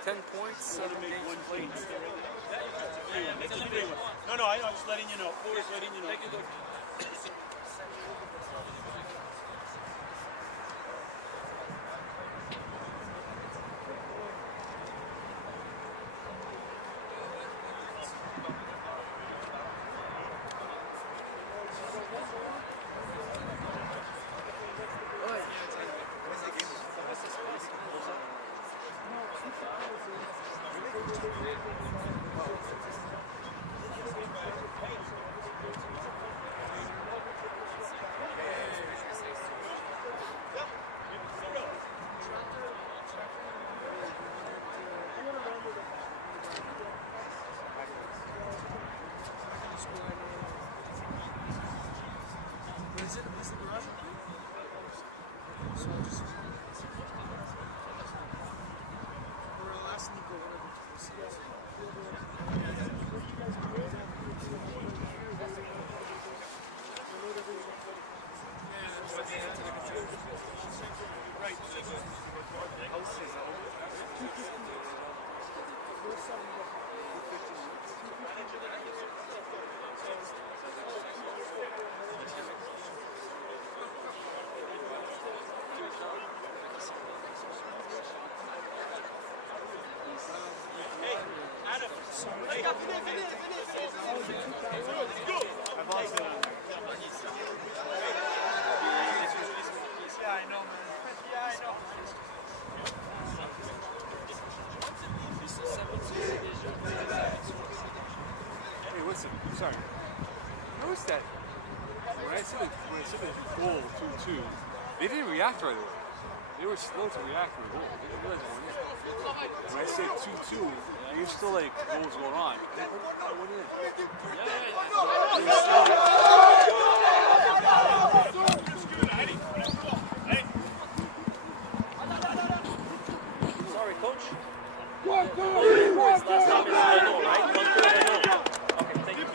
10 points, 7 games played. No, I'm just letting you know. Just letting you know. Hey, listen, sorry. Notice that when I said the goal 2-2, they didn't react right away. They were slow to react to the goal. They didn't realize it went in. When I said 2-2, they were still like, what was going on? They went in. Sorry, coach. Last time is Renault, right? Okay, thank you.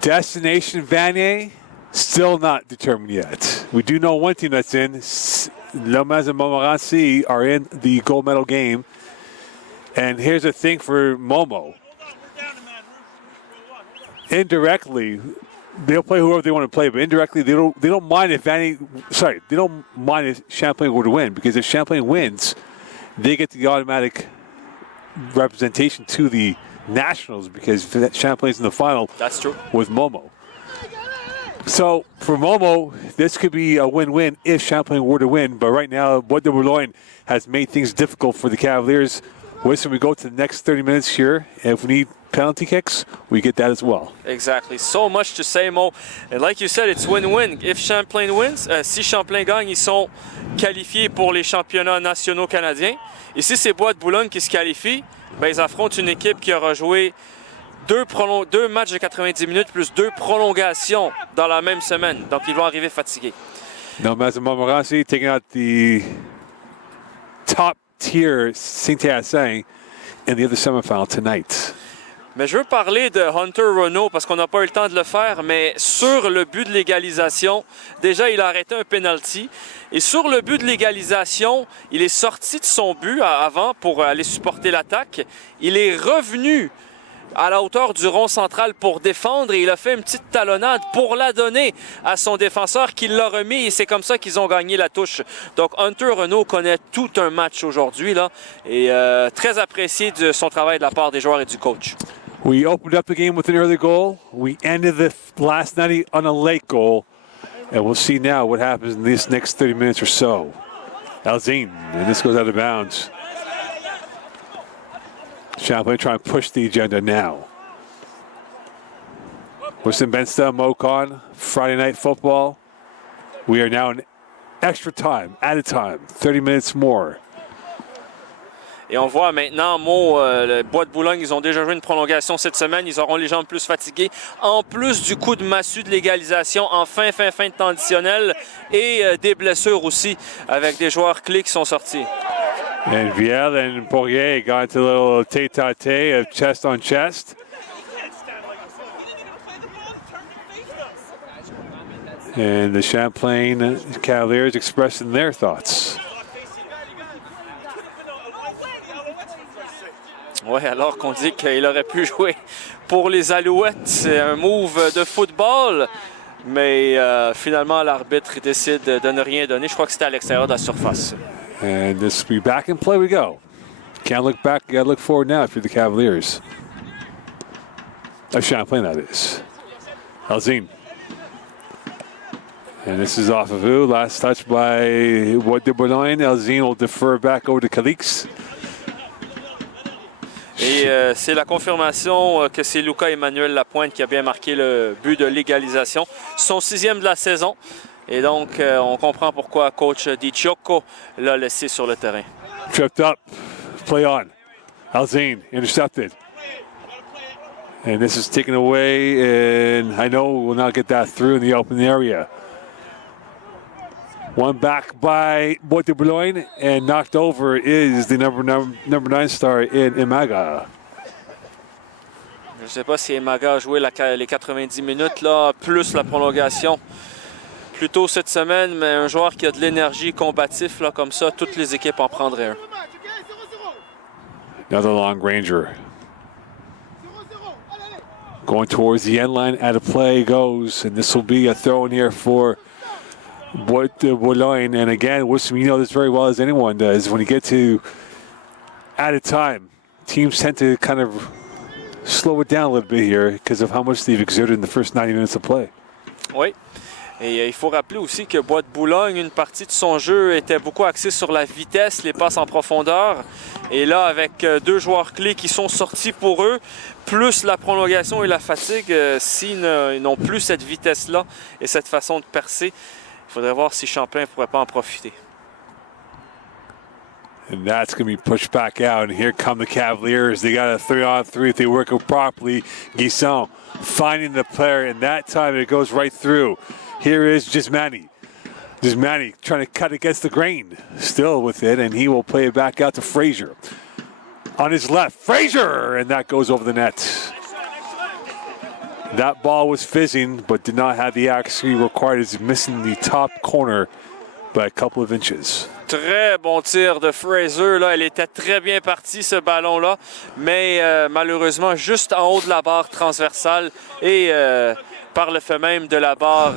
Destination Vanier, still not determined yet. We do know one team that's in. Lomaz and Montmorency are in the gold medal game. And here's the thing for Momo. Indirectly, they'll play whoever they want to play, but indirectly they don't mind if they don't mind if Champlain were to win, because if Champlain wins, they get the automatic representation to the Nationals, because Champlain's in the final. That's true. With Momo. So for Momo, this could be a win-win if Champlain were to win, but right now Bois-de-Boulogne has made things difficult for the Cavaliers. Listen, we go to the next 30 minutes here, and if we need penalty kicks, we get that as well. Exactly. So much to say, Mo. And like you said, it's win-win. If Champlain wins, si Champlain gagne, ils sont qualifiés pour les championnats nationaux canadiens. Et si c'est Bois-de-Boulogne qui se qualifie, ben, ils affrontent une équipe qui aura joué deux matchs de 90 minutes plus 2 prolongations dans la même semaine. Donc, ils vont arriver fatigués. Now, Montmorency taking out the top tier Saint-Hyacinthe in the other semifinal tonight. Mais je veux parler de Hunter Renault parce qu'on n'a pas eu le temps de le faire, mais sur le but de l'égalisation, déjà il a arrêté un penalty. Et sur le but de l'égalisation, il est sorti de son but avant pour aller supporter l'attaque. Il est revenu à la hauteur du rond central pour défendre et il a fait une petite talonnade pour la donner à son défenseur qui l'a remis et c'est comme ça qu'ils ont gagné la touche. Donc Hunter Renault connaît tout un match aujourd'hui là et très apprécié de son travail de la part des joueurs et du coach. We opened up the game with an early goal. We ended the last 90 on a late goal. And we'll see now what happens in these next 30 minutes or so. Alzine, and this goes out of bounds. Champlain trying to push the agenda now. Winston Bensta, Mocon, Friday Night Football. We are now in extra time, added time, 30 minutes more. Et on voit maintenant, le Bois-de-Boulogne, ils ont déjà joué une prolongation cette semaine. Ils auront les jambes plus fatiguées. En plus du coup de massue de l'égalisation en fin de temps additionnel. Et des blessures aussi, avec des joueurs clés qui sont sortis. And Viel and Poirier got into a little tete-a-tete, chest on chest. And the Champlain Cavaliers expressing their thoughts. Oui, alors qu'on dit qu'il aurait pu jouer pour les Alouettes. C'est un move de football. Mais finalement, l'arbitre décide de ne rien donner. Je crois que c'était à l'extérieur de la surface. And this will be back in play we go. Can't look back, gotta look forward now if you're the Cavaliers. Champlain, that is. Alzine. And this is off of who? Last touch by Bois-de-Boulogne. Alzine will defer back over to Calix. Et c'est la confirmation que c'est Lucas Emmanuel Lapointe qui a bien marqué le but de l'égalisation. Son 6e de la saison. Et donc, on comprend pourquoi coach Di Ciocco l'a laissé sur le terrain. Tripped up. Play on. Alzine intercepted. And this is taken away. And I know we'll not get that through in the open area. One back by Bois-de-Boulogne and knocked over is the number 9 star in Imaga. Je ne sais pas si Imaga a joué les 90 minutes, là, plus la prolongation plus tôt cette semaine, mais un joueur qui a de l'énergie combatif là, comme ça, toutes les équipes en prendraient un. Another long ranger. Going towards the end line, out of play goes, and this will be a throw in here for Bois-de-Boulogne. And again, you know this very well as anyone does. When you get to added time, teams tend to kind of slow it down a little bit here because of how much they've exerted in the first 90 minutes of play. Oui. Et il faut rappeler aussi que Bois-de-Boulogne, une partie de son jeu était beaucoup axée sur la vitesse, les passes en profondeur. Et là, avec deux joueurs clés qui sont sortis pour eux, plus la prolongation et la fatigue, s'ils n'ont plus cette vitesse-là et cette façon de percer, il faudrait voir si Champlain ne pourrait pas en profiter. And that's going to be pushed back out. And here come the Cavaliers. They got a 3-on-3 if they work it properly. Guisson finding the player, and that time it goes right through. Here is Gismani. Gismani trying to cut against the grain. Still with it, and he will play it back out to Frazier. On his left, Frazier! And that goes over the net. That ball was fizzing, but did not have the accuracy required. It's missing the top corner by a couple of inches. Très bon tir de Fraser. Là, elle était très bien partie, ce ballon-là. Mais malheureusement, juste en haut de la barre transversale et par le fait même de la barre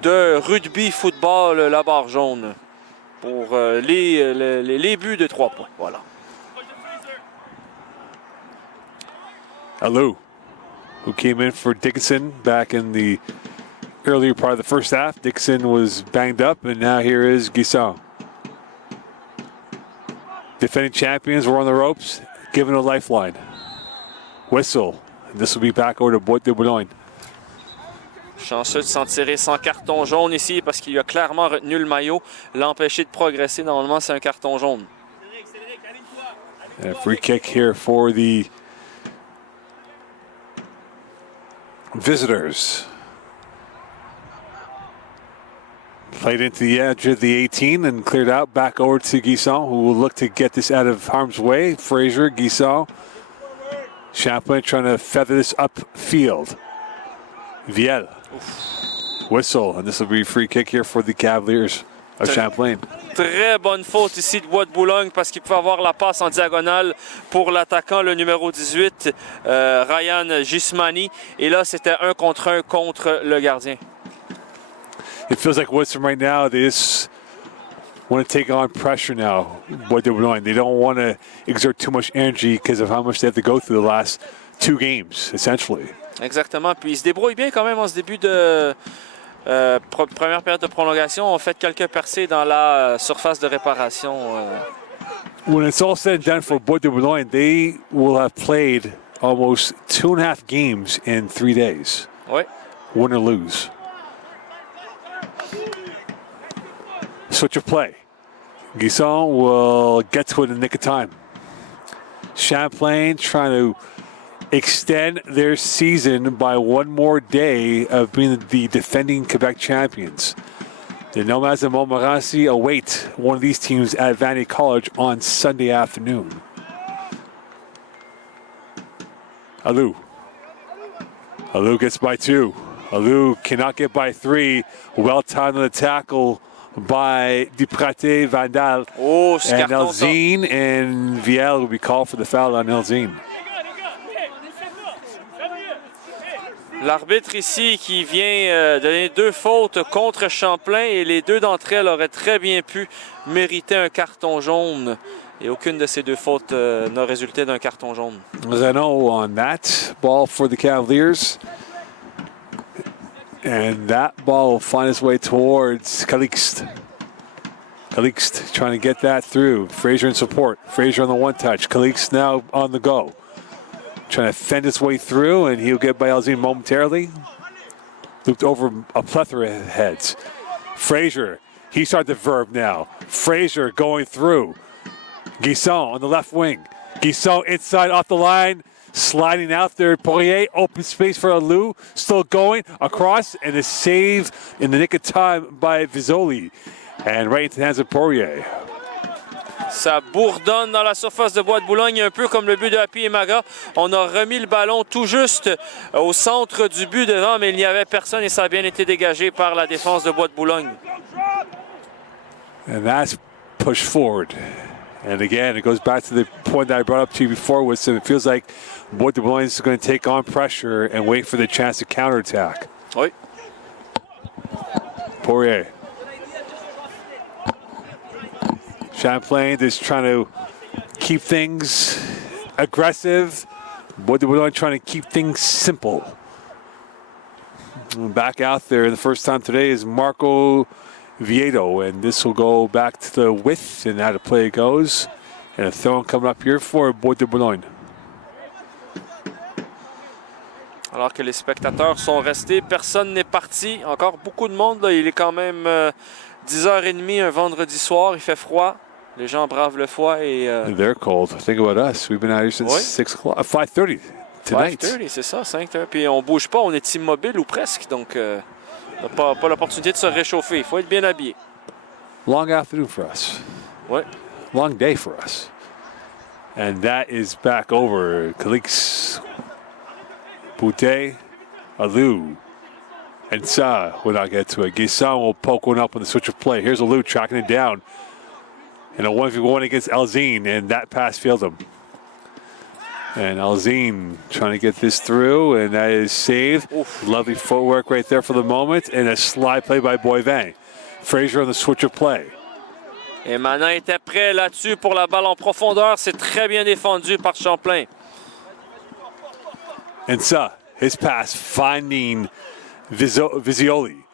de rugby football, la barre jaune, pour les buts de 3 points. Voilà. Alou, who came in for Dickinson back in the earlier part of the first half. Dickinson was banged up, and now here is Guisson. Defending champions were on the ropes, given a lifeline. Whistle. And this will be back over to Bois-de-Boulogne. Chanceux de s'en tirer sans carton jaune ici parce qu'il a clairement retenu le maillot, l'empêcher de progresser. Normalement, c'est un carton jaune. And a free kick here for the visitors. Played into the edge of the 18 and cleared out. Back over to Guisson, who will look to get this out of harm's way. Fraser, Guisson. Champlain trying to feather this upfield. Viel. Whistle, and this will be a free kick here for the Cavaliers of Champlain. Très bonne faute ici de Bois-de-Boulogne parce qu'il pouvait avoir la passe en diagonale pour l'attaquant, le numéro 18, Ryan Gismani. Et là, c'était 1 contre 1 contre le gardien. It feels like Woodson right now, they just want to take on pressure now, Bois-de-Boulogne. They don't want to exert too much energy because of how much they have to go through the last 2 games, essentially. Exactement. Puis ils se débrouillent bien quand même en ce début de première période de prolongation. On fait quelques percées dans la surface de réparation. When it's all said and done for Bois-de-Boulogne, they will have played almost 2.5 games in 3 days. Oui. Win or lose. Switch of play. Guisson will get to it in the nick of time. Champlain trying to extend their season by 1 more day of being the defending Quebec champions. The Nomads of Montmorency await one of these teams at Vandy College on Sunday afternoon. Alou. Alou gets by 2. Alou cannot get by 3. Well timed on the tackle by Dupraté, Vandal, and Elzine, and Viel will be called for the foul on Elzine. L'arbitre ici qui vient donner 2 fautes contre Champlain et les 2 d'entre elles auraient très bien pu mériter un carton jaune. Et aucune de ces 2 fautes n'a résulté d'un carton jaune. Zeno on that ball for the Cavaliers. And that ball will find its way towards Calixte. Calixte trying to get that through. Fraser in support. Fraser on the 1-touch. Calixte now on the go. Trying to fend his way through, and he'll get by Elzine momentarily. Looped over a plethora of heads. Fraser, he started the verb now. Fraser going through. Guisson on the left wing. Guisson inside off the line. Sliding out there, Poirier, open space for Alou, still going across, and a save in the nick of time by Visoli. And right into the hands of Poirier. Ça bourdonne dans la surface de Bois-de-Boulogne, un peu comme le but de Happy et Maga. On a remis le ballon tout juste au centre du but devant, mais il n'y avait personne et ça a bien été dégagé par la défense de Bois-de-Boulogne. And that's pushed forward. And again, it goes back to the point that I brought up to you before, with it feels like Bois-de-Boulogne is going to take on pressure and wait for the chance to counterattack. Oui. Poirier. Champlain is trying to keep things aggressive. Bois-de-Boulogne trying to keep things simple. Back out there the first time today is Marco Viedo, and this will go back to the width, and how the play goes. And a throw coming up here for Bois-de-Boulogne. Alors que les spectateurs sont restés, personne n'est parti. Encore beaucoup de monde. Là. Il est quand même 10h30 un vendredi soir. Il fait froid. Les gens bravent le froid et... They're cold. Think about us. We've been out here since 6 o'clock, 5:30 tonight. 5:30, c'est ça, 5:30. Puis on bouge pas, on est immobile ou presque. Donc, on n'a pas l'opportunité de se réchauffer. Il faut être bien habillé. Long afternoon for us. Ouais. Long day for us. And that is back over. Calix, Boutet, Alou, and Sa will not get to it. Guisson will poke one up on the switch of play. Here's Alou tracking it down. And a 1v1 against Elzine, and that pass failed him. And Elzine trying to get this through, and that is saved. Oof. Lovely footwork right there for the moment, and a slide play by Boivin. Fraser on the switch of play. Et Manin était prêt là-dessus pour la balle en profondeur. C'est très bien défendu par Champlain. And Sa, his pass finding Visioli.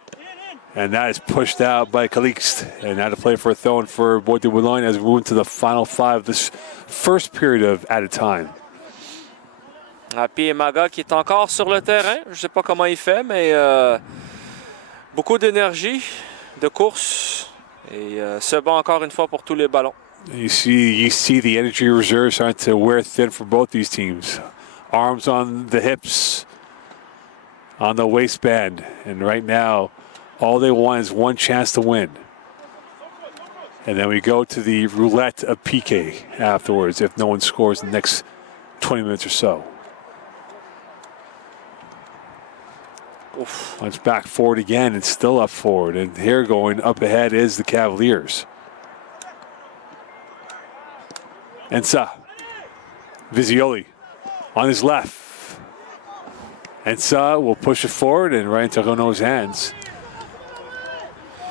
And that is pushed out by Calixte. And now to play for a throw-in for Bois-de-Boulogne as we move into the final 5 of this first period of at a time. Happy et Maga qui est encore sur le terrain. Je ne sais pas comment il fait, mais beaucoup d'énergie, de course. Et se bat encore une fois pour tous les ballons. You see the energy reserves starting to wear thin for both these teams. Arms on the hips, on the waistband. And right now, All they want is one chance to win. And then we go to the roulette of PK afterwards if no one scores in the next 20 minutes or so. Oof. It's back forward again. It's still up forward. And here going up ahead is the Cavaliers. Ensa. Visioli on his left. Ensa will push it forward and right into Renault's hands.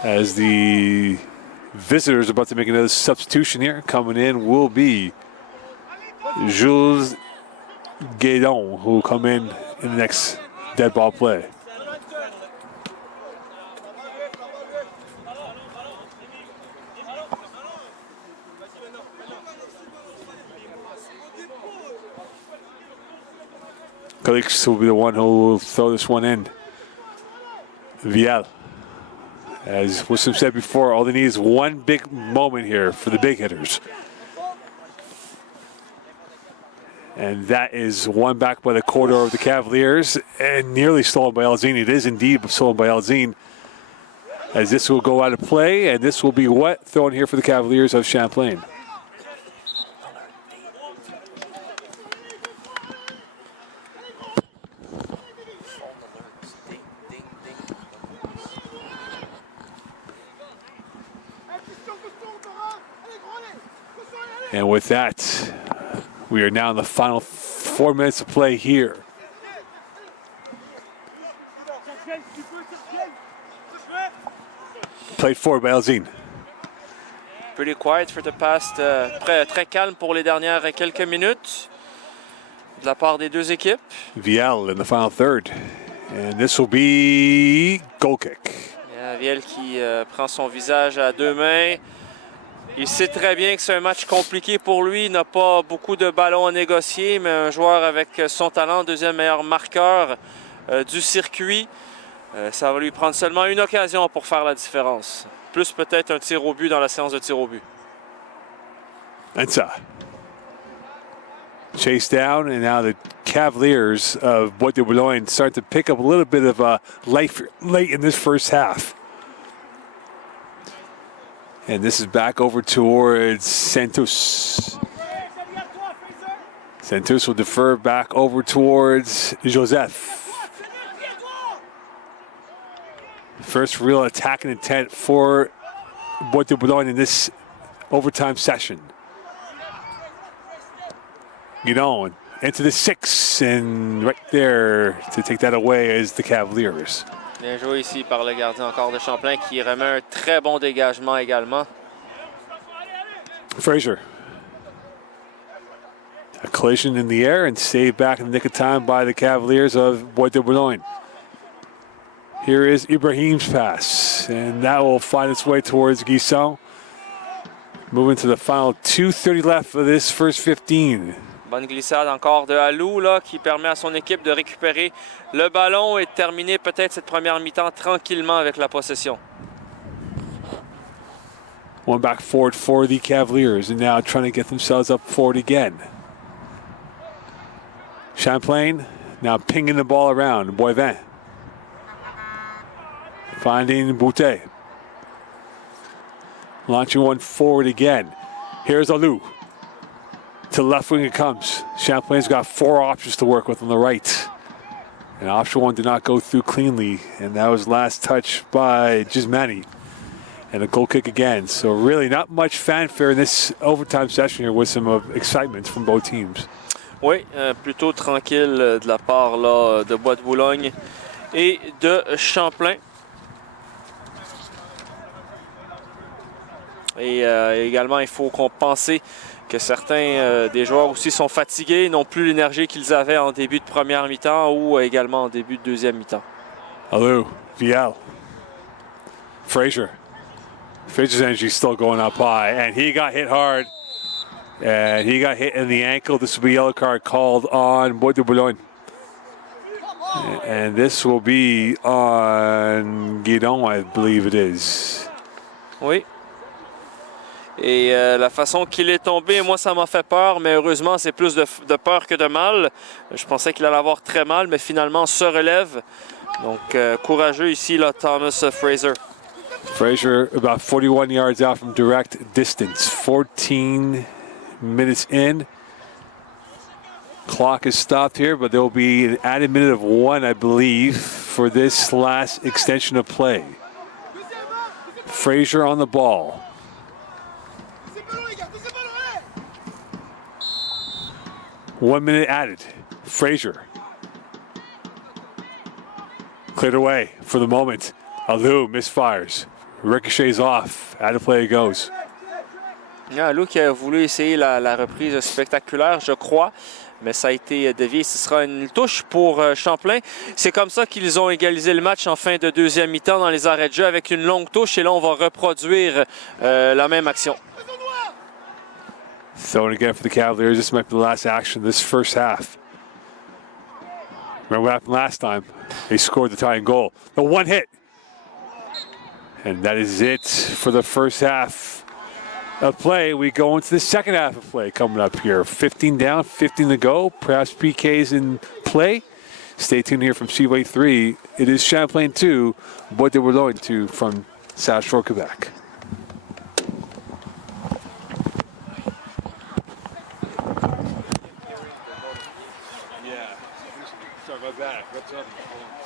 As the visitors are about to make another substitution here. Coming in will be Jules Guédon, who will come in the next dead ball play. Calix will be the one who will throw this one in. Vial. As Wissam said before, all they need is one big moment here for the big hitters. And that is one back by the corridor of the Cavaliers and nearly stolen by Alzine. It is indeed stolen by Alzine. As this will go out of play, and this will be wet thrown here for the Cavaliers of Champlain. And with that, we are now in the final 4 minutes of play here. Played forward by Alzine. Pretty quiet for the past, très calme pour les dernières quelques minutes de la part des deux équipes. Vial in the final third. And this will be goal kick. Viel qui prend son visage à deux mains. Il sait très bien que c'est un match compliqué pour lui. Il n'a pas beaucoup de ballons à négocier, mais un joueur avec son talent, deuxième meilleur marqueur du circuit, ça va lui prendre seulement une occasion pour faire la différence. Plus peut-être un tir au but dans la séance de tir au but. Ensa. Chase down, and now the Cavaliers of Bois-de-Boulogne start to pick up a little bit of life late in this first half. And this is back over towards Santos. Santos will defer back over towards Joseph. First real attacking intent for Bois-de-Boulogne in this overtime session. Guidon into the 6, and right there to take that away is the Cavaliers. Bien joué ici par le gardien encore de Champlain qui remet un très bon dégagement également. Fraser. A collision in the air and saved back in the nick of time by the Cavaliers of Bois-de-Boulogne. Here is Ibrahim's pass, and that will find its way towards Guisson. Moving to the final 2:30 left for this first 15. Bonne glissade encore de Alou là, qui permet à son équipe de récupérer le ballon et de terminer peut-être cette première mi-temps tranquillement avec la possession. One back forward for the Cavaliers, and now trying to get themselves up forward again. Champlain now pinging the ball around. Boivin finding Boutet. Launching one forward again. Here's Alou. To the left wing it comes. Champlain's got 4 options to work with on the right. And option 1 did not go through cleanly. And that was last touch by Gismani. And a goal kick again. So really not much fanfare in this overtime session here with some excitement from both teams. Oui, plutôt tranquille de la part là, de Bois-de-Boulogne et de Champlain. Et également, il faut penser que certains des joueurs aussi sont fatigués, n'ont plus l'énergie qu'ils avaient en début de première mi-temps ou également en début de deuxième mi-temps. Alou, Vial, Fraser. Fraser's energy is still going up high, and he got hit hard. And he got hit in the ankle. This will be a yellow card called on Bois-de-Boulogne. And this will be on Guidon, I believe it is. Oui. Et la façon qu'il est tombé, moi, ça m'a fait peur, mais heureusement, c'est plus de peur que de mal. Je pensais qu'il allait avoir très mal, mais finalement, se relève, Donc, courageux ici, là, Thomas Fraser. Fraser about 41 yards out from direct distance. 14 minutes in. Clock is stopped here, but there will be an added minute of 1, I believe, for this last extension of play. Fraser on the ball. One minute added. Fraser. Cleared away for the moment. Alou misfires. Ricochets off. Out of play it goes. Alou qui a voulu essayer la reprise spectaculaire, je crois, mais ça a été dévié. Ce sera une touche pour Champlain. C'est comme ça qu'ils ont égalisé le match en fin de deuxième mi-temps dans les arrêts de jeu avec une longue touche. Et là, on va reproduire la même action. Thrown again for the Cavaliers. This might be the last action this first half. Remember what happened last time? They scored the tying goal. The one hit. And that is it for the first half of play. We go into the second half of play coming up here. 15 down, 15 to go. Perhaps PKs in play. Stay tuned here from Seaway 3. It is Champlain 2, Bois-de-Boulogne 2 from South Shore, Quebec. That. What's up?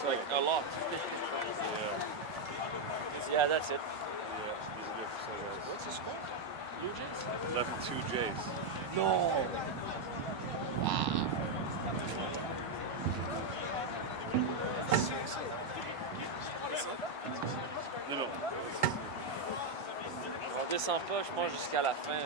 Like a lot. Yeah, that's it. Yeah, he's good for so What's the score? Blue Jays? 11-2 Jays. No. No. On descend pas, je pense, jusqu'à la fin.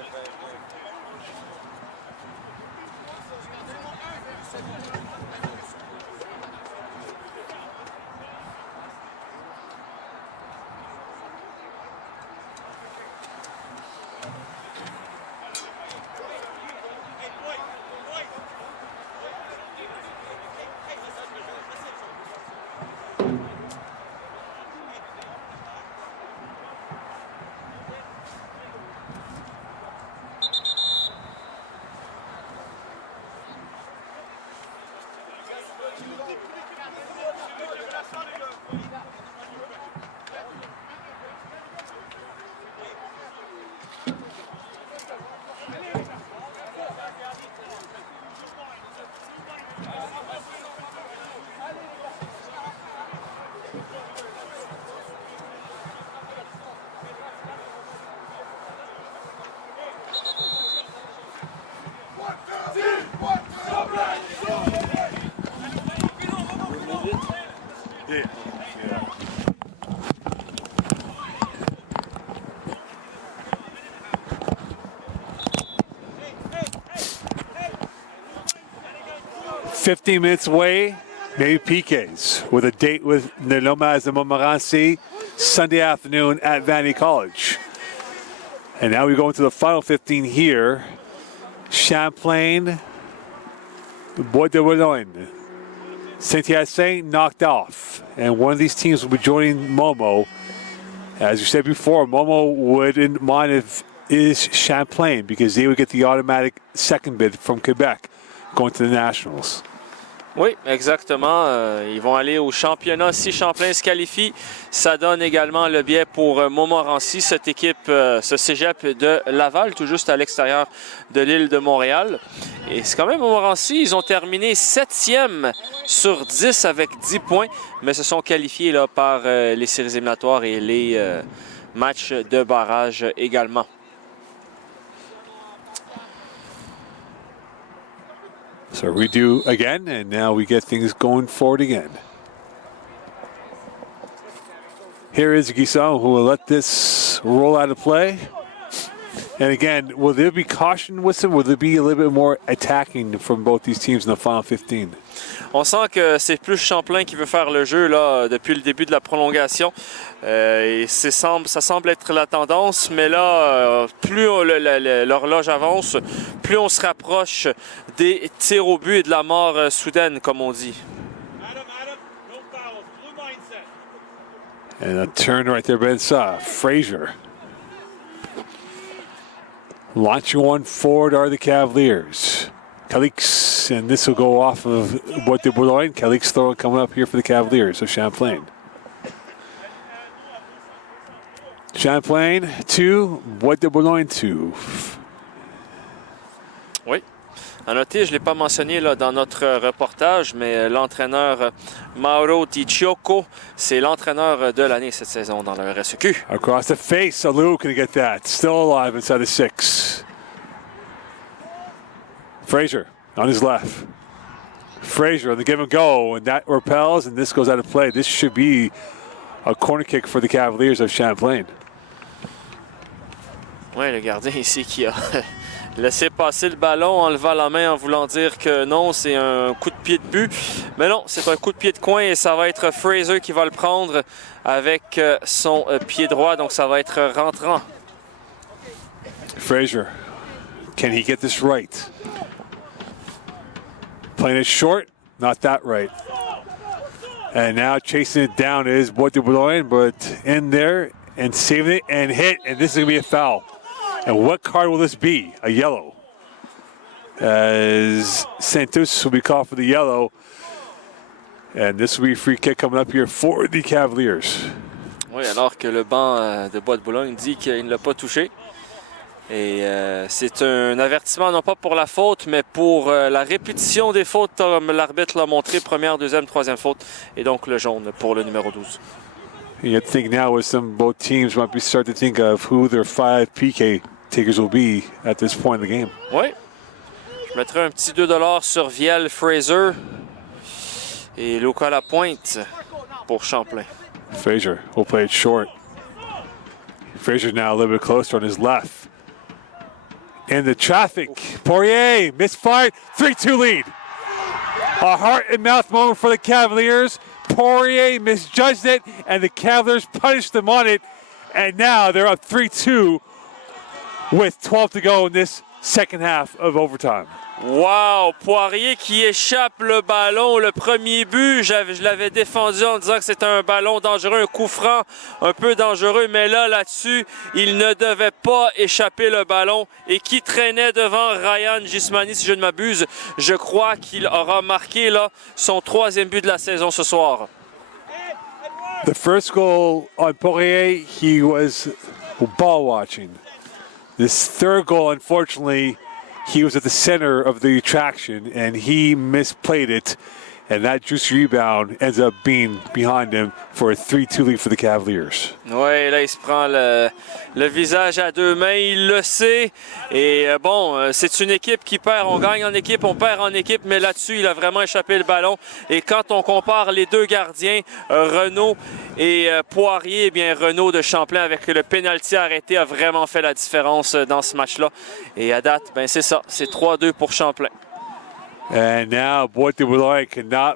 Yeah. 15 minutes away, maybe PKs, with a date with the Nomads de Montmorency Sunday afternoon at Vandy College. And now we go into the final 15 here. Champlain, Bois-de-Boulogne. Saint-Hyacinthe knocked off. And one of these teams will be joining Momo. As you said before, Momo wouldn't mind if it is Champlain because they would get the automatic second bid from Quebec going to the Nationals. Oui, exactement. Ils vont aller au championnat si Champlain se qualifie. Ça donne également le biais pour Montmorency, cette équipe, ce cégep de Laval, tout juste à l'extérieur de l'île de Montréal. Et c'est quand même Montmorency, ils ont terminé 7e sur 10 avec 10 points, mais se sont qualifiés là, par les séries éliminatoires et les matchs de barrage également. So we do again, and now we get things going forward again. Here is Guisson, who will let this roll out of play. And again, will there be caution with him? Will there be a little bit more attacking from both these teams in the final 15? On sent que c'est plus Champlain qui veut faire le jeu là, depuis le début de la prolongation. Et ça semble être la tendance, mais là, plus l'horloge avance, plus on se rapproche des tirs au but et de la mort soudaine, comme on dit. And a turn right there, Ben Saw. Fraser. Launching one forward are the Cavaliers. Calix points, and this will go off of Bois-de-Boulogne. Calic's throw coming up here for the Cavaliers of Champlain. Champlain 2, Bois-de-Boulogne 2. Oui. À noter, je ne l'ai pas mentionné là, dans notre reportage, mais l'entraîneur Mauro Di Ciocco, c'est l'entraîneur de l'année cette saison dans le RSEQ. Across the face, Alou can get that. Still alive inside the 6. Frazier on his left. Frazier on the give and go, and that repels, and this goes out of play. This should be a corner kick for the Cavaliers of Champlain. Oui, le gardien ici qui a laissé passer le ballon en levant la main en voulant dire que non, c'est un coup de pied de but. Mais non, c'est un coup de pied de coin et ça va être Fraser qui va le prendre avec son pied droit. Donc ça va être rentrant. Frazier, can he get this right? Playing it short, not that right. And now chasing it down is Bois-de-Boulogne, but in there and saving it and hit, and this is going to be a foul. And what card will this be? A yellow. As Santos will be called for the yellow. And this will be a free kick coming up here for the Cavaliers. Oui, alors que le banc de Bois-de-Boulogne dit qu'il ne l'a pas touché. Et c'est un avertissement non pas pour la faute, mais pour la répétition des fautes, comme l'arbitre l'a montré, première, deuxième, troisième faute. Et donc le jaune pour le numéro 12. You think now with both teams might be starting to think of who their 5 PK takers will be at this point in the game. Oui. Je mettrai un petit 2$ sur Viel Fraser et Luca à la pointe pour Champlain. Frazier will play it short. Frazier now a little bit closer on his left. In the traffic, Poirier misfired, 3-2 lead. A heart and mouth moment for the Cavaliers. Poirier misjudged it, and the Cavaliers punished them on it. And now they're up 3-2 with 12 to go in this second half of overtime. Wow! Poirier qui échappe le ballon. Le premier but, je l'avais défendu en disant que c'était un ballon dangereux, un coup franc un peu dangereux. Mais là-dessus, il ne devait pas échapper le ballon. Et qui traînait devant Ryan Gismani, si je ne m'abuse, je crois qu'il aura marqué là, son 3e but de la saison ce soir. The first goal on Poirier, he was ball watching. This third goal, unfortunately, he was at the center of the attraction and he misplayed it, and that juicy rebound ends up being behind him for a 3-2 lead for the Cavaliers. Oui, là, il se prend le visage à deux mains, il le sait. Et bon, c'est une équipe qui perd. On gagne en équipe, on perd en équipe, mais là-dessus, il a vraiment échappé le ballon. Et quand on compare les deux gardiens, Renaud et Poirier, eh bien, Renaud de Champlain, avec le pénalty arrêté, a vraiment fait la différence dans ce match-là. Et à date, ben, c'est ça, c'est 3-2 pour Champlain. And now Bois-de-Boulogne cannot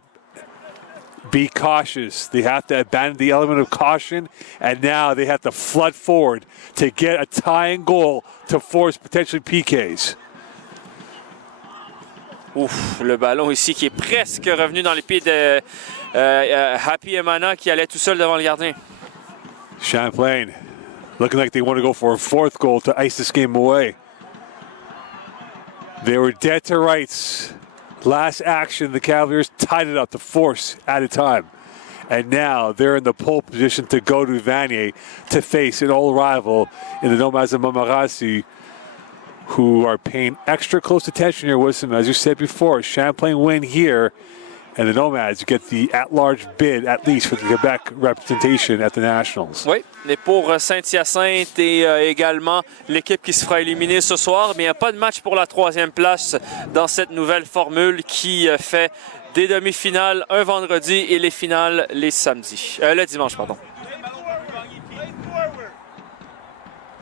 be cautious. They have to abandon the element of caution, and now they have to flood forward to get a tying goal to force potentially PKs. Ouf, le ballon ici qui est presque revenu dans les pieds de Happy Emana qui allait tout seul devant le gardien. Champlain looking like they want to go for a 4th goal to ice this game away. They were dead to rights. Last action, the Cavaliers tied it up to force at a time. And now they're in the pole position to go to Vanier to face an old rival in the Nomads of Montmorency, who are paying extra close attention here with them. As you said before, Champlain win here, and the Nomads get the at-large bid, at least, for the Quebec representation at the Nationals. Oui, et pour Saint-Hyacinthe et également l'équipe qui se fera éliminer ce soir, mais il n'y a pas de match pour la 3e place dans cette nouvelle formule qui fait des demi-finales un vendredi et les finales les samedis. Le dimanche, pardon.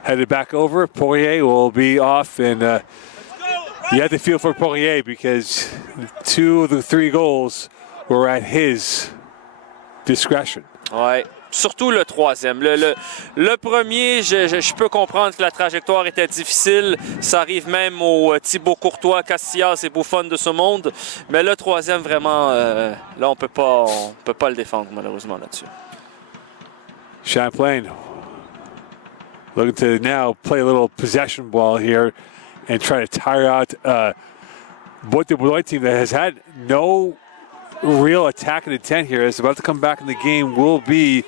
Headed back over, Poirier will be off, and you have to feel for Poirier because 2 of the 3 goals were at his discretion. Ouais. Surtout le 3e. Le premier, je peux comprendre que la trajectoire était difficile. Ça arrive même aux Thibaut Courtois, Casillas et Buffon de ce monde. Mais le 3e, vraiment, là, on peut pas le défendre, malheureusement, là-dessus. Champlain looking to now play a little possession ball here and try to tire out Bois-de-Boulogne team that has had no real attacking intent here is about to come back in the game will be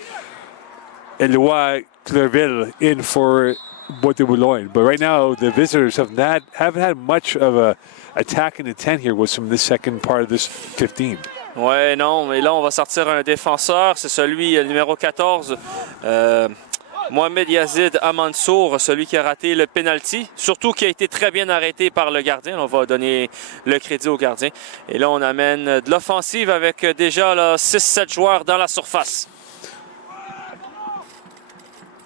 Éloi Clerville in for Bois-de-Boulogne. But right now, the visitors haven't had much of a attacking intent here with some of the second part of this 15. Ouais, non, mais là, on va sortir un défenseur. C'est celui, le numéro 14, Mohamed Yazid Amansour, celui qui a raté le penalty. Surtout qui a été très bien arrêté par le gardien. On va donner le crédit au gardien. Et là, on amène de l'offensive avec déjà 6-7 joueurs dans la surface.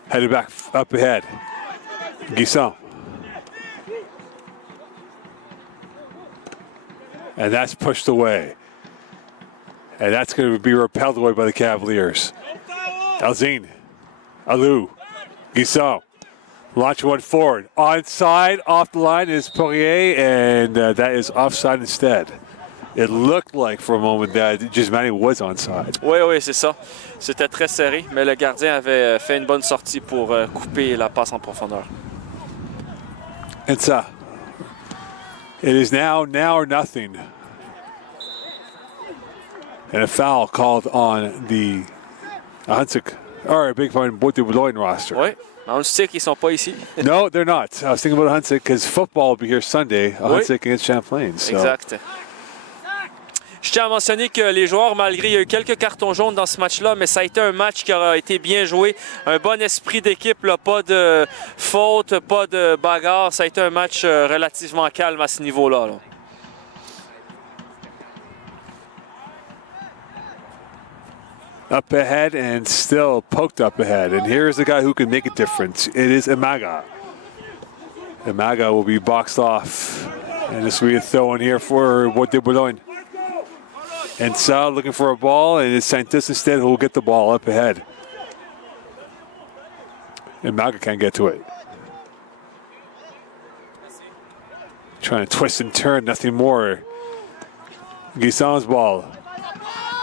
Headed back up ahead. Guisson. And that's pushed away. And that's going to be repelled away by the Cavaliers. Alzine. Alou. Guisson. Launch one forward. Onside, off the line is Poirier, and that is offside instead. It looked like for a moment that Gismani was onside. Oui, oui, c'est ça. C'était très serré, mais le gardien avait fait une bonne sortie pour couper la passe en profondeur. And so, it is now or nothing. And a foul called on the Hansik, or a big point, Bois-de-Boulogne roster. Oui, on sait qu'ils ne sont pas ici. No, they're not. I was thinking about Hansik because football will be here Sunday, Hansik against Champlain. So. Exact. Je tiens à mentionner que les joueurs, malgré il y a eu quelques cartons jaunes dans ce match-là, mais ça a été un match qui a été bien joué. Un bon esprit d'équipe, pas de faute, pas de bagarre. Ça a été un match relativement calme à ce niveau-là. Up ahead and still poked up ahead. And here's the guy who can make a difference. It is Imaga. Imaga will be boxed off. And this will be a throw in here for Bois-de-Boulogne. And Sal looking for a ball, and it's Santos instead who will get the ball up ahead. And Maga can't get to it. Trying to twist and turn, nothing more. Guisson's ball.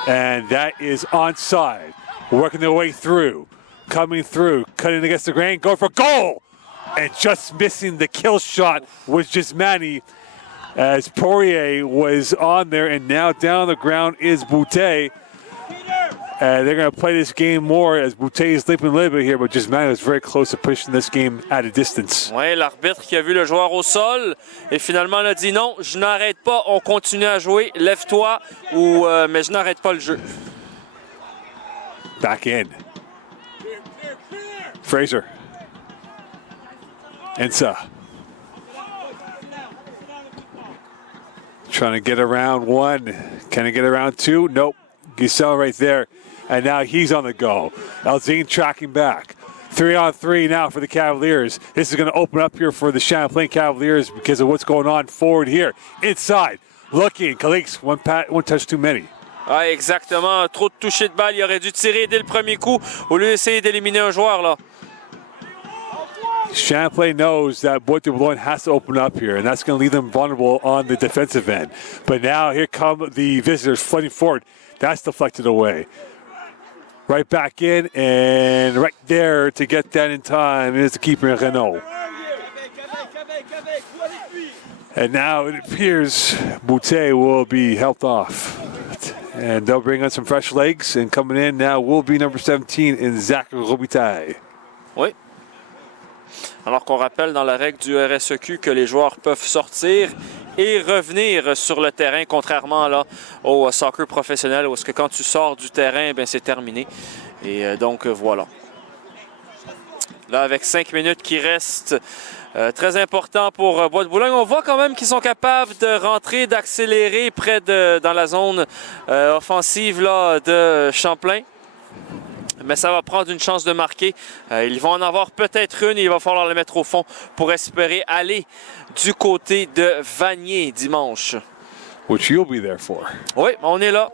And that is onside. Working their way through. Coming through, cutting against the grain, going for goal! And just missing the kill shot was Gismani, as Poirier was on there, and now down on the ground is Boutte. They're going to play this game more as Boutte is sleeping a little bit here, but Gismani was very close to pushing this game at a distance. Oui, l'arbitre qui a vu le joueur au sol et finalement a dit non, je n'arrête pas, on continue à jouer, lève-toi, mais je n'arrête pas le jeu. Back in. Fraser. Ensa. Trying to get around one. Can he get around two? Nope. Giselle right there. And now he's on the go. Alzine tracking back. 3-on-3 now for the Cavaliers. This is going to open up here for the Champlain Cavaliers because of what's going on forward here. Inside. Looking. Calix, one touch too many. Ah, exactement. Trop de toucher de balle. Il aurait dû tirer dès le premier coup au lieu d'essayer d'éliminer un joueur, là. Champlain knows that Bois-de-Boulogne has to open up here, and that's going to leave them vulnerable on the defensive end. But now here come the visitors flooding forward. That's deflected away. Right back in, and right there to get that in time is the keeper, Renault. And now it appears Boutte will be helped off. And they'll bring on some fresh legs, and coming in now will be number 17 in Zach Robitaille. Oui. Alors qu'on rappelle dans la règle du RSEQ que les joueurs peuvent sortir et revenir sur le terrain, contrairement là, au soccer professionnel, où est-ce que quand tu sors du terrain, c'est terminé. Et donc voilà. Là, avec 5 minutes qui restent, très important pour Bois-de-Boulogne. On voit quand même qu'ils sont capables de rentrer, d'accélérer près dans la zone offensive là, de Champlain. Mais ça va prendre une chance de marquer. Ils vont en avoir peut-être une et il va falloir le mettre au fond pour espérer aller du côté de Vanier dimanche. Which you'll be there for. Oui, on est là.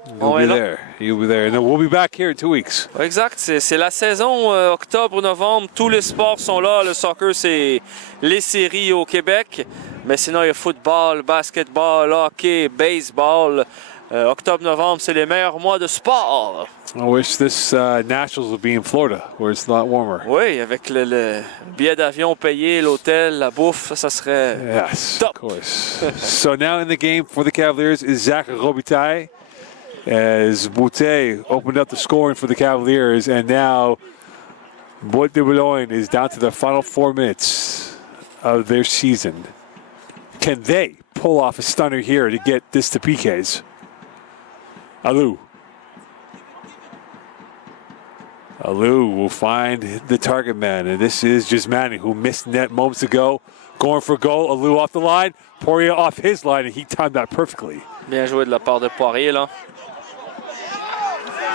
You'll be there. And then we'll be back here in 2 weeks. Exact. C'est la saison octobre-novembre. Tous les sports sont là. Le soccer, c'est les séries au Québec. Mais sinon, il y a football, basketball, hockey, baseball. Octobre-novembre, c'est les meilleurs mois de sport. I wish this Nationals would be in Florida, where it's a lot warmer. Oui, avec le billet d'avion payé, l'hôtel, la bouffe, ça serait Yes, top. of course. So now in the game for the Cavaliers is Zach Robitaille, as Boutte opened up the scoring for the Cavaliers, and now Bois-de-Boulogne is down to the final 4 minutes of their season. Can they pull off a stunner here to get this to PKs? Alou will find the target man, and this is Gismani, who missed net moments ago. Going for a goal, Alou off the line, Poirier off his line, and he timed that perfectly. Bien joué de la part de Poirier, là.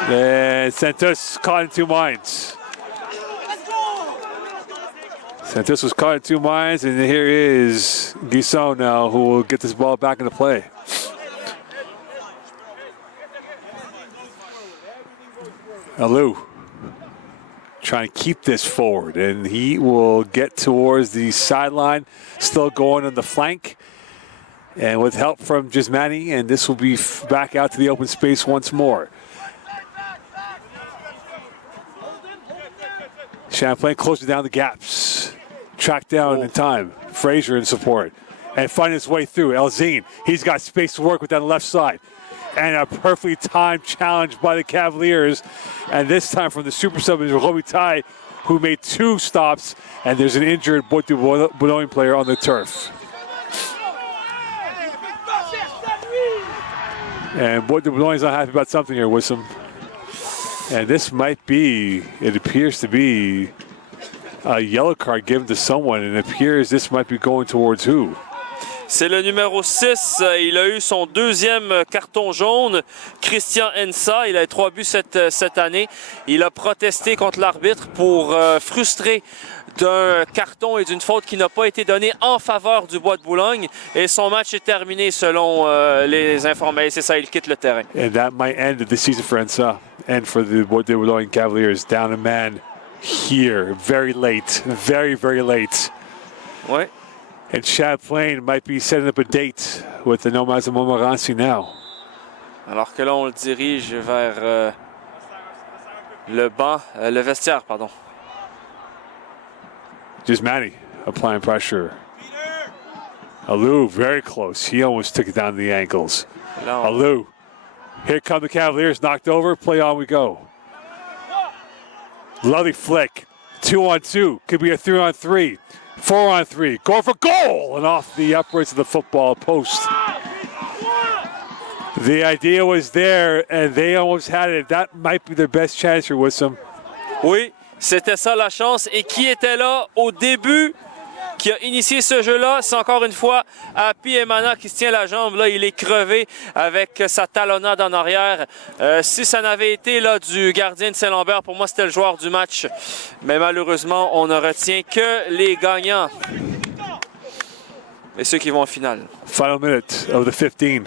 And Santos caught in 2 minds. Santos was caught in 2 minds, and here is Guisson now, who will get this ball back into play. Alou trying to keep this forward, and he will get towards the sideline, still going on the flank, and with help from Gismani, and this will be back out to the open space once more. Champlain closing down the gaps, tracked down in time. Frazier in support, and finding his way through. Elzine, he's got space to work with on the left side. And a perfectly timed challenge by the Cavaliers. And this time from the super sub is Robitaille, who made 2 stops. And there's an injured Bois-de-Boulogne player on the turf. And Bois-de-Boulogne is not happy about something here, Wissam. And this might be, it appears to be a yellow card given to someone. And it appears this might be going towards who? C'est le numéro 6. Il a eu son 2e carton jaune. Christian Ensa. Il a eu 3 buts cette année. Il a protesté contre l'arbitre pour frustrer d'un carton et d'une faute qui n'a pas été donnée en faveur du Bois-de-Boulogne. Et son match est terminé selon les informations. C'est ça, il quitte le terrain. And that might end the season for Ensa and for the Bois-de-Boulogne Cavaliers. Down a man here. Very late. Very, very late. Ouais. And Champlain might be setting up a date with the Nomads of Montmorency now. Alors que là, on le dirige vers le vestiaire, pardon. Gismani applying pressure. Alou very close. He almost took it down to the ankles. Alou. Here come the Cavaliers. Knocked over. Play on we go. Lovely flick. 2-on-2. Could be a 3-on-3. 4-on-3, going for goal, and off the uprights of the football post. The idea was there, and they almost had it. That might be their best chance here with some. Oui, c'était ça la chance. Et qui était là au début, qui a initié ce jeu-là? C'est encore une fois Happy Emana qui se tient la jambe. Là, il est crevé avec sa talonnade en arrière. Si ça n'avait été là du gardien de St-Lambert, pour moi, c'était le joueur du match. Mais malheureusement, on ne retient que les gagnants. Et ceux qui vont en finale. Final minute of the 15.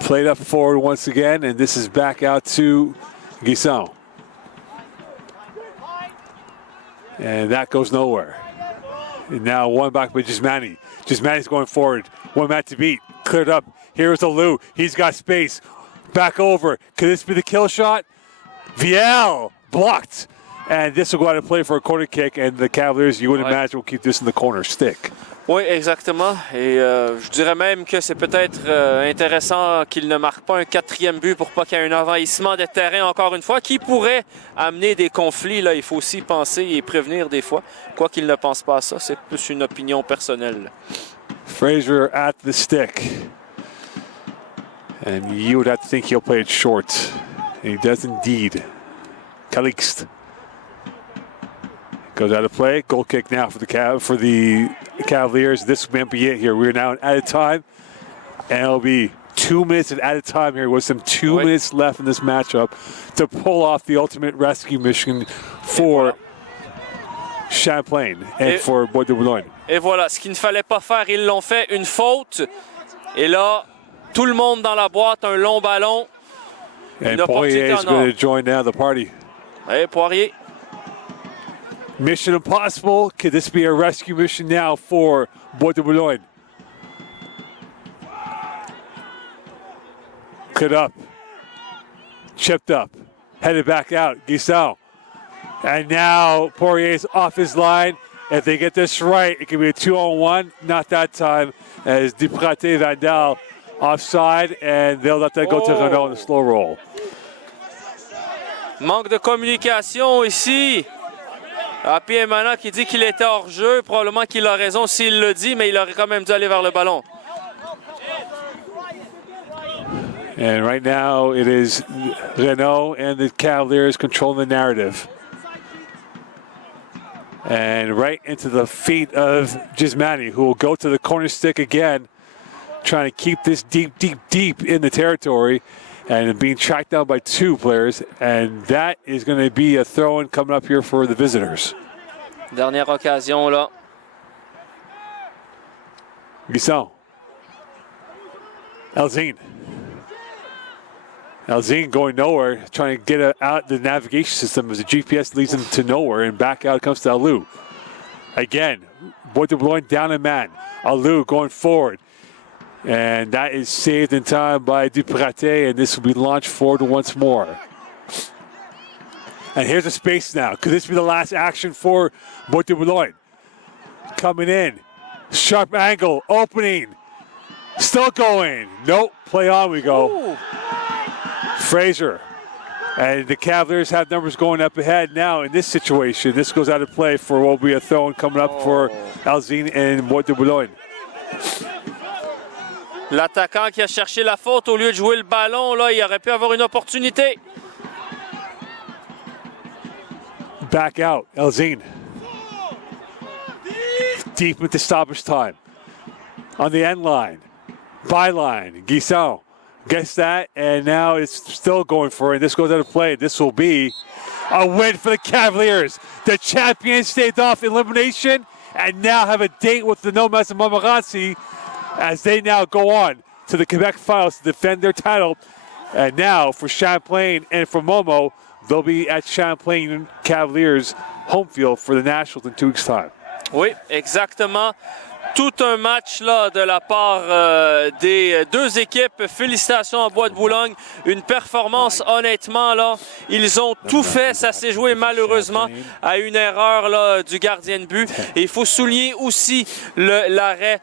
Played up forward once again, and this is back out to Guisson. And that goes nowhere. And now one back by Gismani. Gismani's going forward. 1 man to beat. Cleared up. Here's Alou. He's got space. Back over. Could this be the kill shot? Viel blocked. And this will go out and play for a corner kick. And the Cavaliers, you would imagine, will keep this in the corner stick. Oui, exactement. Et je dirais même que c'est peut-être intéressant qu'il ne marque pas un 4e but pour pas qu'il y ait un envahissement des terrains encore une fois, qui pourrait amener des conflits. Là, il faut aussi penser et prévenir des fois. Quoi qu'il ne pense pas à ça, c'est plus une opinion personnelle. Frazier at the stick. And you would have to think he'll play it short. And he does indeed. Calixte. Goes out of play. Goal kick now for the Cavaliers. This may be it here. We're now at a time. And it'll be 2 minutes at a time here with some 2 minutes left in this matchup to pull off the ultimate rescue mission for Champlain and for Bois-de-Boulogne. Et voilà, ce qu'il ne fallait pas faire, ils l'ont fait. Une faute. Et là, tout le monde dans la boîte, un long ballon. And Poirier is going to join now the party. Hey, Poirier. Mission impossible. Could this be a rescue mission now for Bois-de-Boulogne? Cut up. Chipped up. Headed back out. Guisson. And now Poirier's off his line. If they get this right, it could be a 2-on-1. Not that time, as Dupraté Vandal offside, and they'll let that go to Renault in the slow roll. Manque de communication ici. Pierre Emana qui dit qu'il était hors jeu. Probablement qu'il a raison s'il le dit, mais il aurait quand même dû aller vers le ballon. And right now, it is Renault and the Cavaliers controlling the narrative. And right into the feet of Gismani, who will go to the corner stick again, trying to keep this deep, deep, deep in the territory, and being tracked down by two players. And that is going to be a throw-in coming up here for the visitors. Dernière occasion, là. Guisson. Elzine going nowhere, trying to get out the navigation system as the GPS leads him to nowhere, and back out comes to Alou. Again, Bois-de-Boulogne down a man. Alou going forward. And that is saved in time by Dupraté, and this will be launched forward once more. And here's a space now. Could this be the last action for Bois-de-Boulogne? Coming in. Sharp angle, opening. Still going. Nope, play on we go. Ooh. Fraser. And the Cavaliers have numbers going up ahead now in this situation. This goes out of play for what will be a throw-in coming up for Elzine and Bois-de-Boulogne. L'attaquant qui a cherché la faute au lieu de jouer le ballon, là, il aurait pu avoir une opportunité. Back out, Elzine. Deep into stoppage time. On the end line. Byline, Guisson. Gets that, and now it's still going for it. This goes out of play. This will be a win for the Cavaliers. The champions staved off elimination and now have a date with the Nomads of Montmorency as they now go on to the Quebec finals to defend their title. And now for Champlain and for Momo, they'll be at Champlain Cavaliers home field for the Nationals in 2 weeks' time. Oui, exactement. Tout un match là, de la part des deux équipes. Félicitations à Bois-de-Boulogne. Une performance, honnêtement, là, ils ont tout fait. Ça s'est joué malheureusement à une erreur là, du gardien de but. Et il faut souligner aussi l'arrêt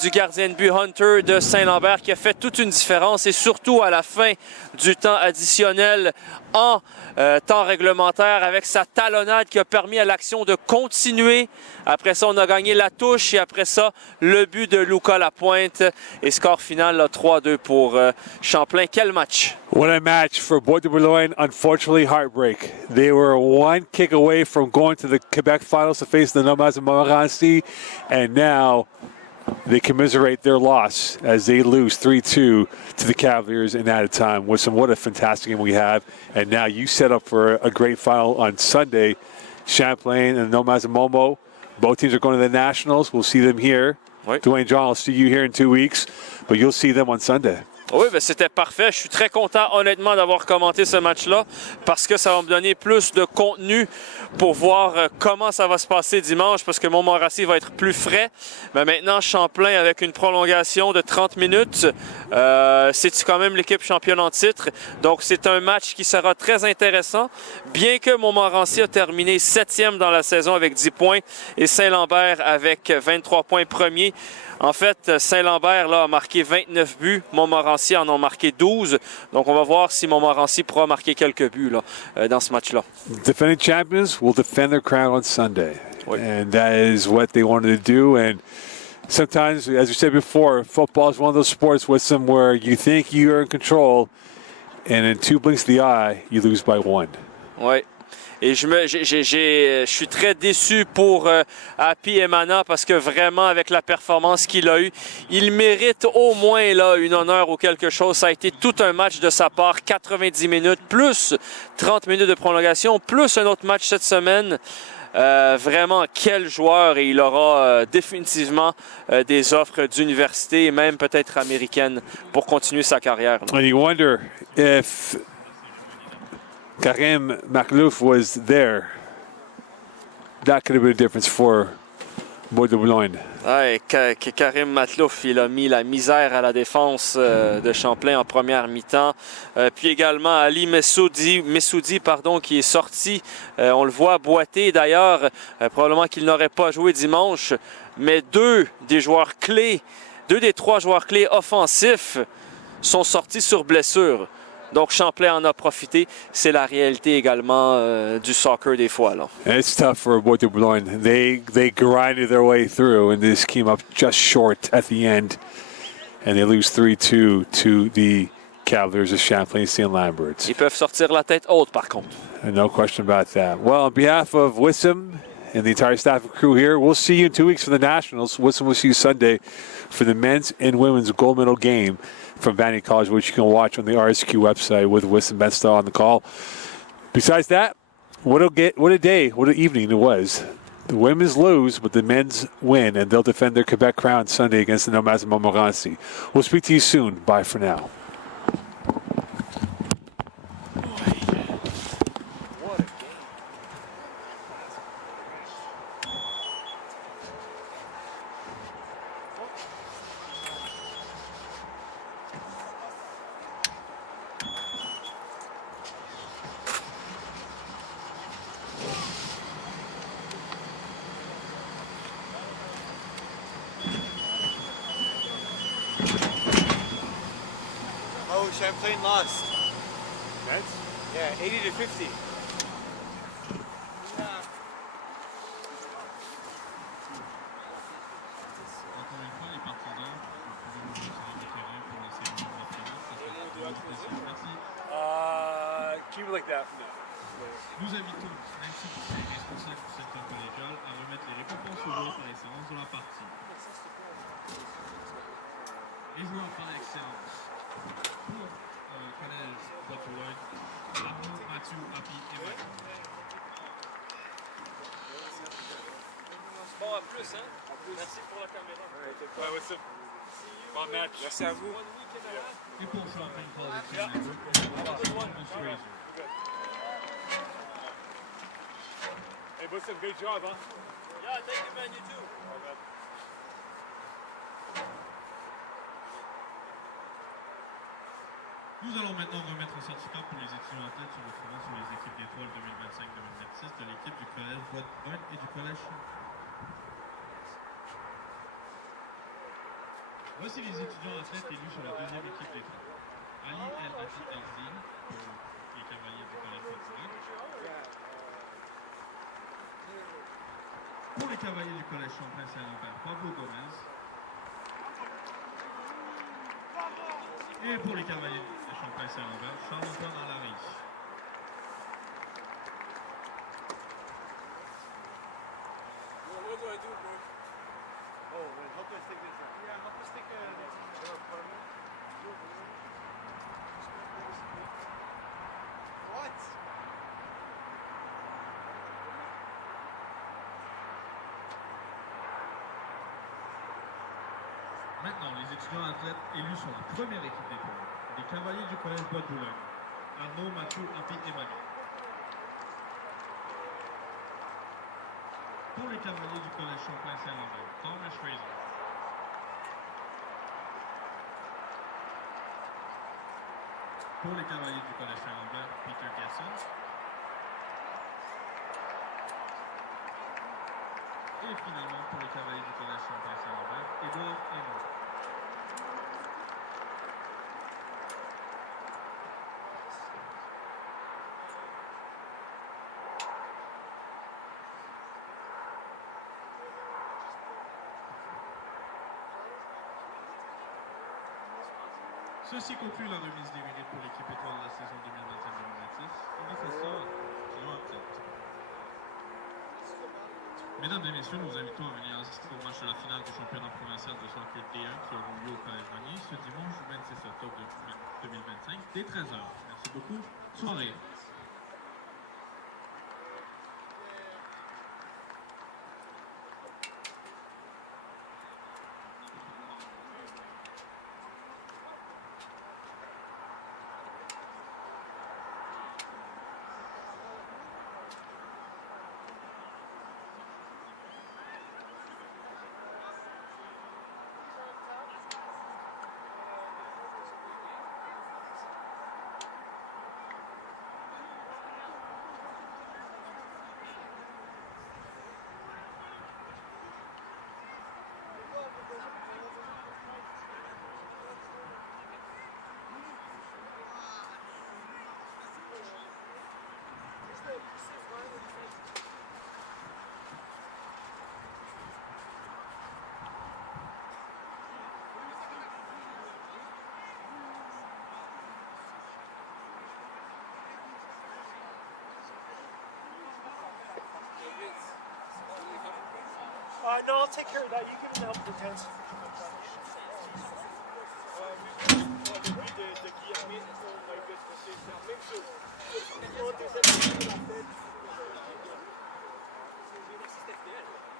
du gardien de but Hunter de St-Lambert qui a fait toute une différence. Et surtout à la fin du temps additionnel en temps réglementaire avec sa talonnade qui a permis à l'action de continuer. Après ça, on a gagné la touche et après ça, le but de Luca Lapointe et score final 3-2 pour Champlain. Quel match! What a match for Bois-de-Boulogne. Unfortunately, heartbreak. They were one kick away from going to the Quebec finals to face the Nomads of Montmorency, and now they commiserate their loss as they lose 3-2 to the Cavaliers in added time. What a fantastic game we have. And now you set up for a great final on Sunday. Champlain and the Nomads of Momo. Both teams are going to the Nationals. We'll see them here. Oui. Dwayne John, I'll see you here in 2 weeks, but you'll see them on Sunday. Oui, ben c'était parfait. Je suis très content, honnêtement, d'avoir commenté ce match-là parce que ça va me donner plus de contenu pour voir comment ça va se passer dimanche parce que Montmorency va être plus frais. Mais maintenant, Champlain avec une prolongation de 30 minutes. C'est quand même l'équipe championne en titre. Donc, c'est un match qui sera très intéressant. Bien que Montmorency a terminé 7e dans la saison avec 10 points et St-Lambert avec 23 points premier. En fait, St-Lambert là, a marqué 29 buts, Montmorency en ont marqué 12. Donc, on va voir si Montmorency pourra marquer quelques buts là, dans ce match-là. Defending champions will defend their crown on Sunday. Oui. And that is what they wanted to do. And sometimes, as we said before, football is one of those sports with some where you think you are in control, and in 2 blinks of the eye, you lose by 1. Oui. Et je suis très déçu pour Happy Emana parce que vraiment, avec la performance qu'il a eue, il mérite au moins là, une honneur ou quelque chose. Ça a été tout un match de sa part, 90 minutes, plus 30 minutes de prolongation, plus un autre match cette semaine. Vraiment, quel joueur! Et il aura définitivement des offres d'université et même peut-être américaines pour continuer sa carrière. And you wonder if Karim Maklouf was there, that could have been a difference for Bois-de-Boulogne. Ouais, Karim Matlouf, il a mis la misère à la défense de Champlain en première mi-temps. Puis également Ali Messoudi, qui est sorti. On le voit boiter d'ailleurs. Probablement qu'il n'aurait pas joué dimanche. Mais deux des trois joueurs clés offensifs sont sortis sur blessure. Donc Champlain en a profité. C'est la réalité également du soccer des fois. Là. It's tough for Bois-de-Boulogne. They grinded their way through, and this came up just short at the end, and they lose 3-2 to the Cavaliers of Champlain St-Lambert. Ils peuvent sortir la tête haute, par contre. No question about that. Well, on behalf of Wissam and the entire staff and crew here, we'll see you in 2 weeks for the Nationals. Wissam will see you Sunday for the men's and women's gold medal game from Vandy College, which you can watch on the RSEQ website with Wissam Benstall on the call. Besides that, what a day, what an evening it was. The women's lose, but the men's win, and they'll defend their Quebec crown Sunday against the Nomads of Montmorency. We'll speak to you soon. Bye for now. Oh, Champlain lost. Meds? Yeah, 80 to 50. Keep it like that for now. Nous invitons, ainsi que les responsables du secteur collégial, à remettre les récompenses aux joueurs par excellence de la partie. Les joueurs par excellence. Pour collège Bois-de-Boulogne, Arnaud, Mathieu, Happy et Mike. Bon, à plus, hein? Merci pour la caméra. Ouais, what's up? Bon match. Merci à vous. Et pour Champlain College, Fraser. Hey, what's up? Great job, huh? Yeah, thank you, man. You too. Nous allons maintenant remettre un certificat pour les étudiants athlètes se retrouvant sur les équipes d'étoiles 2025-2026 de l'équipe du collège Bois-de-Boulogne et du collège. Voici les étudiants athlètes élus sur la deuxième équipe d'étoiles. Ali El Haji El-Zine pour les cavaliers du collège Bois-de-Boulogne. Pour les cavaliers du collège Champlain St-Lambert, Pablo Gomez. Et pour les cavaliers de Champlain St-Lambert, Charles-Antoine Alary. What do I do, bro? Oh, wait, help us take this out. Yeah, help us take this. What? Maintenant, les étudiants athlètes élus sur la première équipe d'étoiles. Des cavaliers du collège Bois-de-Boulogne. Arnaud, Mathieu, Happy et Manu. Pour les cavaliers du collège Champlain St-Lambert, Thomas Fraser. Pour les cavaliers du collège St-Lambert, Peter Gasson. Et finalement, pour les cavaliers du collège Champlain St-Lambert, Édouard Hénaud. Ceci conclut la remise des mérites pour l'équipe étoile de la saison 2025-2026. On a fait ça en tête. Mesdames et messieurs, nous invitons à venir assister au match de la finale du championnat provincial de soccer D1 qui aura lieu au Collège Magny ce dimanche 26 octobre 2025 dès 13h. Merci beaucoup. Soirée. No, I'll take care of that. You give me the help with the tents. De Guillermin, on va essayer de faire même chose. On